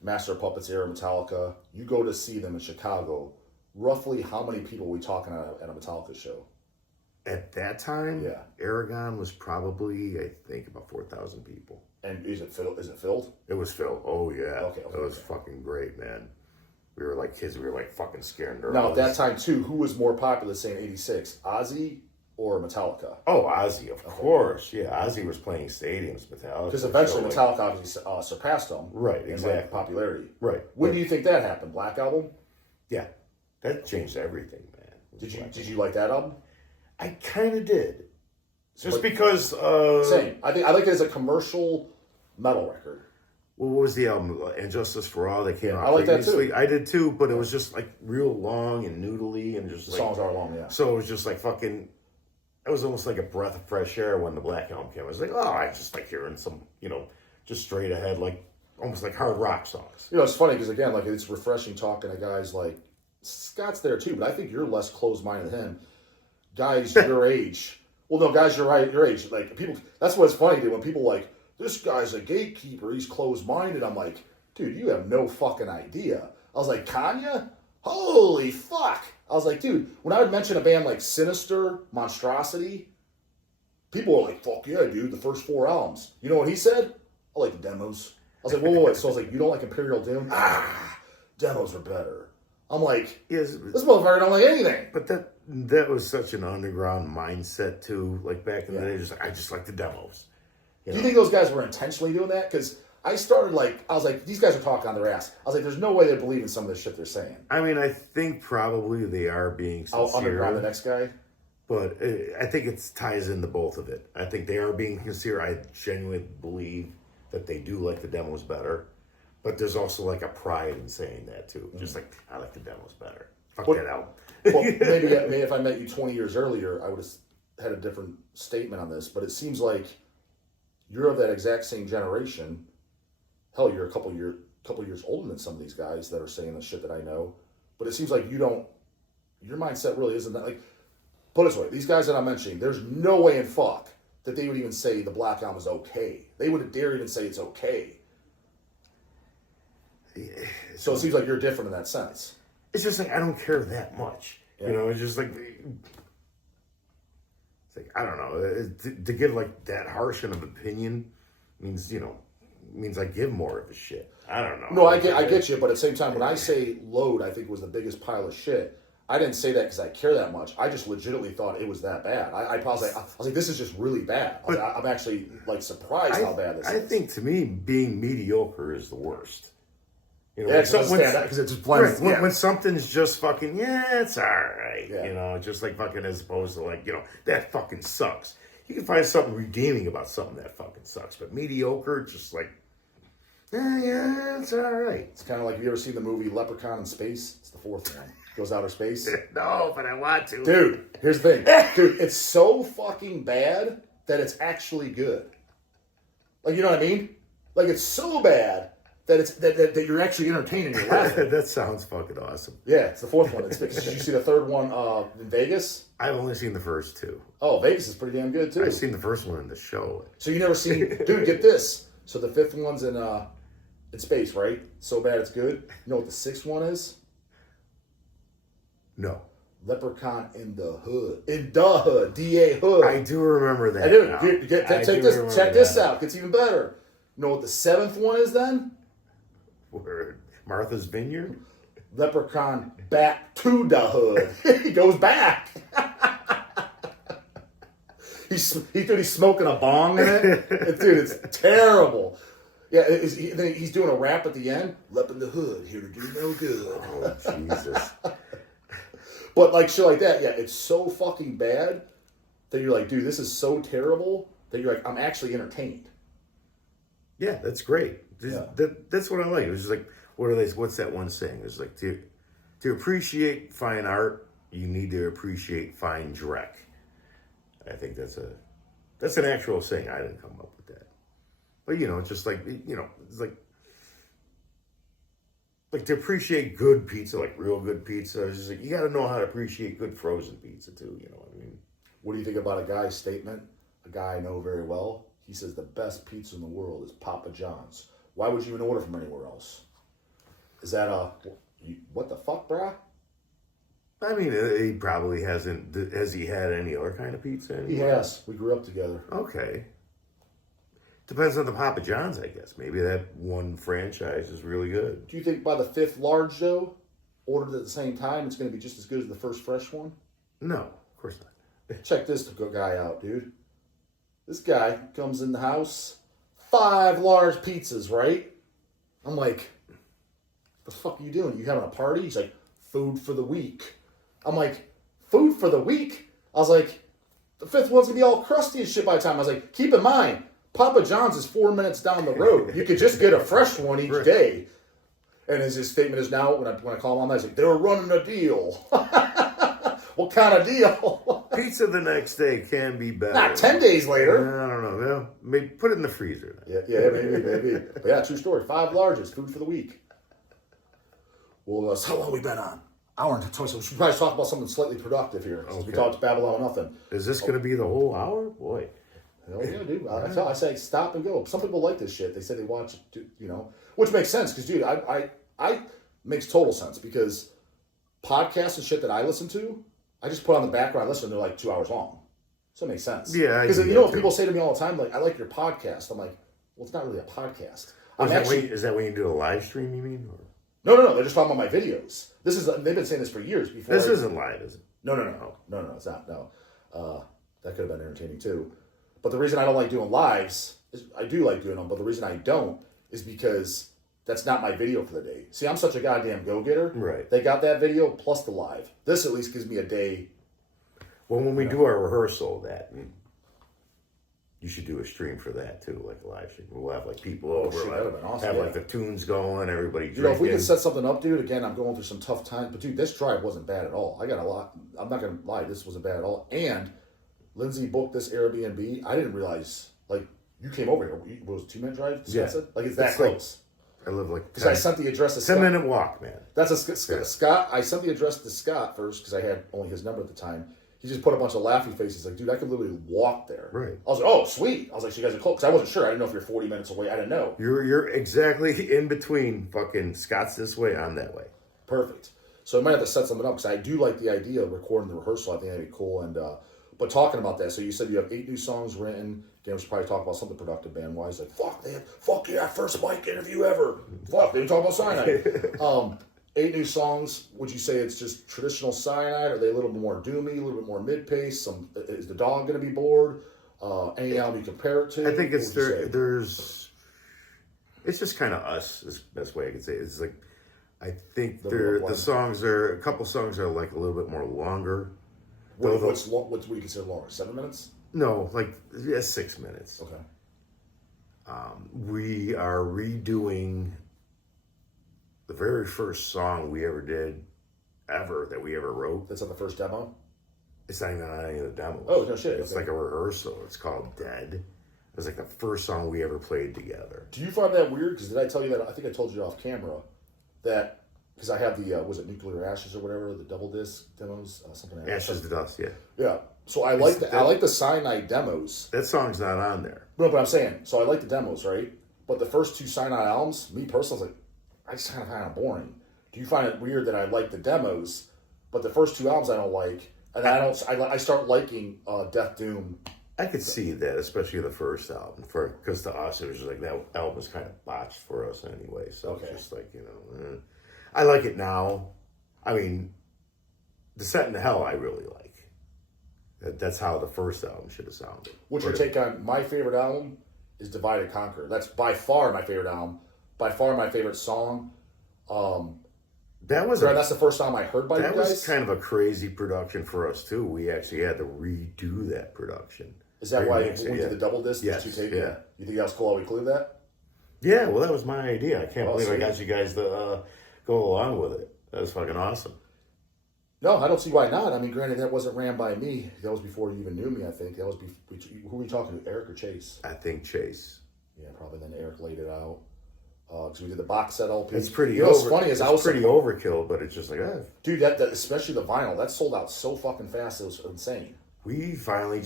Master of Puppets era, Metallica, you go to see them in Chicago. Roughly how many people are we talking at a Metallica show? At that time, Yeah. Aragon was probably, I think, about 4,000 people. And is it filled? It was filled. Oh, yeah. Okay, It was fucking great, man. We were like kids. We were like fucking scared nervous. Now, at that time, too, who was more popular, say, in 86? Ozzy or Metallica? Oh, Ozzy, of course. Yeah, Ozzy was playing stadiums, Metallica. Because eventually Metallica obviously surpassed them. Right, in exactly. popularity. Right. When do you think that happened? Black Album? Yeah. That changed everything, man. Did you like that album? I kind of did. Just because... Same. I like it as a commercial metal record. Well, what was the album? Injustice for All that came out I like that too. previously? I did too, but it was just real long and noodly and just The songs are long, yeah. So it was just fucking... It was almost like a breath of fresh air when the Black Album came. I was like, oh, I just hearing some, just straight ahead, almost like hard rock songs. It's funny because, again, it's refreshing talking to guys like Scott's there too, but I think you're less closed-minded than him. Guys your age. Well, no, guys your age. People, that's what's funny, dude, when people this guy's a gatekeeper, he's closed-minded. I'm like, dude, you have no fucking idea. I was like, Kanye? Holy fuck. I was like, dude, when I would mention a band like Sinister, Monstrosity, people were like, fuck yeah, dude, the first 4 albums. You know what he said? I like the demos. I was like, whoa. So I was like, you don't like Imperial Doom? Demos are better. I'm like, Yes, this motherfucker don't like anything. but that was such an underground mindset too. Back in the day, I just like the demos. Do you think those guys were intentionally doing that? Because I started I was like, these guys are talking on their ass. I was like, there's no way they believe in some of this shit they're saying. I mean, I think probably they are being sincere. I'll underground the next guy. But I think it ties into both of it. I think they are being sincere. I genuinely believe that they do like the demos better. But there's also a pride in saying that too. Mm-hmm. Just I like the demos better. Fuck that album. Well, maybe if I met you 20 years earlier, I would have had a different statement on this. But it seems like you're of that exact same generation. Hell, you're a couple years older than some of these guys that are saying the shit that I know. But it seems like your mindset really isn't that put it this way, these guys that I'm mentioning, there's no way in fuck that they would even say the Black Album is okay. They wouldn't dare even say it's okay. Yeah. So it seems like you're different in that sense. It's just I don't care that much. Yeah. It's just it's I don't know. To give that harsh of an opinion means I give more of a shit. I don't know. No, I get you, but at the same time, when I say Load, I think was the biggest pile of shit. I didn't say that because I care that much. I just legitimately thought it was that bad. I was like, this is just really bad. I'm actually surprised how bad this is. I think to me, being mediocre is the worst. Because it just blends. When something's just fucking, it's all right. Yeah. Just fucking as opposed to that fucking sucks. You can find something redeeming about something that fucking sucks. But mediocre, just Yeah, it's all right. It's kind of like, have you ever seen the movie Leprechaun in Space? It's the fourth one. Goes outer space. No, but I want to. Dude, here's the thing. Dude, it's so fucking bad that it's actually good. Like, you know what I mean? Like, it's so bad that it's that you're actually entertaining. You're laughing. That sounds fucking awesome. Yeah, it's the fourth one. Did you see the third one in Vegas? I've only seen the first two. Oh, Vegas is pretty damn good, too. I've seen the first one in the show. So you never seen... Dude, get this. So the fifth one's in space, right? So bad it's good. You know what the sixth one is? No. Leprechaun in the Hood. In the Hood. D-A Hood. I do remember that. I do. Now. Check this out. Gets even better. You know what the seventh one is then? Word. Martha's Vineyard? Leprechaun back to the Hood. He goes back. He's smoking a bong in it. Dude, it's terrible. Yeah, then he's doing a rap at the end. Lep in the Hood, here to do no good. Oh, Jesus. But like shit like that, yeah, it's so fucking bad that you're like, dude, this is so terrible that you're like, I'm actually entertained. Yeah, that's great. Yeah. That's what I like. It was just like, what's that one saying? It's like, to appreciate fine art, you need to appreciate fine dreck. I think that's an actual saying. I didn't come up with that. But, it's just like, it's like to appreciate good pizza, like real good pizza. It's just like, you got to know how to appreciate good frozen pizza too. You know what I mean? What do you think about a guy's statement? A guy I know very well. He says the best pizza in the world is Papa John's. Why would you even order from anywhere else? Is that what the fuck, brah? I mean, he probably hasn't. Has he had any other kind of pizza anymore? He has. We grew up together. Okay. Depends on the Papa John's, I guess. Maybe that one franchise is really good. Do you think by the fifth large, though, ordered at the same time, it's going to be just as good as the first fresh one? No, of course not. Check this guy out, dude. This guy comes in the house, 5 large pizzas, right? I'm like, the fuck are you doing? You having a party? He's like, food for the week. I'm like, food for the week? I was like, the fifth one's going to be all crusty as shit by the time. I was like, keep in mind, Papa John's is 4 minutes down the road. You could just get a fresh one each day. And his statement is now, when I call him on, I was like, they were running a deal. What kind of deal? Pizza the next day can be better. Not 10 days later. I don't know. Well, maybe put it in the freezer. Yeah, maybe. But yeah, true story. 5 largest, food for the week. Well, so how long have we been on? Hour and 20. So we should probably talk about something slightly productive here. Okay. We talked Babylon Nothing. Is this going to be the whole hour? Boy. Hell yeah, dude. I say stop and go. Some people like this shit. They say they watch it, which makes sense because, dude, I makes total sense because podcasts and shit that I listen to, I just put on the background, listen, they're like 2 hours long. So it makes sense. Yeah. Because you know what people say to me all the time? Like, I like your podcast. I'm like, well, it's not really a podcast. Is that when you do a live stream, you mean? Or? No. They're just talking about my videos. They've been saying this for years. Before this isn't live, is it? No, it's not. No. That could have been entertaining too. But the reason I don't like doing lives is I do like doing them, but the reason I don't is because that's not my video for the day. See, I'm such a goddamn go-getter. Right. They got that video plus the live. This at least gives me a day. Well, when we do our rehearsal of that, you should do a stream for that too, like a live stream. We'll have like people over, shit, that would've been awesome, have like the tunes going, everybody drinking. If we could set something up, dude, again, I'm going through some tough times, but dude, this drive wasn't bad at all. I got a lot. I'm not going to lie, this wasn't bad at all. And Lindsay booked this Airbnb. I didn't realize, like, you came over here. What was it, 2-minute drive? Yeah. Like, it's that close. I live like because I sent the address to Scott. 10-minute walk, man. That's Scott. I sent the address to Scott first because I had only his number at the time. He just put a bunch of laughy faces. Like, dude, I could literally walk there. Right. I was like, oh, sweet. I was like, so you guys are close. Because I wasn't sure. I didn't know if you're 40 minutes away. I didn't know. You're exactly in between fucking Scott's this way, I'm that way. Perfect. So I might have to set something up because I do like the idea of recording the rehearsal. I think that'd be cool. And but talking about that, so you said you have 8 new songs written. Again, we should probably talk about something productive band-wise. Like, fuck yeah, first mic interview ever. Fuck, they didn't talk about Cianide. 8 new songs. Would you say it's just traditional Cianide? Are they a little bit more doomy, a little bit more mid-pace? Is the dog going to be bored? Any album you compare it to? I think it's it's just kind of us. Is the best way I could say it. It's like I think the songs are a couple songs are like a little bit more longer. What do you consider longer? 7 minutes? No, like 6 minutes. Okay. We are redoing the very first song we ever did, that we ever wrote. That's on the first demo? It's not even on any of the demos. Oh, no shit. It's okay. like a rehearsal. It's called Dead. It was like the first song we ever played together. Do you find that weird? Because did I tell you that? I think I told you off camera that, because I have the, was it Nuclear Ashes or whatever, the double disc demos? Something like that. Ashes to Dust, yeah. Yeah. So I like the Cianide demos. That song's not on there. No, but I'm saying, so I like the demos, right? But the first two Cianide albums, me personally, I was like, I just kind of find it boring. Do you find it weird that I like the demos, but the first two albums I don't like, and I start liking Death Doom. I could see that, especially the first album, because to us it was just like that album was kind of botched for us anyway. So Okay. it's just like, I like it now. I mean, Descent into Hell I really like. That's how the first album should have sounded. What's your take on my favorite album? Is Divide and Conquer. That's by far my favorite album. By far my favorite song. That's the first time I heard by you guys. That was kind of a crazy production for us too. We actually had to redo that production. Is that why we did the double disc? Yes, You think yeah. that was cool how we included that? Yeah, well, that was my idea. I can't believe sweet. I got you guys to go along with it. That was fucking awesome. No, I don't see why not. I mean, granted, that wasn't ran by me. That was before you even knew me, I think. That was who were you talking to, Eric or Chase? I think Chase. Yeah, probably then Eric laid it out. Because we did the box set LP. It's pretty what's funny is it's pretty overkill, but it's just like, dude, that especially the vinyl, that sold out so fucking fast. It was insane. we finally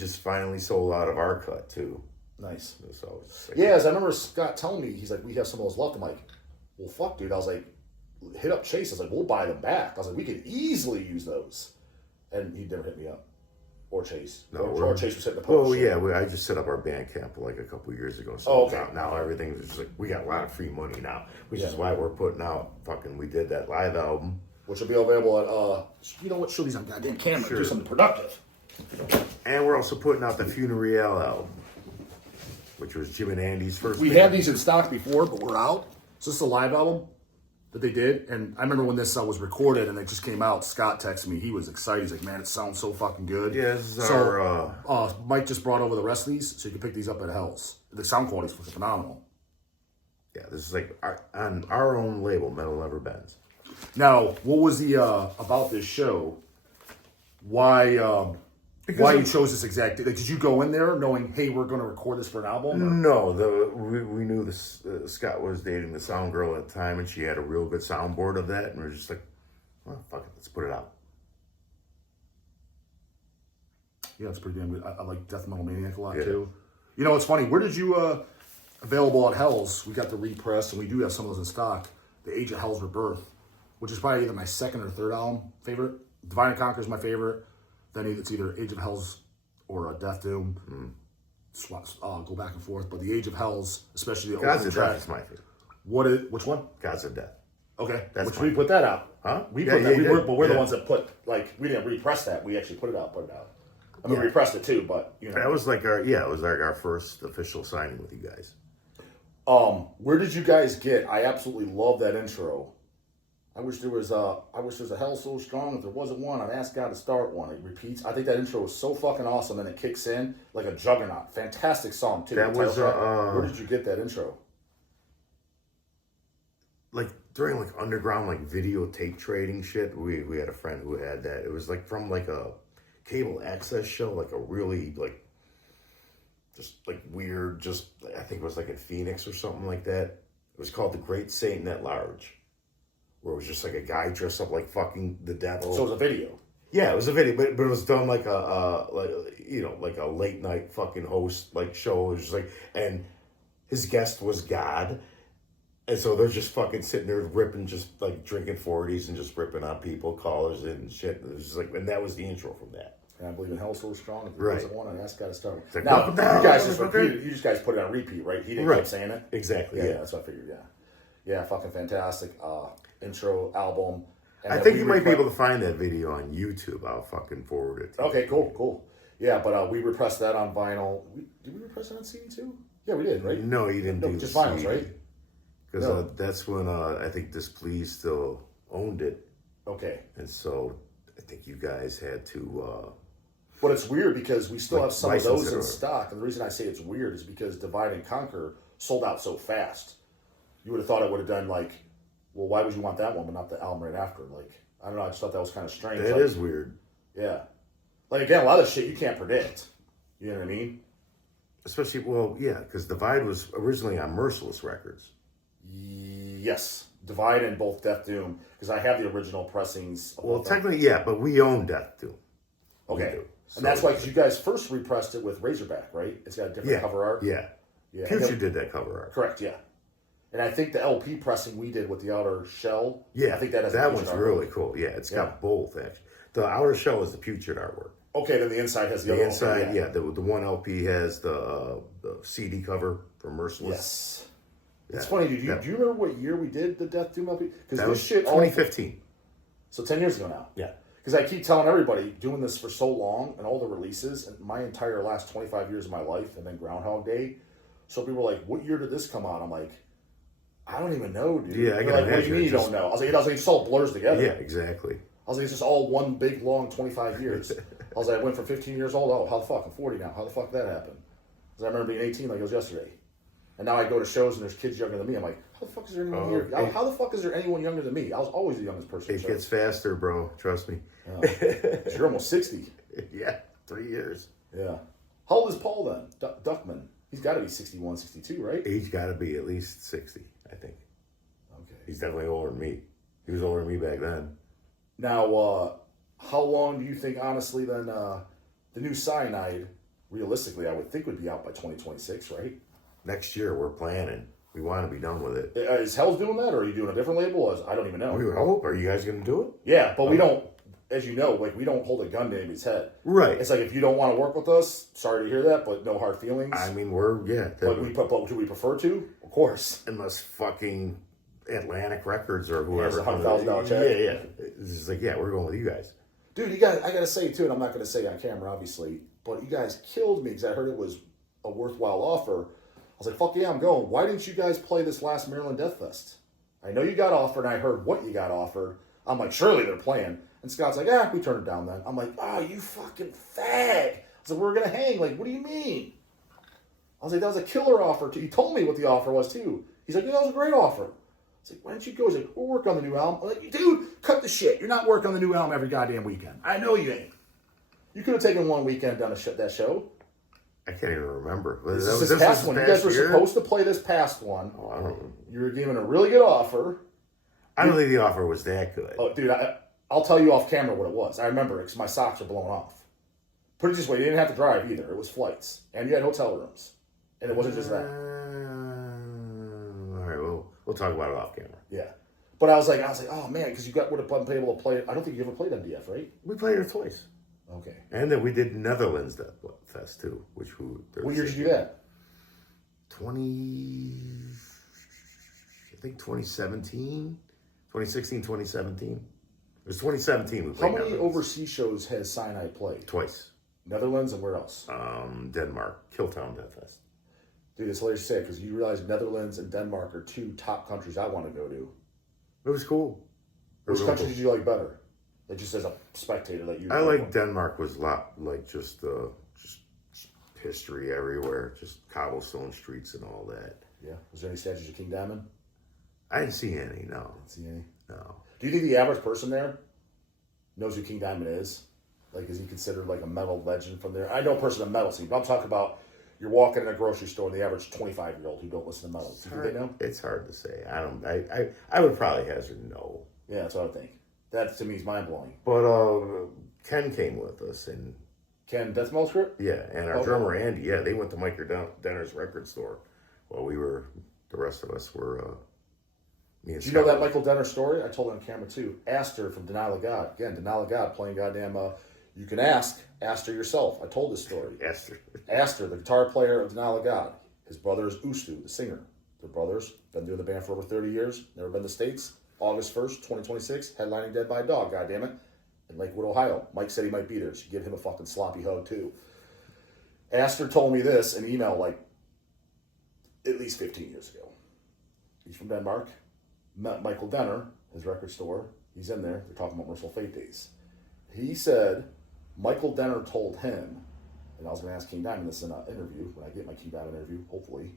sold out of our cut too. Nice. So it's like, Yeah, as I remember Scott telling me, he's like, we have some of those left. I'm like, well, fuck, dude. I was like, hit up Chase. I was like, we'll buy them back. I was like, we could easily use those. And he never hit me up. Or Chase. No, or Chase was hitting the post. Oh yeah, I just set up our band camp like a couple of years ago. So okay. now everything's just like, we got a lot of free money now, which Yeah. is why we're putting out we did that live album. Which will be available at, you know what, show these on goddamn camera. Sure. Do something productive. And we're also putting out the Funereal album, which was Jim and Andy's first. We band. had these in stock before, but we're out. So this is a live album that they did. And I remember when this was recorded and it just came out, Scott texted me. He was excited. He's like, man, it sounds so fucking good. Yeah, this is our... Mike just brought over the rest of these, so you can pick these up at Hell's. The sound quality is phenomenal. Yeah, this is like on our own label, Metal Never Bends. Now, what was the about this show? Why you chose this exact? Like, did you go in there knowing, hey, we're going to record this for an album? Or? No, we knew this. Scott was dating the sound girl at the time, and she had a real good soundboard of that, and we were just like, well, fuck it, let's put it out. Yeah, it's pretty damn good. I like Deathmetal Maniac a lot too. You know, it's funny. Where did you available at Hell's? We got the repress, and we do have some of those in stock. The Age of Hell's Rebirth, which is probably either my second or third album favorite. Divine and Conquer is my favorite. Then it's either Age of Hell's or Death Doom. Go back and forth. But the Age of Hell's, especially the Gods opening of track. Death is my favorite. Which one? Gods of Death. Okay. That's Which mine. we put that out. Huh? We Yeah, put yeah, that. you did. We're the Yeah. ones that we didn't repress that. We actually put it out. I mean, we repressed it too, but you know. That was like our first official signing with you guys. Where did you guys get? I absolutely love that intro. I wish there was a Hell So Strong. If there wasn't one, I'd ask God to start one. It repeats. I think that intro is so fucking awesome, and it kicks in like a juggernaut. Fantastic song too. That was where did you get that intro? Like during like underground like videotape trading shit. We had a friend who had that. It was like from like a cable access show, like a really like just like weird. Just I think it was like in Phoenix or something like that. It was called The Great Satan at Large. Where it was just like a guy dressed up like fucking the devil. So it was a video. Yeah, it was a video, but it was done like a late night fucking host like show. It was just like, and his guest was God, and so they're just fucking sitting there ripping, just like drinking 40s and just ripping on people, callers and shit. It was just like, and that was the intro from that. And I believe in Hell So Strong. If there Right. wasn't one, I'd ask God to start. Like, Now, welcome to you Hell, guys just motherfucker. repeated. You just guys put it on repeat, right? He didn't Right. keep saying it. Exactly. Yeah, Yeah. that's what I figured. Yeah, fucking fantastic intro album. And I then think we you might be repre- able to find that video on YouTube. I'll fucking forward it. Okay, cool. Yeah, but we repressed that on vinyl. Did we repress it on CD too? Yeah, we did, right? No, you didn't do just the vinyls, CD. right? Because No. that's when I think Displeased still owned it. Okay. And so I think you guys had to... But it's weird because we still Like have some of license those it in or- stock. And the reason I say it's weird is because Divide and Conquer sold out so fast. You would have thought it would have done like, well, why would you want that one but not the album right after? Like, I don't know. I just thought that was kind of strange. That is weird. Yeah. Like, again, a lot of shit you can't predict. You know what I mean? Especially, well, yeah, because Divide was originally on Merciless Records. Yes. Divide and both Death Doom, because I have the original pressings. Well, technically, yeah, but we own Death Doom. Okay. So, and that's why, because you guys first repressed it with Razorback, right? It's got a different cover art. Yeah. Future did that cover art. Correct, yeah. And I think the LP pressing we did with the outer shell. Yeah, I think that has that one's really cool. Yeah, it's got both actually. The outer shell is the Putrid artwork. Okay, then the inside has the other inside. Yeah, the one LP has the CD cover for Merciless. Yes, it's funny, dude. Do you remember what year we did the Death Doom LP? Because this was shit 2015. So 10 years ago now. Yeah. Because I keep telling everybody, doing this for so long and all the releases, and my entire last 25 years of my life, and then Groundhog Day. So people were like, "What year did this come out?" I'm like, I don't even know, dude. Yeah, I can like, imagine. What do you mean you don't know? I was like, it just all blurs together. Yeah, exactly. I was like, it's just all one big, long 25 years. I was like, I went from 15 years old, oh, how the fuck? I'm 40 now. How the fuck did that happen? Because I remember being 18 like it was yesterday. And now I go to shows and there's kids younger than me. I'm like, how the fuck is there anyone here? How the fuck is there anyone younger than me? I was always the youngest person. It gets faster, bro. Trust me. You're almost 60. Yeah, 3 years. Yeah. How old is Paul then? Duckman. He's got to be 61, 62, right? He's got to be at least 60, I think. Okay. He's definitely older than me. He was older than me back then. Now, how long do you think, honestly, then the new Cianide, realistically, I would think would be out by 2026, right? Next year, we're planning. We want to be done with it. Is Hell's doing that, or are you doing a different label? I don't even know. We would hope. Are you guys going to do it? Yeah, but we don't, as you know, like, we don't hold a gun to anybody's head. Right. It's like, if you don't want to work with us, sorry to hear that, but no hard feelings. I mean, But do we prefer to? Of course. Unless fucking Atlantic Records or whoever. It's a $100,000 check. Yeah. It's just like, we're going with you guys. Dude, I got to say, too, and I'm not going to say on camera, obviously, but you guys killed me because I heard it was a worthwhile offer. I was like, fuck yeah, I'm going. Why didn't you guys play this last Maryland Death Fest? I know you got offered, and I heard what you got offered. I'm like, surely they're playing. And Scott's like, we turned it down then. I'm like, oh, you fucking fag. I was like, we're going to hang. Like, what do you mean? I was like, that was a killer offer, too. He told me what the offer was, too. He's like, that was a great offer. I was like, why don't you go? He's like, we'll work on the new album. I'm like, dude, cut the shit. You're not working on the new album every goddamn weekend. I know you ain't. You could have taken one weekend down that show. I can't even remember. This past one. You guys were supposed to play this past one. Oh, I don't know. You were given a really good offer. I don't think the offer was that good. Oh, dude, I'll tell you off camera what it was. I remember it because my socks are blown off. Put it this way, you didn't have to drive either. It was flights. And you had hotel rooms. And it wasn't just that. All right, we'll talk about it off camera. Yeah. But I was like, oh man, because you would have been able to play it. I don't think you ever played MDF, right? We played it twice. Okay. And then we did Netherlands Death Fest too, what year did you do that? 2017, 2017. It was 2017 we played. How many overseas shows has Cianide played? Twice. Netherlands and where else? Denmark, Killtown Death Fest. Dude, it's hilarious to say because you realize Netherlands and Denmark are two top countries I want to go to. It was cool. Which country did you like better? Like just as a spectator that you. I like Denmark was a lot like just history everywhere, just cobblestone streets and all that. Yeah. Was there any statues of King Diamond? I didn't see any. No. Didn't see any. No. Do you think the average person there knows who King Diamond is? Like, is he considered like a metal legend from there? I know a person of metal scene, but I'm talking about you're walking in a grocery store and the average 25-year-old who don't listen to metal. Do they know? It's hard to say. I would probably hazard no. Yeah, that's what I think. That to me is mind blowing. But Ken came with us and Ken Deathmetal script? Yeah, and our drummer Andy, they went to Mike Denner's record store while the rest of us were me and Do you know that Michael Denner story? I told it on camera too. Aster from Denial of God. Again, Denial of God playing goddamn you can ask Aster yourself. I told this story. Aster, the guitar player of Denial of God. His brother is Ustu, the singer. They're brothers. Been doing the band for over 30 years. Never been to the States. August 1st, 2026. Headlining Dead by Dog, goddammit. In Lakewood, Ohio. Mike said he might be there. Should give him a fucking sloppy hug too. Aster told me this in email like at least 15 years ago. He's from Denmark. Met Michael Denner, his record store. He's in there. They're talking about Merciful Fate days. He said Michael Denner told him, and I was going to ask King Diamond this in an interview, when I get my King Diamond interview, hopefully,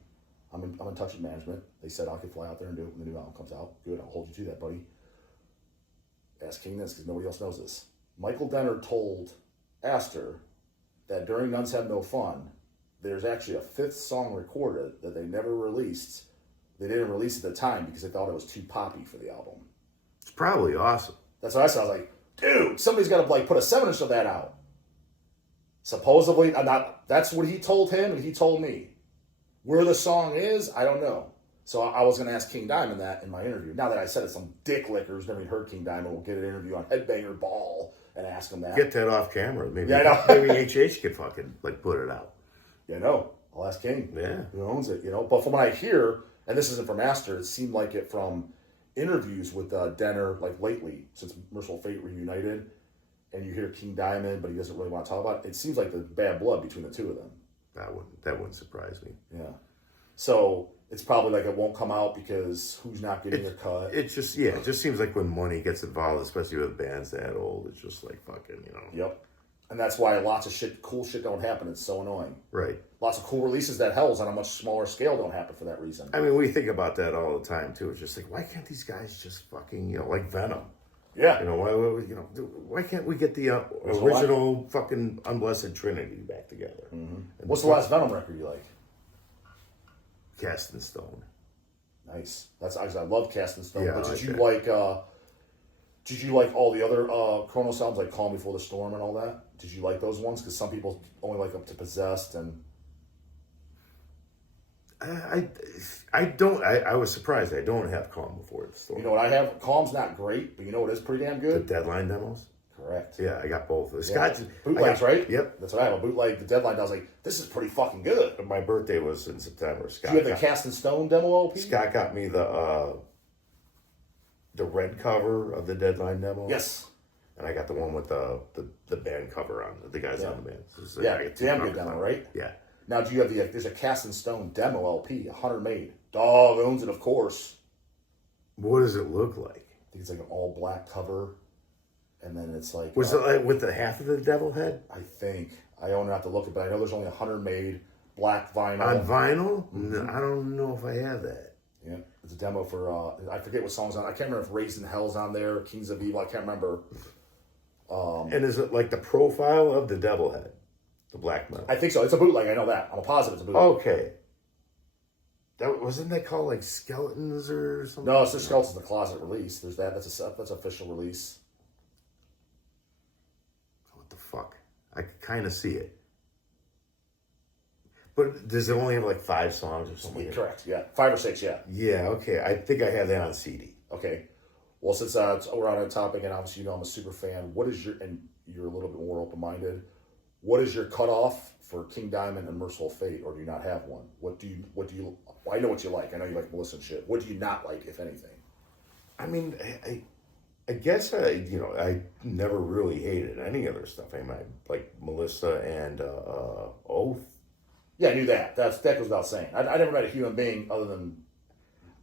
I'm in touch with management. They said I could fly out there and do it when the new album comes out. Good, I'll hold you to that, buddy. Ask King this because nobody else knows this. Michael Denner told Astor that during Nuns Have No Fun, there's actually a 5th song recorded that they never released. They didn't release at the time because they thought it was too poppy for the album. It's probably awesome. That's what I said. I was like, dude, somebody's got to like put a 7-inch of that out. Supposedly, that's what he told him and he told me. Where the song is, I don't know. So I was going to ask King Diamond that in my interview. Now that I said it, some dick licker who's never even heard King Diamond will get an interview on Headbanger Ball and ask him that. Get that off camera. Maybe, Yeah, I know. maybe HH could fucking like put it out. Yeah, no. I'll ask King. Yeah. Who owns it, you know? But from what I hear, and this isn't from Master, it seemed like it from interviews with Denner, like lately, since Merciful Fate reunited, and you hear King Diamond, but he doesn't really want to talk about it. It seems like there's bad blood between the two of them. That wouldn't surprise me. Yeah. So it's probably like it won't come out because who's not getting a cut. It just seems like when money gets involved, especially with bands that old, it's just like fucking, you know. Yep. And that's why lots of cool shit don't happen. It's so annoying. Right. Lots of cool releases that Hell's on a much smaller scale don't happen for that reason. I mean, we think about that all the time too. It's just like, why can't these guys just fucking, you know, like Venom? Yeah. You know, why can't we get the original fucking Unblessed Trinity back together? Mm-hmm. What's the last Venom record you like? Cast in Stone. Nice. I love Cast in Stone. Yeah, but did you like all the other Chronos albums, like Calm Before the Storm and all that? Did you like those ones? Because some people only like up to Possessed and. I don't. I was surprised. I don't have Calm Before the Storm. You know what I have? Calm's not great, but you know what is pretty damn The good? Deadline demos. Correct. Yeah, I got both. Bootlegs, right? Yep. That's what I have. A bootleg. The Deadline. I was like, this is pretty fucking good. My birthday was in September. Did you have the Cast in Stone demo LP? Scott got me the red cover of the Deadline demo. Yes. And I got the one with the band cover on the guys on the band. So Yeah, damn good demo, right? Yeah. Now, do you have there's a Cast in Stone demo LP, 100 made. Dog owns it, of course. What does it look like? I think it's like an all black cover. And then it's like. Was it like with the half of the devil head? I think. I don't have to look at it, but I know there's only 100 made black vinyl. On vinyl? Mm-hmm. No, I don't know if I have that. Yeah. It's a demo for, I forget what song's on. I can't remember if Raised in Hell's on there, Kings of Evil. I can't remember. And is it like the profile of the devil head? The black metal? I think so. It's a bootleg. I know that. I'm positive it's a bootleg. Okay. Wasn't that called like Skeletons or something? No, it's just Skeletons in the Closet release. There's that. That's an official release. What the fuck? I could kind of see it. But does it only have like 5 songs or something? Yeah, correct. Yeah. 5 or 6, yeah. Yeah, okay. I think I have that on CD. Okay. Well, since we're on a topic, and obviously you know I'm a super fan, and you're a little bit more open-minded, what is your cutoff for King Diamond and Merciful Fate, or do you not have one? What do you, well, I know what you like. I know you like Melissa and shit. What do you not like, if anything? I mean, I guess I never really hated any of their stuff. I mean, I like Melissa and Oath. Yeah, I knew that. That goes without saying. I never met a human being other than...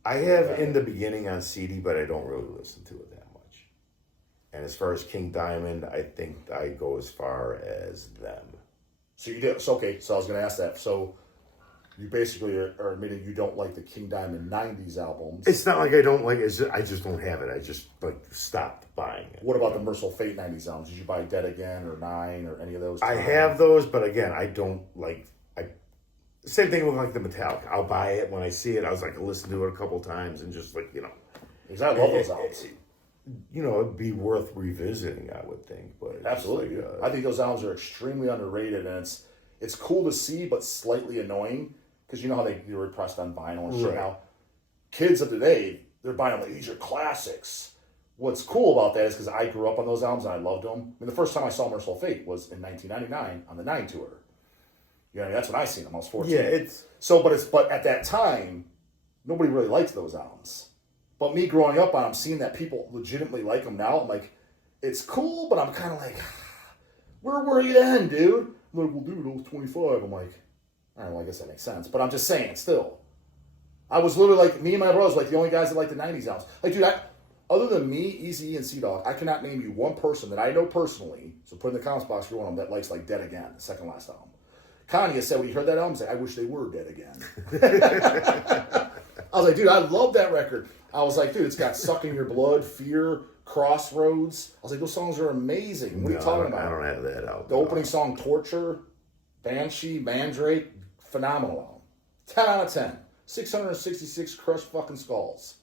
I have In the Beginning on CD, but I don't really listen to it that much. And as far as King Diamond, I think I go as far as Them. So you did. So okay. So I was going to ask that. So you basically are admitting you don't like the King Diamond '90s albums. It's not like I don't like it. I just don't have it. I just like stopped buying it. What about the Merciful Fate '90s albums? Did you buy Dead Again or Nine or any of those? I have those, but again, I don't like. Same thing with like the Metallica. I'll buy it when I see it. I was like, listen to it a couple times and just like, because I love those albums. It'd be worth revisiting, I would think. But absolutely, like, I think those albums are extremely underrated, and it's cool to see, but slightly annoying because you know how they were pressed on vinyl and shit. Right. Now, kids of today, they're buying them like these are classics. What's cool about that is because I grew up on those albums and I loved them. I mean, the first time I saw Merciful Fate was in 1999 on the 9 tour. You know, that's when I seen them. I was 14. Yeah, but at that time, nobody really liked those albums. But me growing up on them, seeing that people legitimately like them now, I'm like, it's cool, but I'm kind of like, where were you then, dude? I'm like, well, dude, I was 25. I'm like, all right, well, I guess that makes sense. But I'm just saying, still. I was literally like, me and my brothers, like the only guys that like the 90s albums. Like, dude, other than me, Eazy-E, and Sea-Dog, I cannot name you one person that I know personally, so put in the comments box for one of them, that likes like Dead Again, the second last album. Kanye said when he heard that album, he's like, I wish they were dead again. I was like, dude, I love that record. I was like, dude, it's got Sucking Your Blood, Fear, Crossroads. I was like, those songs are amazing. What are you talking about? I don't have that album. The opening song, Torture, Banshee, Mandrake, phenomenal album. 10 out of 10. 666 crushed fucking skulls.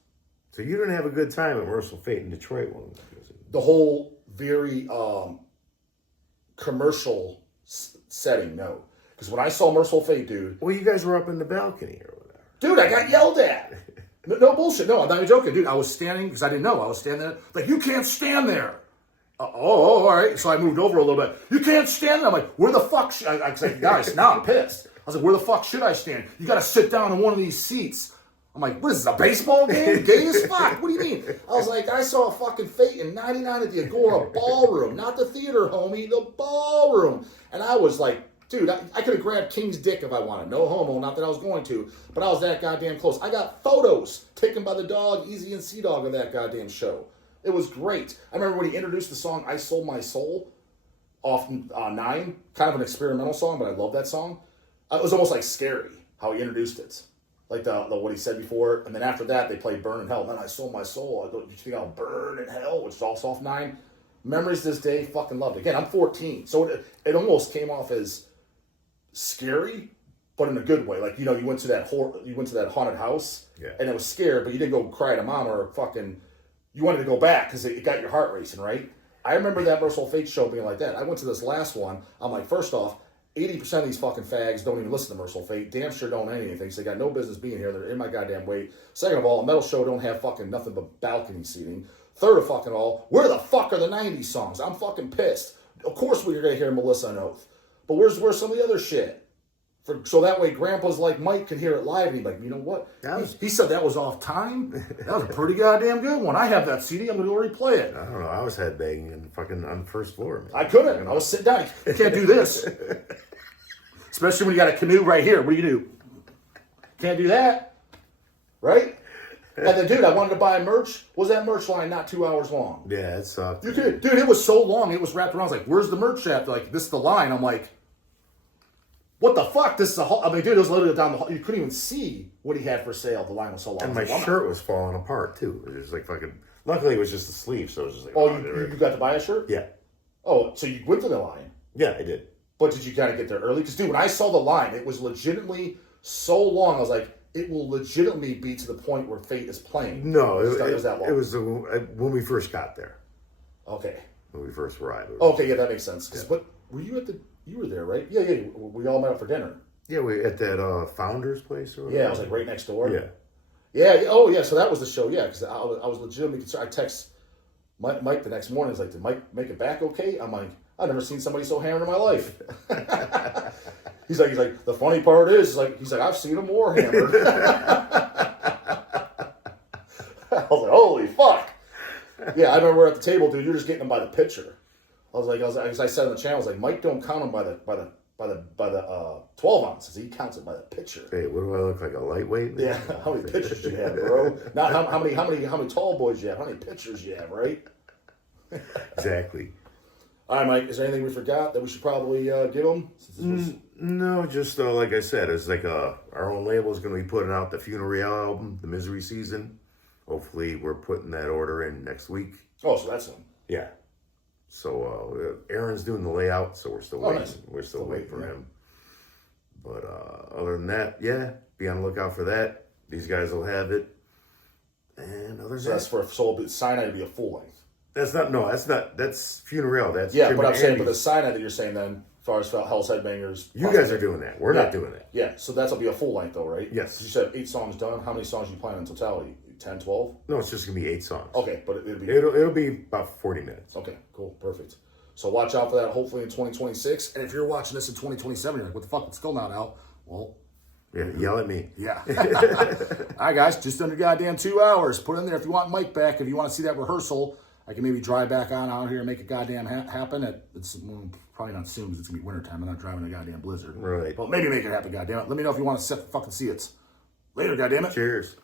So you didn't have a good time at Merciful Fate in Detroit one. The whole very commercial setting, no. Because when I saw Merciful Fate, dude. Well, you guys were up in the balcony or whatever. Dude, I got yelled at. No bullshit. No, I'm not even joking. Dude, I was standing, because I didn't know. I was standing there. Like, you can't stand there. All right. So I moved over a little bit. You can't stand there. I'm like, where the fuck should I was like, guys, now I'm pissed. I was like, where the fuck should I stand? You got to sit down in one of these seats. I'm like, what is this, a baseball game? Gay as fuck. What do you mean? I was like, I saw a fucking Fate in 99 at the Agora Ballroom. Not the theater, homie. The ballroom. And I was like, dude, I could have grabbed King's dick if I wanted. No homo, not that I was going to. But I was that goddamn close. I got photos taken by the dog, Easy and Sea Dog, of that goddamn show. It was great. I remember when he introduced the song I Sold My Soul off 9. Kind of an experimental song, but I love that song. It was almost like scary how he introduced it. Like the what he said before. And then after that, they played Burn in Hell. And then I Sold My Soul. I go, you think I'll burn in hell? Which is also off 9. Memories to this day, fucking loved it. Again, I'm 14. So it almost came off as scary, but in a good way. Like, you know, you went to that haunted house, and it was scared, but you didn't go cry to mom or fucking, you wanted to go back because it got your heart racing, right? I remember that Merciful Fate show being like that. I went to this last one. I'm like, first off, 80% of these fucking fags don't even listen to Merciful Fate. Damn sure don't anything. So they got no business being here. They're in my goddamn way. Second of all, a metal show don't have fucking nothing but balcony seating. Third of fucking all, where the fuck are the 90s songs? I'm fucking pissed. Of course we're going to hear Melissa on Oath. But where's some of the other shit? So that way grandpas like Mike can hear it live and he'd be like, you know what? He said that was off time? That was a pretty goddamn good one. I have that CD. I'm going to go replay it. I don't know. I was headbanging and fucking on the first floor, man. I couldn't. I was sitting down. You can't do this. Especially when you got a canoe right here. What do you do? Can't do that. Right? And then, dude, I wanted to buy merch. Was that merch line not 2 hours long? Yeah, it sucked. Dude, it was so long. It was wrapped around. I was like, where's the merch at? They're like, this is the line. I'm like, what the fuck? This is a hall. I mean, dude, it was literally down the hall. You couldn't even see what he had for sale. The line was so long. And my shirt was falling apart, too. It was like fucking... Luckily, it was just the sleeve, so it was just like... Oh, you got to buy a shirt? Yeah. Oh, so you went to the line? Yeah, I did. But did you kind of get there early? Because, dude, when I saw the line, it was legitimately so long. I was like, it will legitimately be to the point where Fate is playing. No, it was that long. It was when we first got there. Okay. When we first arrived. Okay, yeah, that makes sense. Yeah. But were you at you were there, right? Yeah. We all met up for dinner. Yeah, we at that Founders place or whatever. Yeah, I was like right next door. Yeah. Yeah. Oh, yeah. So that was the show. Yeah, because I was legitimately concerned. I text Mike the next morning. He's like, "Did Mike make it back okay?" I'm like, "I've never seen somebody so hammered in my life." he's like, the funny part is, he's like, I've seen him more hammered. I was like, holy fuck. Yeah, I remember we're at the table, dude. You're just getting them by the pitcher. I was like, as I said on the channel, I was like, Mike don't count them by the 12 ounces. He counts it by the pitcher. Hey, what do I look like, a lightweight? Yeah, how many pitchers do you have, bro? Not how many tall boys you have, how many pitchers you have, right? Exactly. All right, Mike, is there anything we forgot that we should probably give them? No, just like I said, it's like our own label is going to be putting out the Funeral album, the Misery Season. Hopefully, we're putting that order in next week. Oh, so that's one. Yeah. So Aaron's doing the layout, so we're still waiting. Nice. We're still waiting for him. But other than that, yeah, be on the lookout for that. These guys will have it. And other than so that's for Soul Cianide to be a full length. That's Funeral. That's yeah, Jim but I'm saying, Andy's. but the Cianide that you're saying then, as far as Hell's Headbangers. You guys are doing that. We're not doing that. Yeah, so that'll be a full length though, right? Yes. You said 8 songs done. How many songs you plan in totality? 10, 12? No, it's just gonna be 8 songs. Okay, but it'll be about 40 minutes. Okay, cool, perfect. So watch out for that. Hopefully in 2026. And if you're watching this in 2027, you're like, "What the fuck? It's still not out." Well, yeah, yell at me. Yeah. All right, guys, just under goddamn 2 hours. Put in there if you want Mike back. If you want to see that rehearsal, I can maybe drive back on out here and make it goddamn happen. It's probably not soon because it's gonna be wintertime. I'm not driving a goddamn blizzard. Right. But maybe make it happen. Goddamn it. Let me know if you want to set the fucking seats. Later, goddamn it. Cheers.